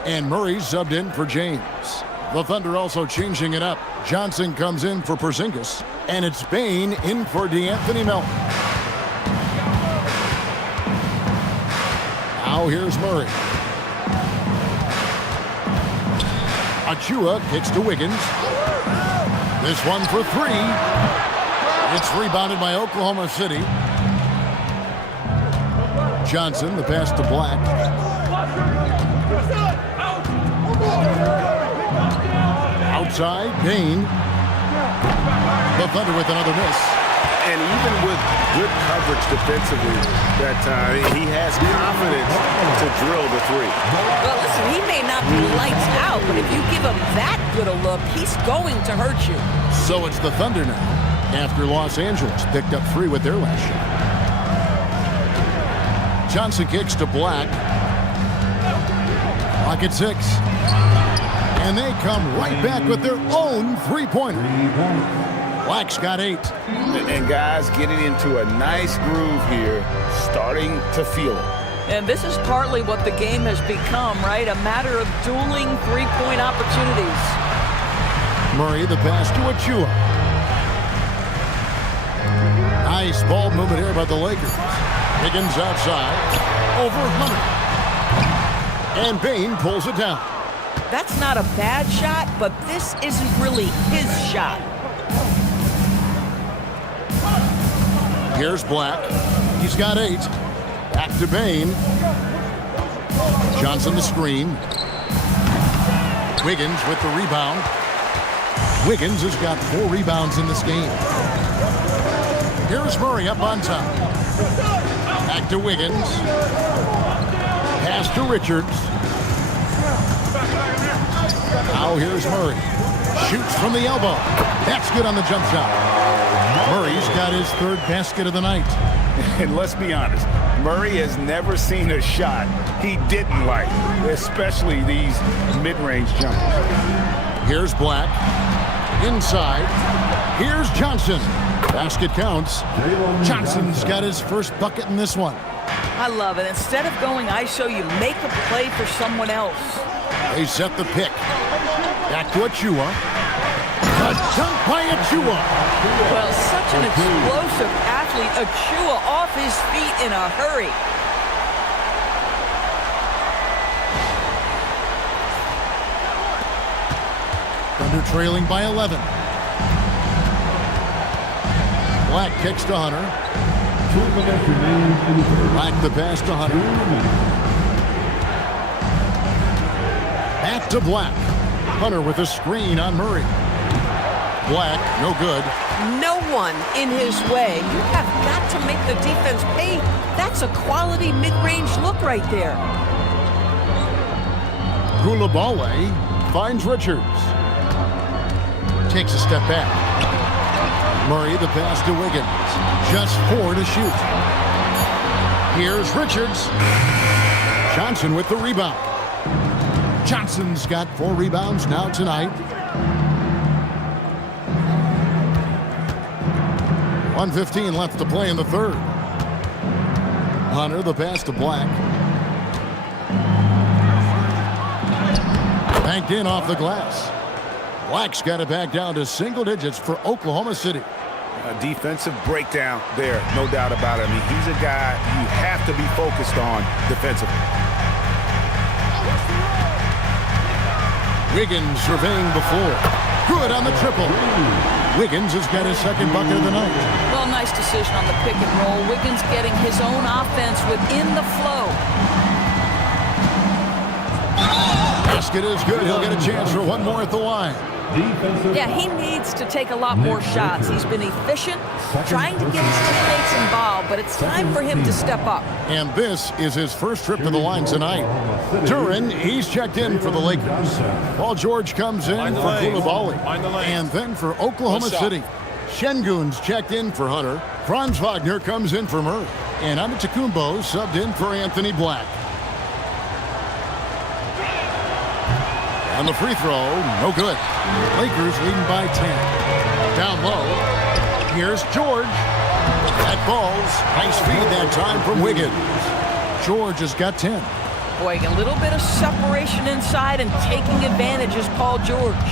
And Murray subbed in for James. The Thunder also changing it up. Johnson comes in for Porzingis. And it's Bane in for D'Anthony Melton. Now here's Murray. Achua kicks to Wiggins. This one for three. It's rebounded by Oklahoma City. Johnson, the pass to Black. Outside, Bain. The Thunder with another miss. And even with good coverage defensively that time, he has confidence to drill the three. Well, listen, he may not be lights out, but if you give him that good a look, he's going to hurt you. So it's the Thunder now, after Los Angeles picked up three with their last shot. Johnson kicks to Black. Clock at 6. And they come right back with their own three-pointer. Black's got 8. And guys getting into a nice groove here, starting to feel it. And this is partly what the game has become, right? A matter of dueling three-point opportunities. Murray, the pass to Achua. Nice ball movement here by the Lakers. Higgins outside. Over Hunter. And Bain pulls it down. That's not a bad shot, but this isn't really his shot. Here's Black. He's got 8. Back to Bain. Johnson the screen. Wiggins with the rebound. Wiggins has got 4 rebounds in this game. Here's Murray up on top. Back to Wiggins. Pass to Richards. Now here's Murray. Shoots from the elbow. That's good on the jump shot. Murray's got his 3rd basket of the night. And let's be honest, Murray has never seen a shot he didn't like, especially these mid-range jumpers. Here's Black. Inside. Here's Johnson. Basket counts. Johnson's got his first bucket in this one. I love it. Instead of going ISO, you make a play for someone else. They set the pick. Back to Achua. A dunk by Achua. Well, such an explosive athlete. Achua off his feet in a hurry. Thunder trailing by 11. Black kicks to Hunter. Black the pass to Hunter. Back to Black. Hunter with a screen on Murray. Black, no good. No one in his way. You have got to make the defense pay. That's a quality mid-range look right there. Coulibaly finds Richards. Takes a step back. Murray the pass to Wiggins. Just 4 to shoot. Here's Richards. Johnson with the rebound. Johnson's got 4 rebounds now tonight. 1:15 left to play in the 3rd. Hunter the pass to Black. Banked in off the glass. Black's got it back down to single digits for Oklahoma City. A defensive breakdown there, no doubt about it. I mean, he's a guy you have to be focused on defensively. Wiggins surveying the floor. Good on the triple. Wiggins has got his 2nd bucket of the night. Well, nice decision on the pick and roll. Wiggins getting his own offense within the flow. Basket is good. He'll get a chance for one more at the line. Yeah, he needs to take a lot more shots. He's been efficient, trying to get his teammates involved, but it's time for him to step up. And this is his first trip to the line tonight. Duren, he's checked in for the Lakers. Paul George comes in for Coulibaly. And then for Oklahoma City, Şengün's checked in for Hunter. Franz Wagner comes in for Murray. And Antetokounmpo subbed in for Anthony Black. And the free throw, no good. Lakers leading by 10. Down low, here's George. That falls. Nice feed that time from Wiggins. George has got 10. Boy, a little bit of separation inside and taking advantage is Paul George.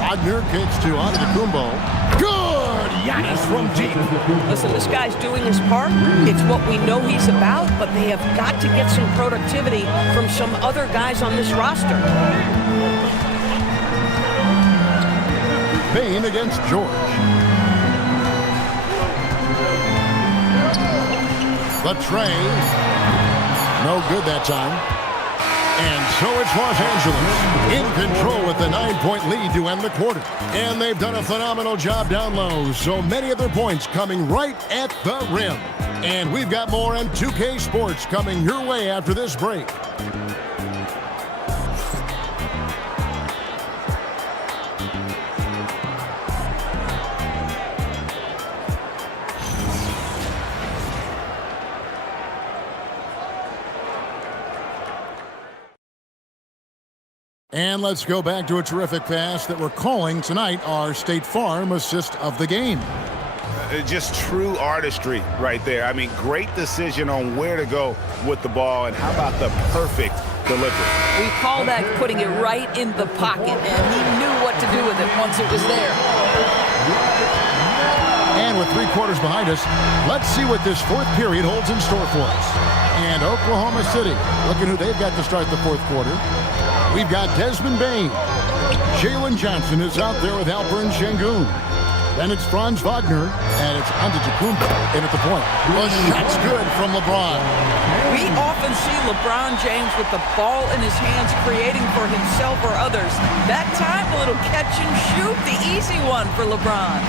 Wagner kicks to Antetokounmpo. Good! Giannis from deep. Listen, this guy's doing his part. It's what we know he's about, but they have got to get some productivity from some other guys on this roster. Bane against George. The tray. No good that time. And so it's Los Angeles in control with the 9-point lead to end the quarter. And they've done a phenomenal job down low. So many of their points coming right at the rim. And we've got more on 2K Sports coming your way after this break. And let's go back to a terrific pass that we're calling tonight our State Farm assist of the game. Just true artistry right there. I mean, great decision on where to go with the ball, and how about the perfect delivery? We call that putting it right in the pocket, and he knew what to do with it once it was there. And with 3 quarters behind us, let's see what this fourth period holds in store for us. And Oklahoma City, look at who they've got to start the fourth quarter. We've got Desmond Bane. Jalen Johnson is out there with Alperen Sengun. Then it's Franz Wagner, and it's Antetokounmpo in at the point. The shot's good from LeBron. We often see LeBron James with the ball in his hands creating for himself or others. That time, a little catch and shoot, the easy one for LeBron.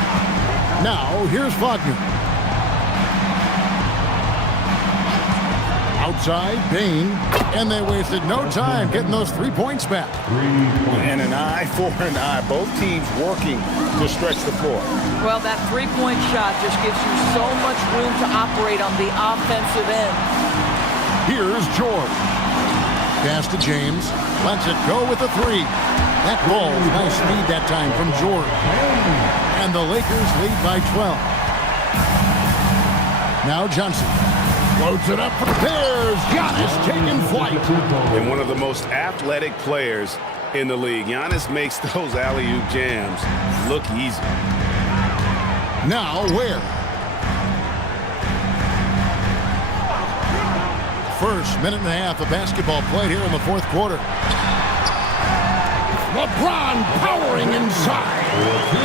Now, here's Wagner. Outside, Bane, and they wasted no time getting those 3 points back. And an eye for an eye. Both teams working to stretch the floor. Well, that 3-point shot just gives you so much room to operate on the offensive end. Here's George. Pass to James. Lets it go with a 3. That ball, nice speed that time from George. And the Lakers lead by 12. Now Johnson. Loads it up. There's Giannis taking flight. And one of the most athletic players in the league. Giannis makes those alley-oop jams look easy. Now where? First minute and a half of basketball played here in the fourth quarter. LeBron powering inside.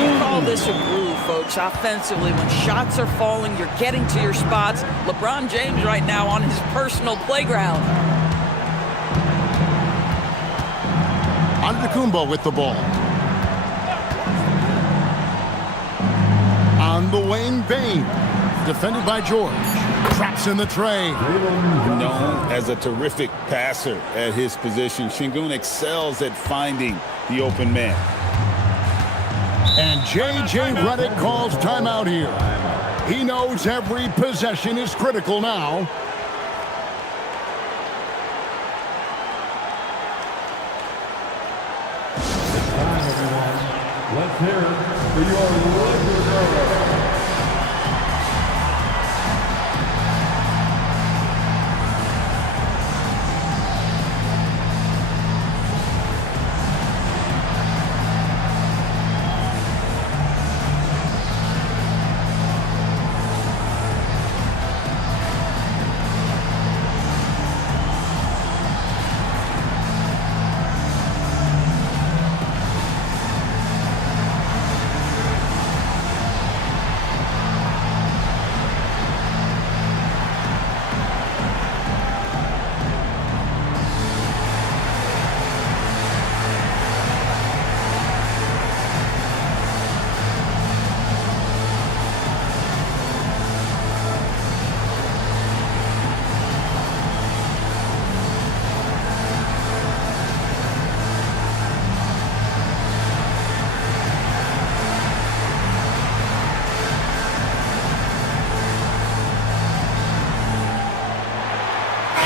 We call this a groove, folks. Offensively, when shots are falling, you're getting to your spots. LeBron James right now on his personal playground. Antetokounmpo with the ball. On the wing, Bane. Defended by George. Traps in the tray. Known as a terrific passer at his position, Sengun excels at finding the open man. And J.J. Redick calls timeout here. He knows every possession is critical now. It's time, everyone. Let's hear it for your Lakers girls.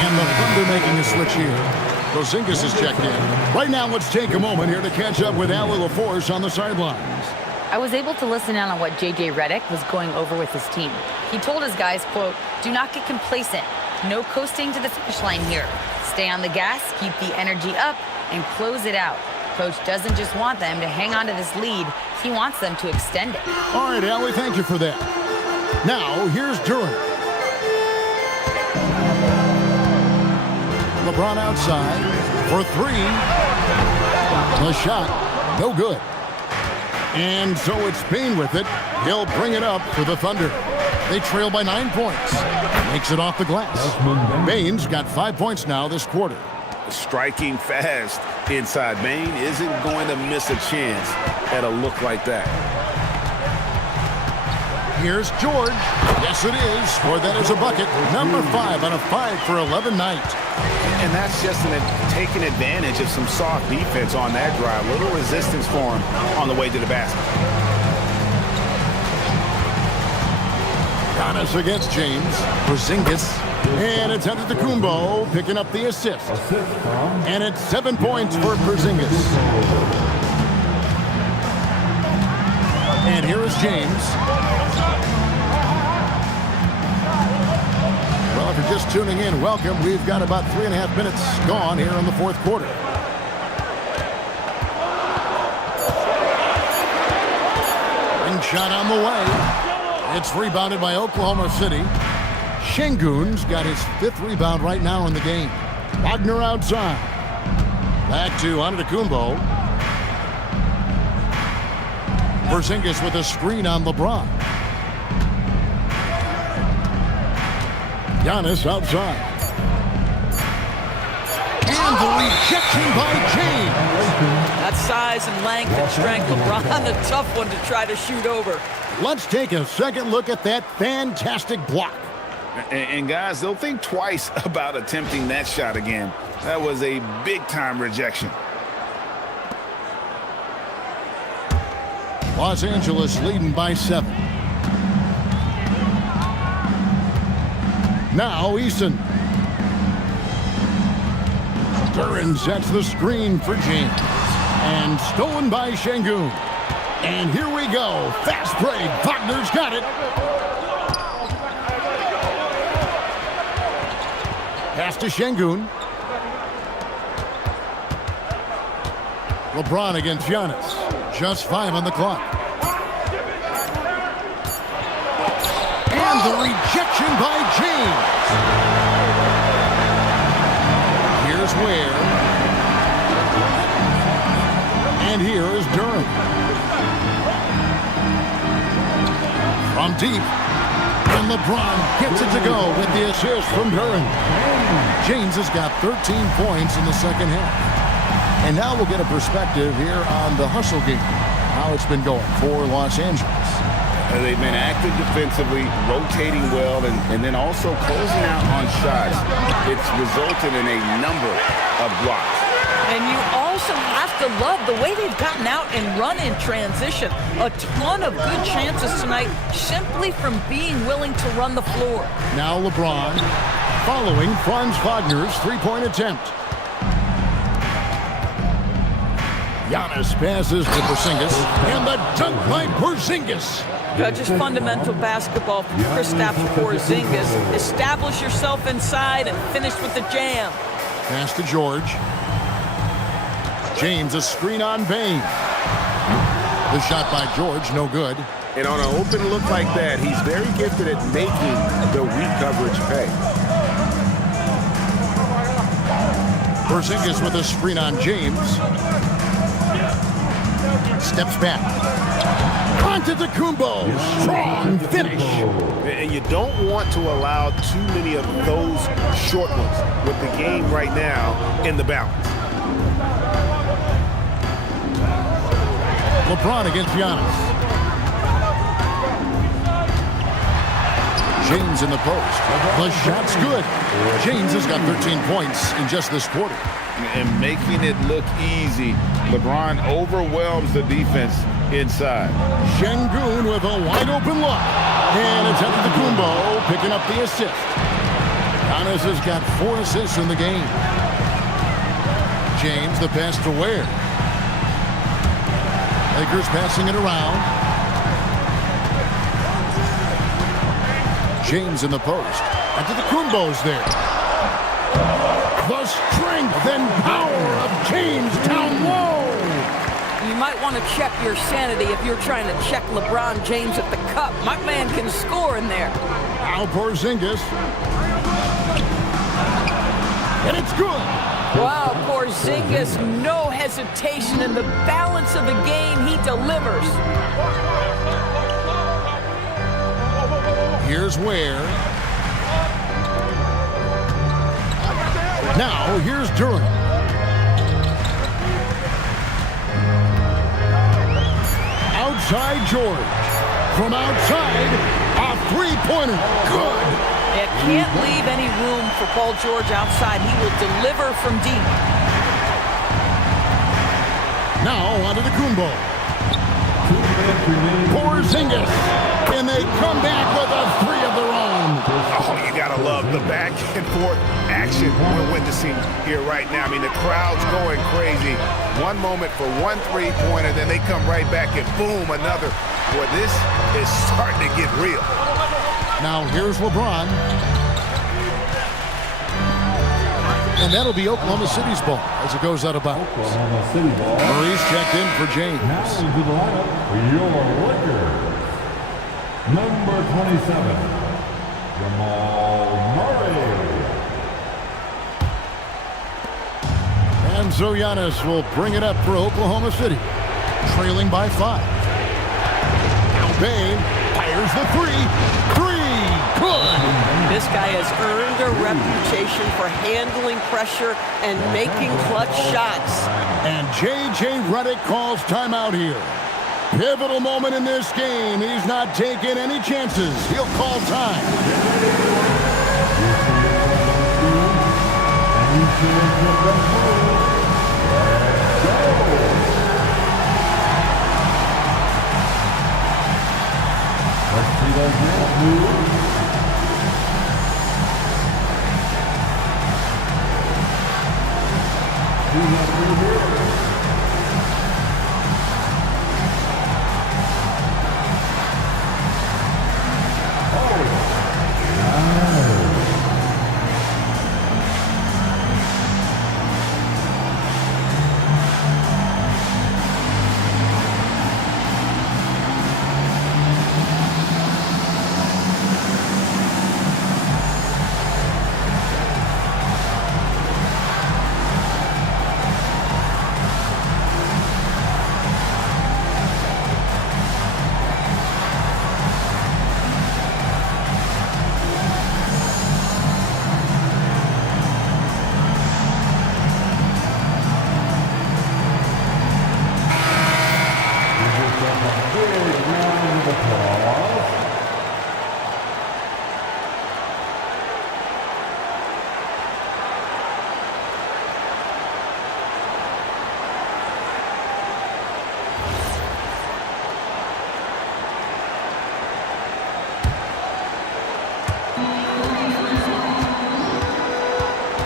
And the Thunder making a switch here. Porzingis is checked in. Right now, let's take a moment here to catch up with Allie LaForce on the sidelines. I was able to listen in on what J.J. Redick was going over with his team. He told his guys, quote, "Do not get complacent. No coasting to the finish line here. Stay on the gas, keep the energy up, and close it out. Coach doesn't just want them to hang on to this lead. He wants them to extend it. All right, Allie, thank you for that. Now, here's Durant. LeBron outside for three. The shot, no good. And so it's Bane with it. He'll bring it up for the Thunder. They trail by 9 points. Makes it off the glass. Bane's got 5 points now this quarter. Striking fast inside. Bane isn't going to miss a chance at a look like that. Here's George. Yes, it is. For that is a bucket. Number 5 on a 5 for 11 night. And that's just taking advantage of some soft defense on that drive. Little resistance for him on the way to the basket. Giannis against James. Porzingis. And it's Antetokounmpo picking up the assist. And it's 7 points for Porzingis. And here is James. Well, if you're just tuning in, welcome. We've got about 3.5 minutes gone here in the fourth quarter. Ring shot on the way. It's rebounded by Oklahoma City. Şengün's got his 5th rebound right now in the game. Wagner outside. Back to Antetokounmpo. Porzingis with a screen on LeBron. Giannis outside. And the rejection by James. That size and length and strength, LeBron, a tough one to try to shoot over. Let's take a second look at that fantastic block. And guys, they'll think twice about attempting that shot again. That was a big-time rejection. Los Angeles leading by 7. Now Eason. Duran sets the screen for James. And stolen by Şengün. And here we go. Fast break. Wagner's got it. Pass to Şengün. LeBron against Giannis. Just 5 on the clock. And the rejection by James. Here's Ware. And here is Durant. From deep. And LeBron gets it to go with the assist from Durant. James has got 13 points in the second half. And now we'll get a perspective here on the hustle game, how it's been going for Los Angeles. They've been active defensively, rotating well, and then also closing out on shots. It's resulted in a number of blocks. And you also have to love the way they've gotten out and run in transition. A ton of good chances tonight simply from being willing to run the floor. Now LeBron following Franz Wagner's three-point attempt. Giannis passes to Porzingis, and the dunk by Porzingis. Just fundamental basketball from Kristaps Porzingis. Establish yourself inside and finish with the jam. Pass to George. James, a screen on Bane. The shot by George, no good. And on an open look like that, he's very gifted at making the weak coverage pay. Porzingis with a screen on James. Steps back. Antetokounmpo, strong finish. And you don't want to allow too many of those short ones with the game right now in the balance. LeBron against Giannis. James in the post. The shot's good. James has got 13 points in just this quarter. And making it look easy. LeBron overwhelms the defense inside. Şengün with a wide open look. And it's Antetokounmpo picking up the assist. Giannis has got 4 assists in the game. James, the pass to Ware. Lakers passing it around. James in the post. Antetokounmpo's there. The strength and power of James down low. might want to check your sanity if you're trying to check LeBron James at the cup. My man can score in there. Now Porzingis. And it's good. Wow, Porzingis, no hesitation in the balance of the game. He delivers. Here's Ware. Now, here's Durant. Outside George. From outside, a three-pointer. Good. You can't leave any room for Paul George outside. He will deliver from deep. Now, onto the Kumbo. Porzingis. And they come back with a three of their own. Oh, you gotta love the back and forth action we're witnessing here right now. I mean, the crowd's going crazy. One moment for one three-pointer, then they come right back and boom, another. Boy, this is starting to get real. Now here's LeBron. And that'll be Oklahoma City's ball as it goes out of bounds. Murray's checked in for James. Now into the lineup for your Lakers. Number 27, Jamal Murray. And Giannis will bring it up for Oklahoma City, trailing by 5. Now Bane fires the three. Good. This guy has earned a reputation for handling pressure and making clutch shots. And J.J. Redick calls timeout here. Pivotal moment in this game. He's not taking any chances. He'll call time. Let's see those hands move.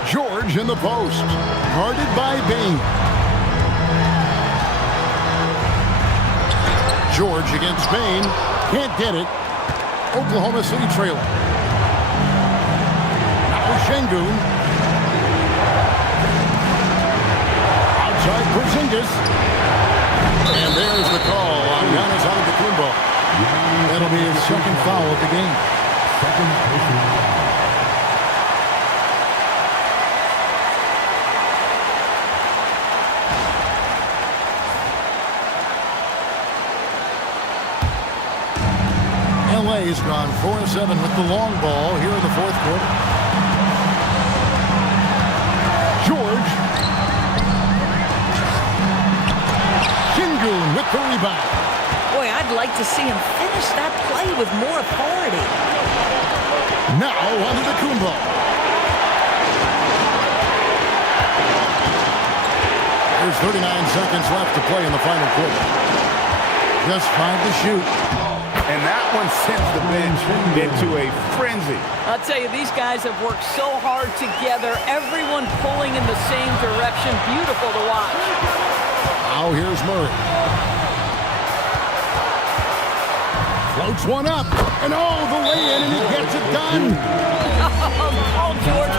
George in the post, guarded by Bane. George against Bane, can't get it. Oklahoma City trailing. Now Şengün. Outside Porzingis. And there's the call on Giannis Antetokounmpo. That'll be his second foul of the game. Second personal foul. LA's gone 4-7 with the long ball here in the fourth quarter. George. Şengün with the rebound. Boy, I'd like to see him finish that play with more authority. Now onto the Kumbo. There's 39 seconds left to play in the final quarter. Just 5 to shoot. And that one sends the bench into a frenzy. I'll tell you, these guys have worked so hard together. Everyone pulling in the same direction. Beautiful to watch. Now here's Murray. Floats one up. And the way in, and he gets it done. Paul George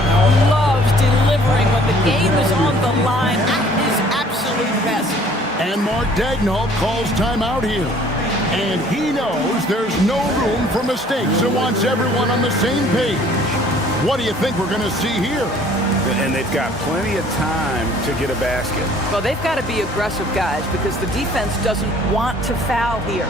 loves delivering when the game is on the line at his absolute best. And And Mark Daigneault calls timeout here. And he knows there's no room for mistakes and wants everyone on the same page. What do you think we're going to see here? And they've got plenty of time to get a basket. Well, they've got to be aggressive, guys, because the defense doesn't want to foul here.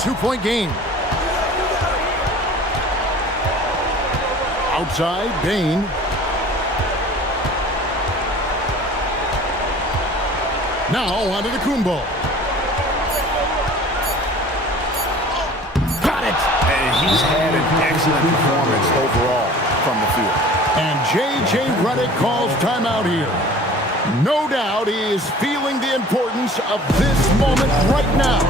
Two-point game. Outside, Bane. Now onto the Kumbo. Got it! And he's had an excellent performance overall from the field. And J.J. Redick calls timeout here. No doubt he is feeling the importance of this moment right now.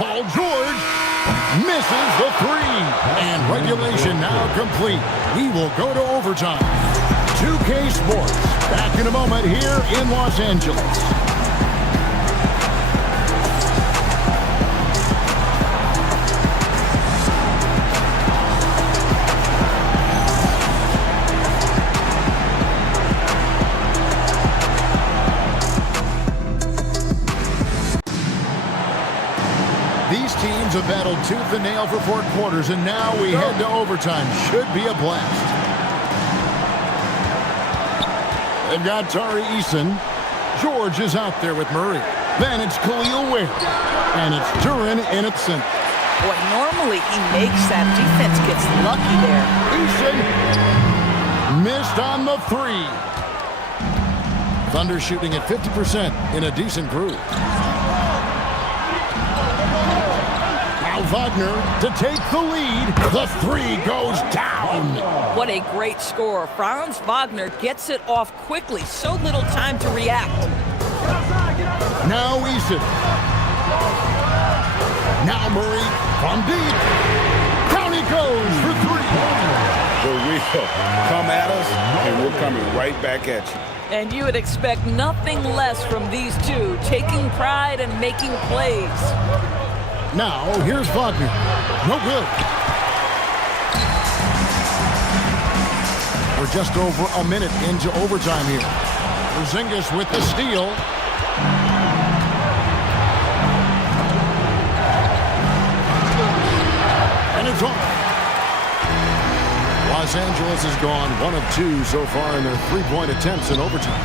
Paul George misses the three. And regulation now complete. We will go to overtime. 2K Sports back in a moment here in Los Angeles. Have battled tooth and nail for 4 quarters, and now we head to overtime. Should be a blast. They've got Tari Eason. George is out there with Murray. Then it's Khalil Ware. And it's Duren in its center. Boy, normally he makes that. Defense gets lucky there. Eason missed on the 3. Thunder shooting at 50% in a decent groove. Wagner to take the lead. The 3 goes down. What a great score. Franz Wagner gets it off quickly. So little time to react. Now Eason. Now Murray from deep. Down he goes for 3. The real. Come at us, and we're coming right back at you. And you would expect nothing less from these two, taking pride and making plays. Now, here's Wagner. No good. We're just over a minute into overtime here. Porzingis with the steal. And it's on. Los Angeles has gone 1 of 2 so far in their three-point attempts in overtime.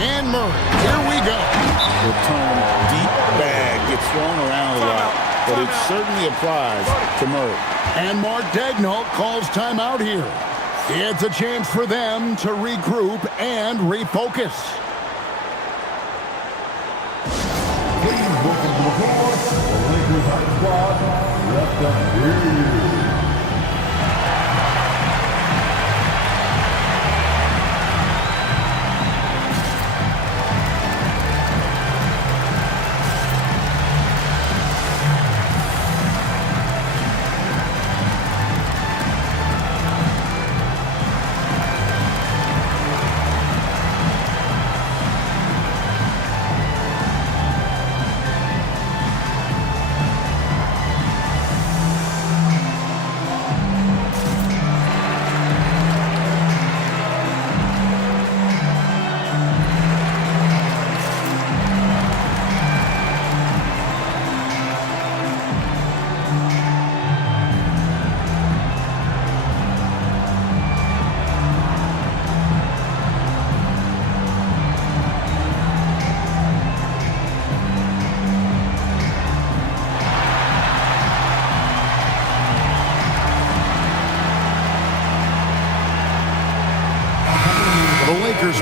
And Murray, here we go. The term deep bag gets thrown around a lot, but it certainly applies to Murray. And Mark Daigneault calls timeout here. It's a chance for them to regroup and refocus. Please welcome to the floor, the Lakers hot squad, left up here.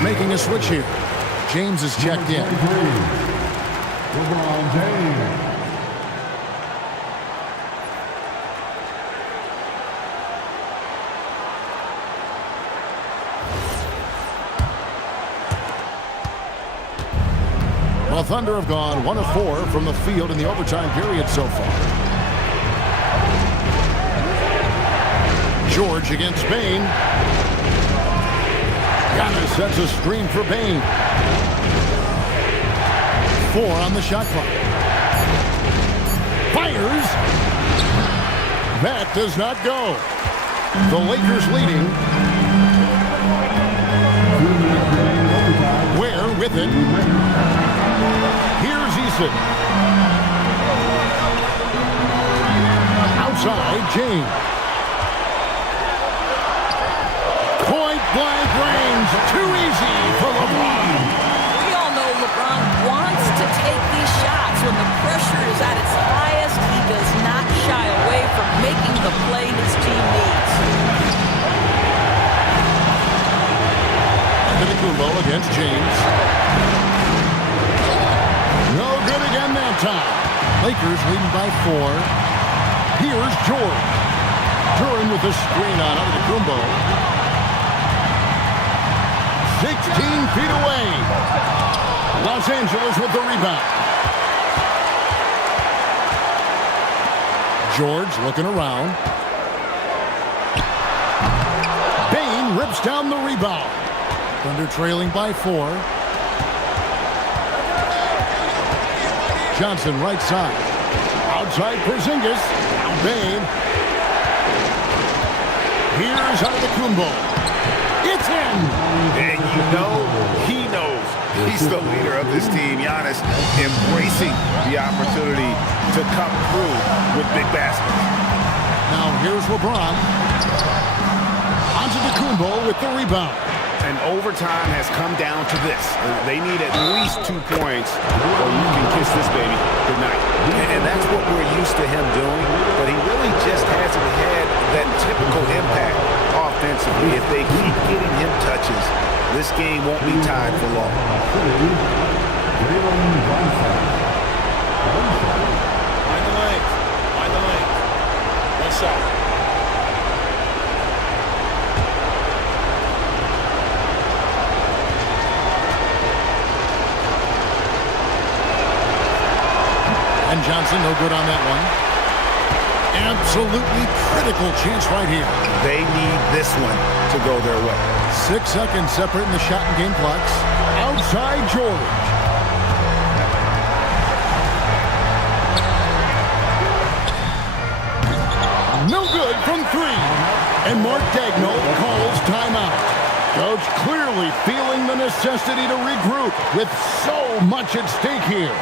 Making a switch here. James is checked in. LeBron James. Well, Thunder have gone 1 of 4 from the field in the overtime period so far. George against Bane. Giannis sets a screen for Bane. 4 on the shot clock. Fires. That does not go. The Lakers leading. Ware with it. Here's Eason. Outside, James. Point-blank range, too easy for LeBron. We all know LeBron wants to take these shots. When the pressure is at its highest, he does not shy away from making the play his team needs. Antetokounmpo against James. No good again that time. Lakers leading by 4. Here's George. Duran with the screen on Antetokounmpo. 16 feet away. Los Angeles with the rebound. George looking around. Bane rips down the rebound. Thunder trailing by 4. Johnson right side. Outside Porzingis. Bane. Here's Antetokounmpo. It's in! And you know, he knows he's the leader of this team. Giannis embracing the opportunity to come through with big baskets. Now here's LeBron. Antetokounmpo with the rebound. And overtime has come down to this. They need at least 2 points or you can kiss this baby goodnight. And that's what we're used to him doing, but he really just hasn't had that typical impact offensively. If they keep getting him touches, this game won't be tied for long. Find the lane. Find the lane. One shot. And Johnson, no good on that one. Absolutely critical chance right here. They need this one to go their way. 6 seconds separating the shot and game clocks. Outside George. No good from 3. And Mark Daigneault calls timeout. Coach clearly feeling the necessity to regroup with so much at stake here.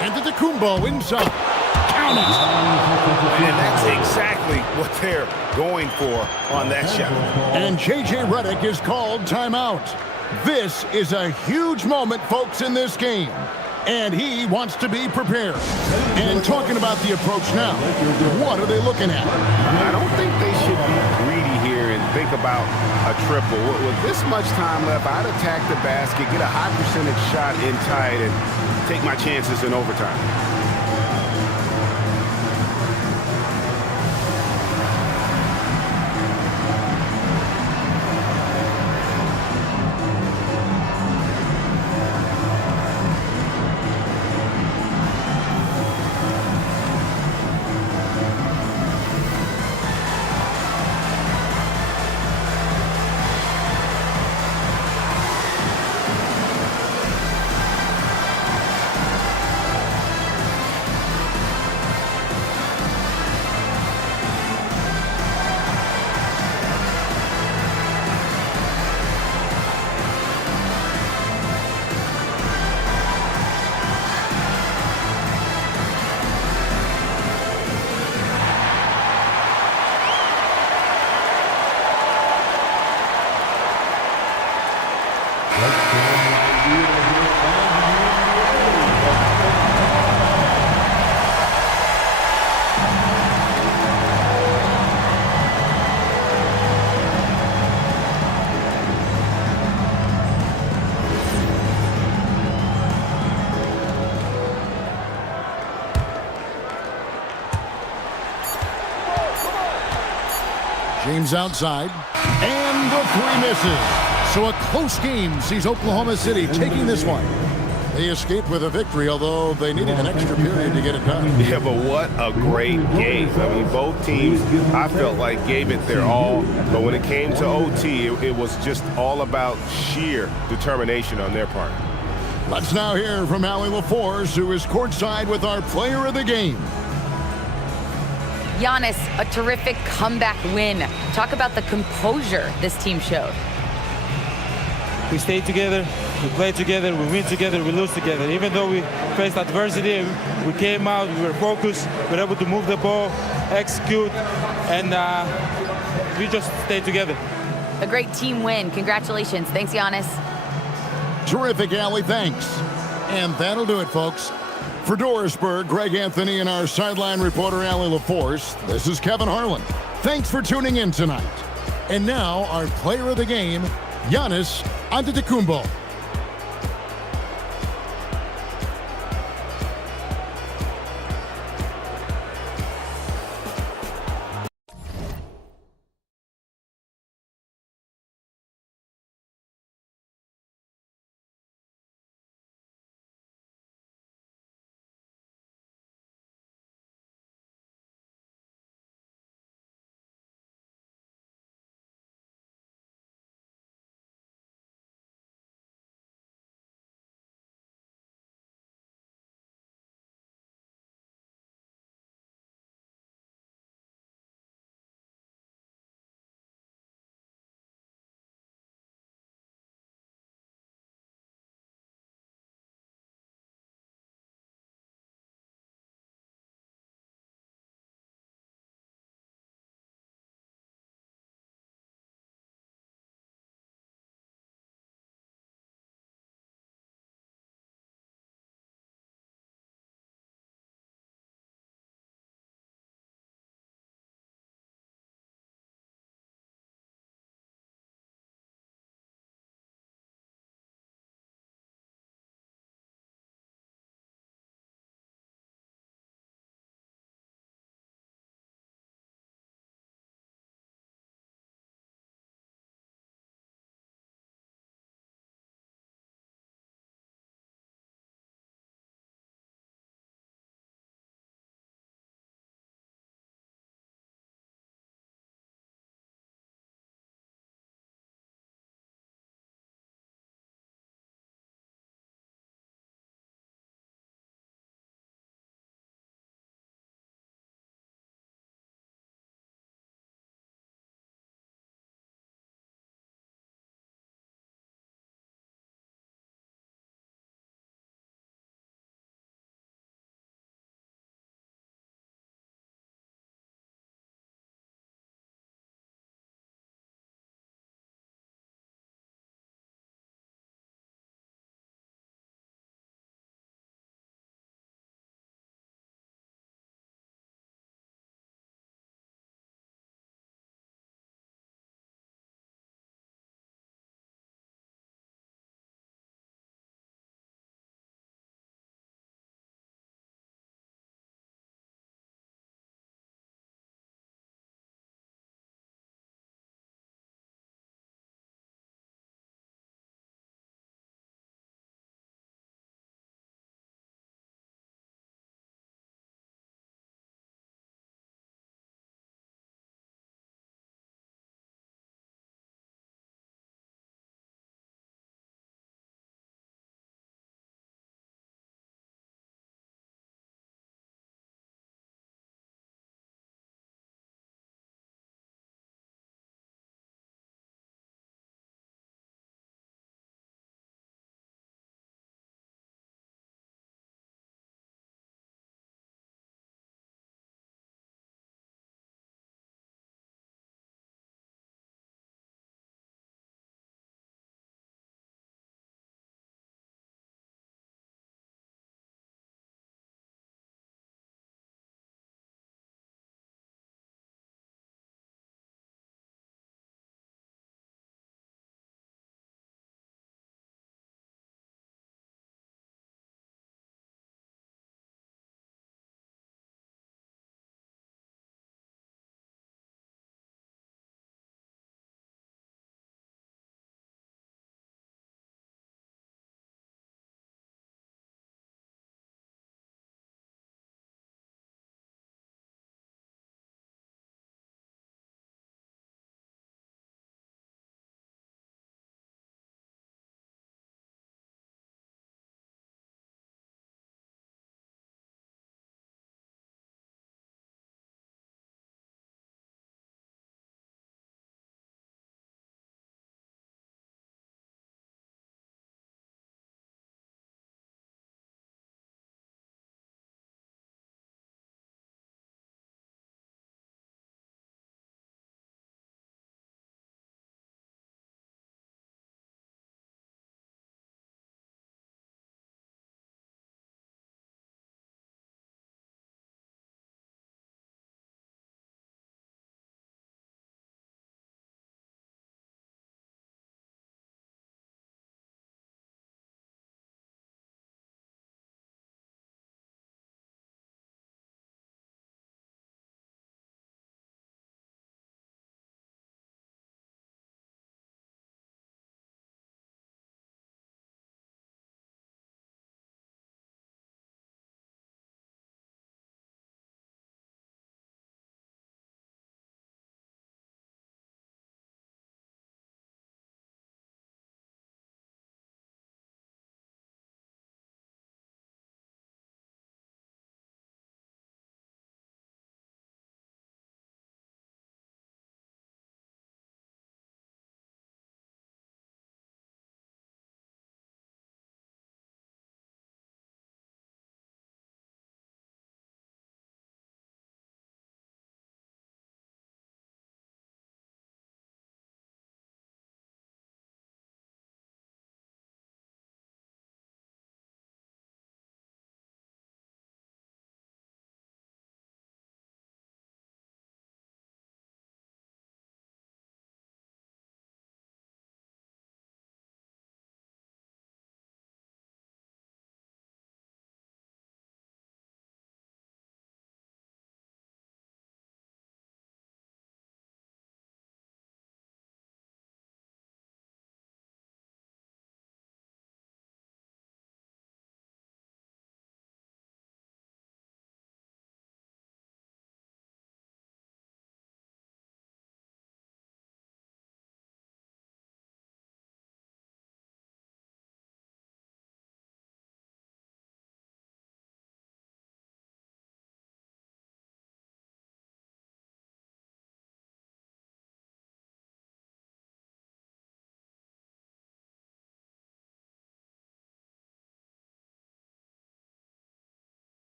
Antetokounmpo inside. Count it. And that's exactly what they're going for on that shot. And J.J. Redick is called timeout. This is a huge moment, folks, in this game. And he wants to be prepared. And talking about the approach now, what are they looking at? I don't think they should be greedy here and think about a triple. With this much time left, I'd attack the basket, get a high percentage shot in tight, and take my chances in overtime. James outside, and the 3 misses. So a close game sees Oklahoma City taking this one. They escaped with a victory, although they needed an extra period to get it done. Yeah, but what a great game. I mean, both teams, I felt like, gave it their all. But when it came to OT, it was just all about sheer determination on their part. Let's now hear from Allie LaForce, who is courtside with our player of the game. Giannis, a terrific comeback win. Talk about the composure this team showed. We stayed together, we played together, we win together, we lose together. Even though we faced adversity, we came out, we were focused, we were able to move the ball, execute, and we just stayed together. A great team win. Congratulations. Thanks, Giannis. Terrific, Allie. Thanks. And that'll do it, folks. For Dorisburg, Greg Anthony, and our sideline reporter, Allie LaForce, this is Kevin Harlan. Thanks for tuning in tonight. And now our player of the game, Giannis Antetokounmpo.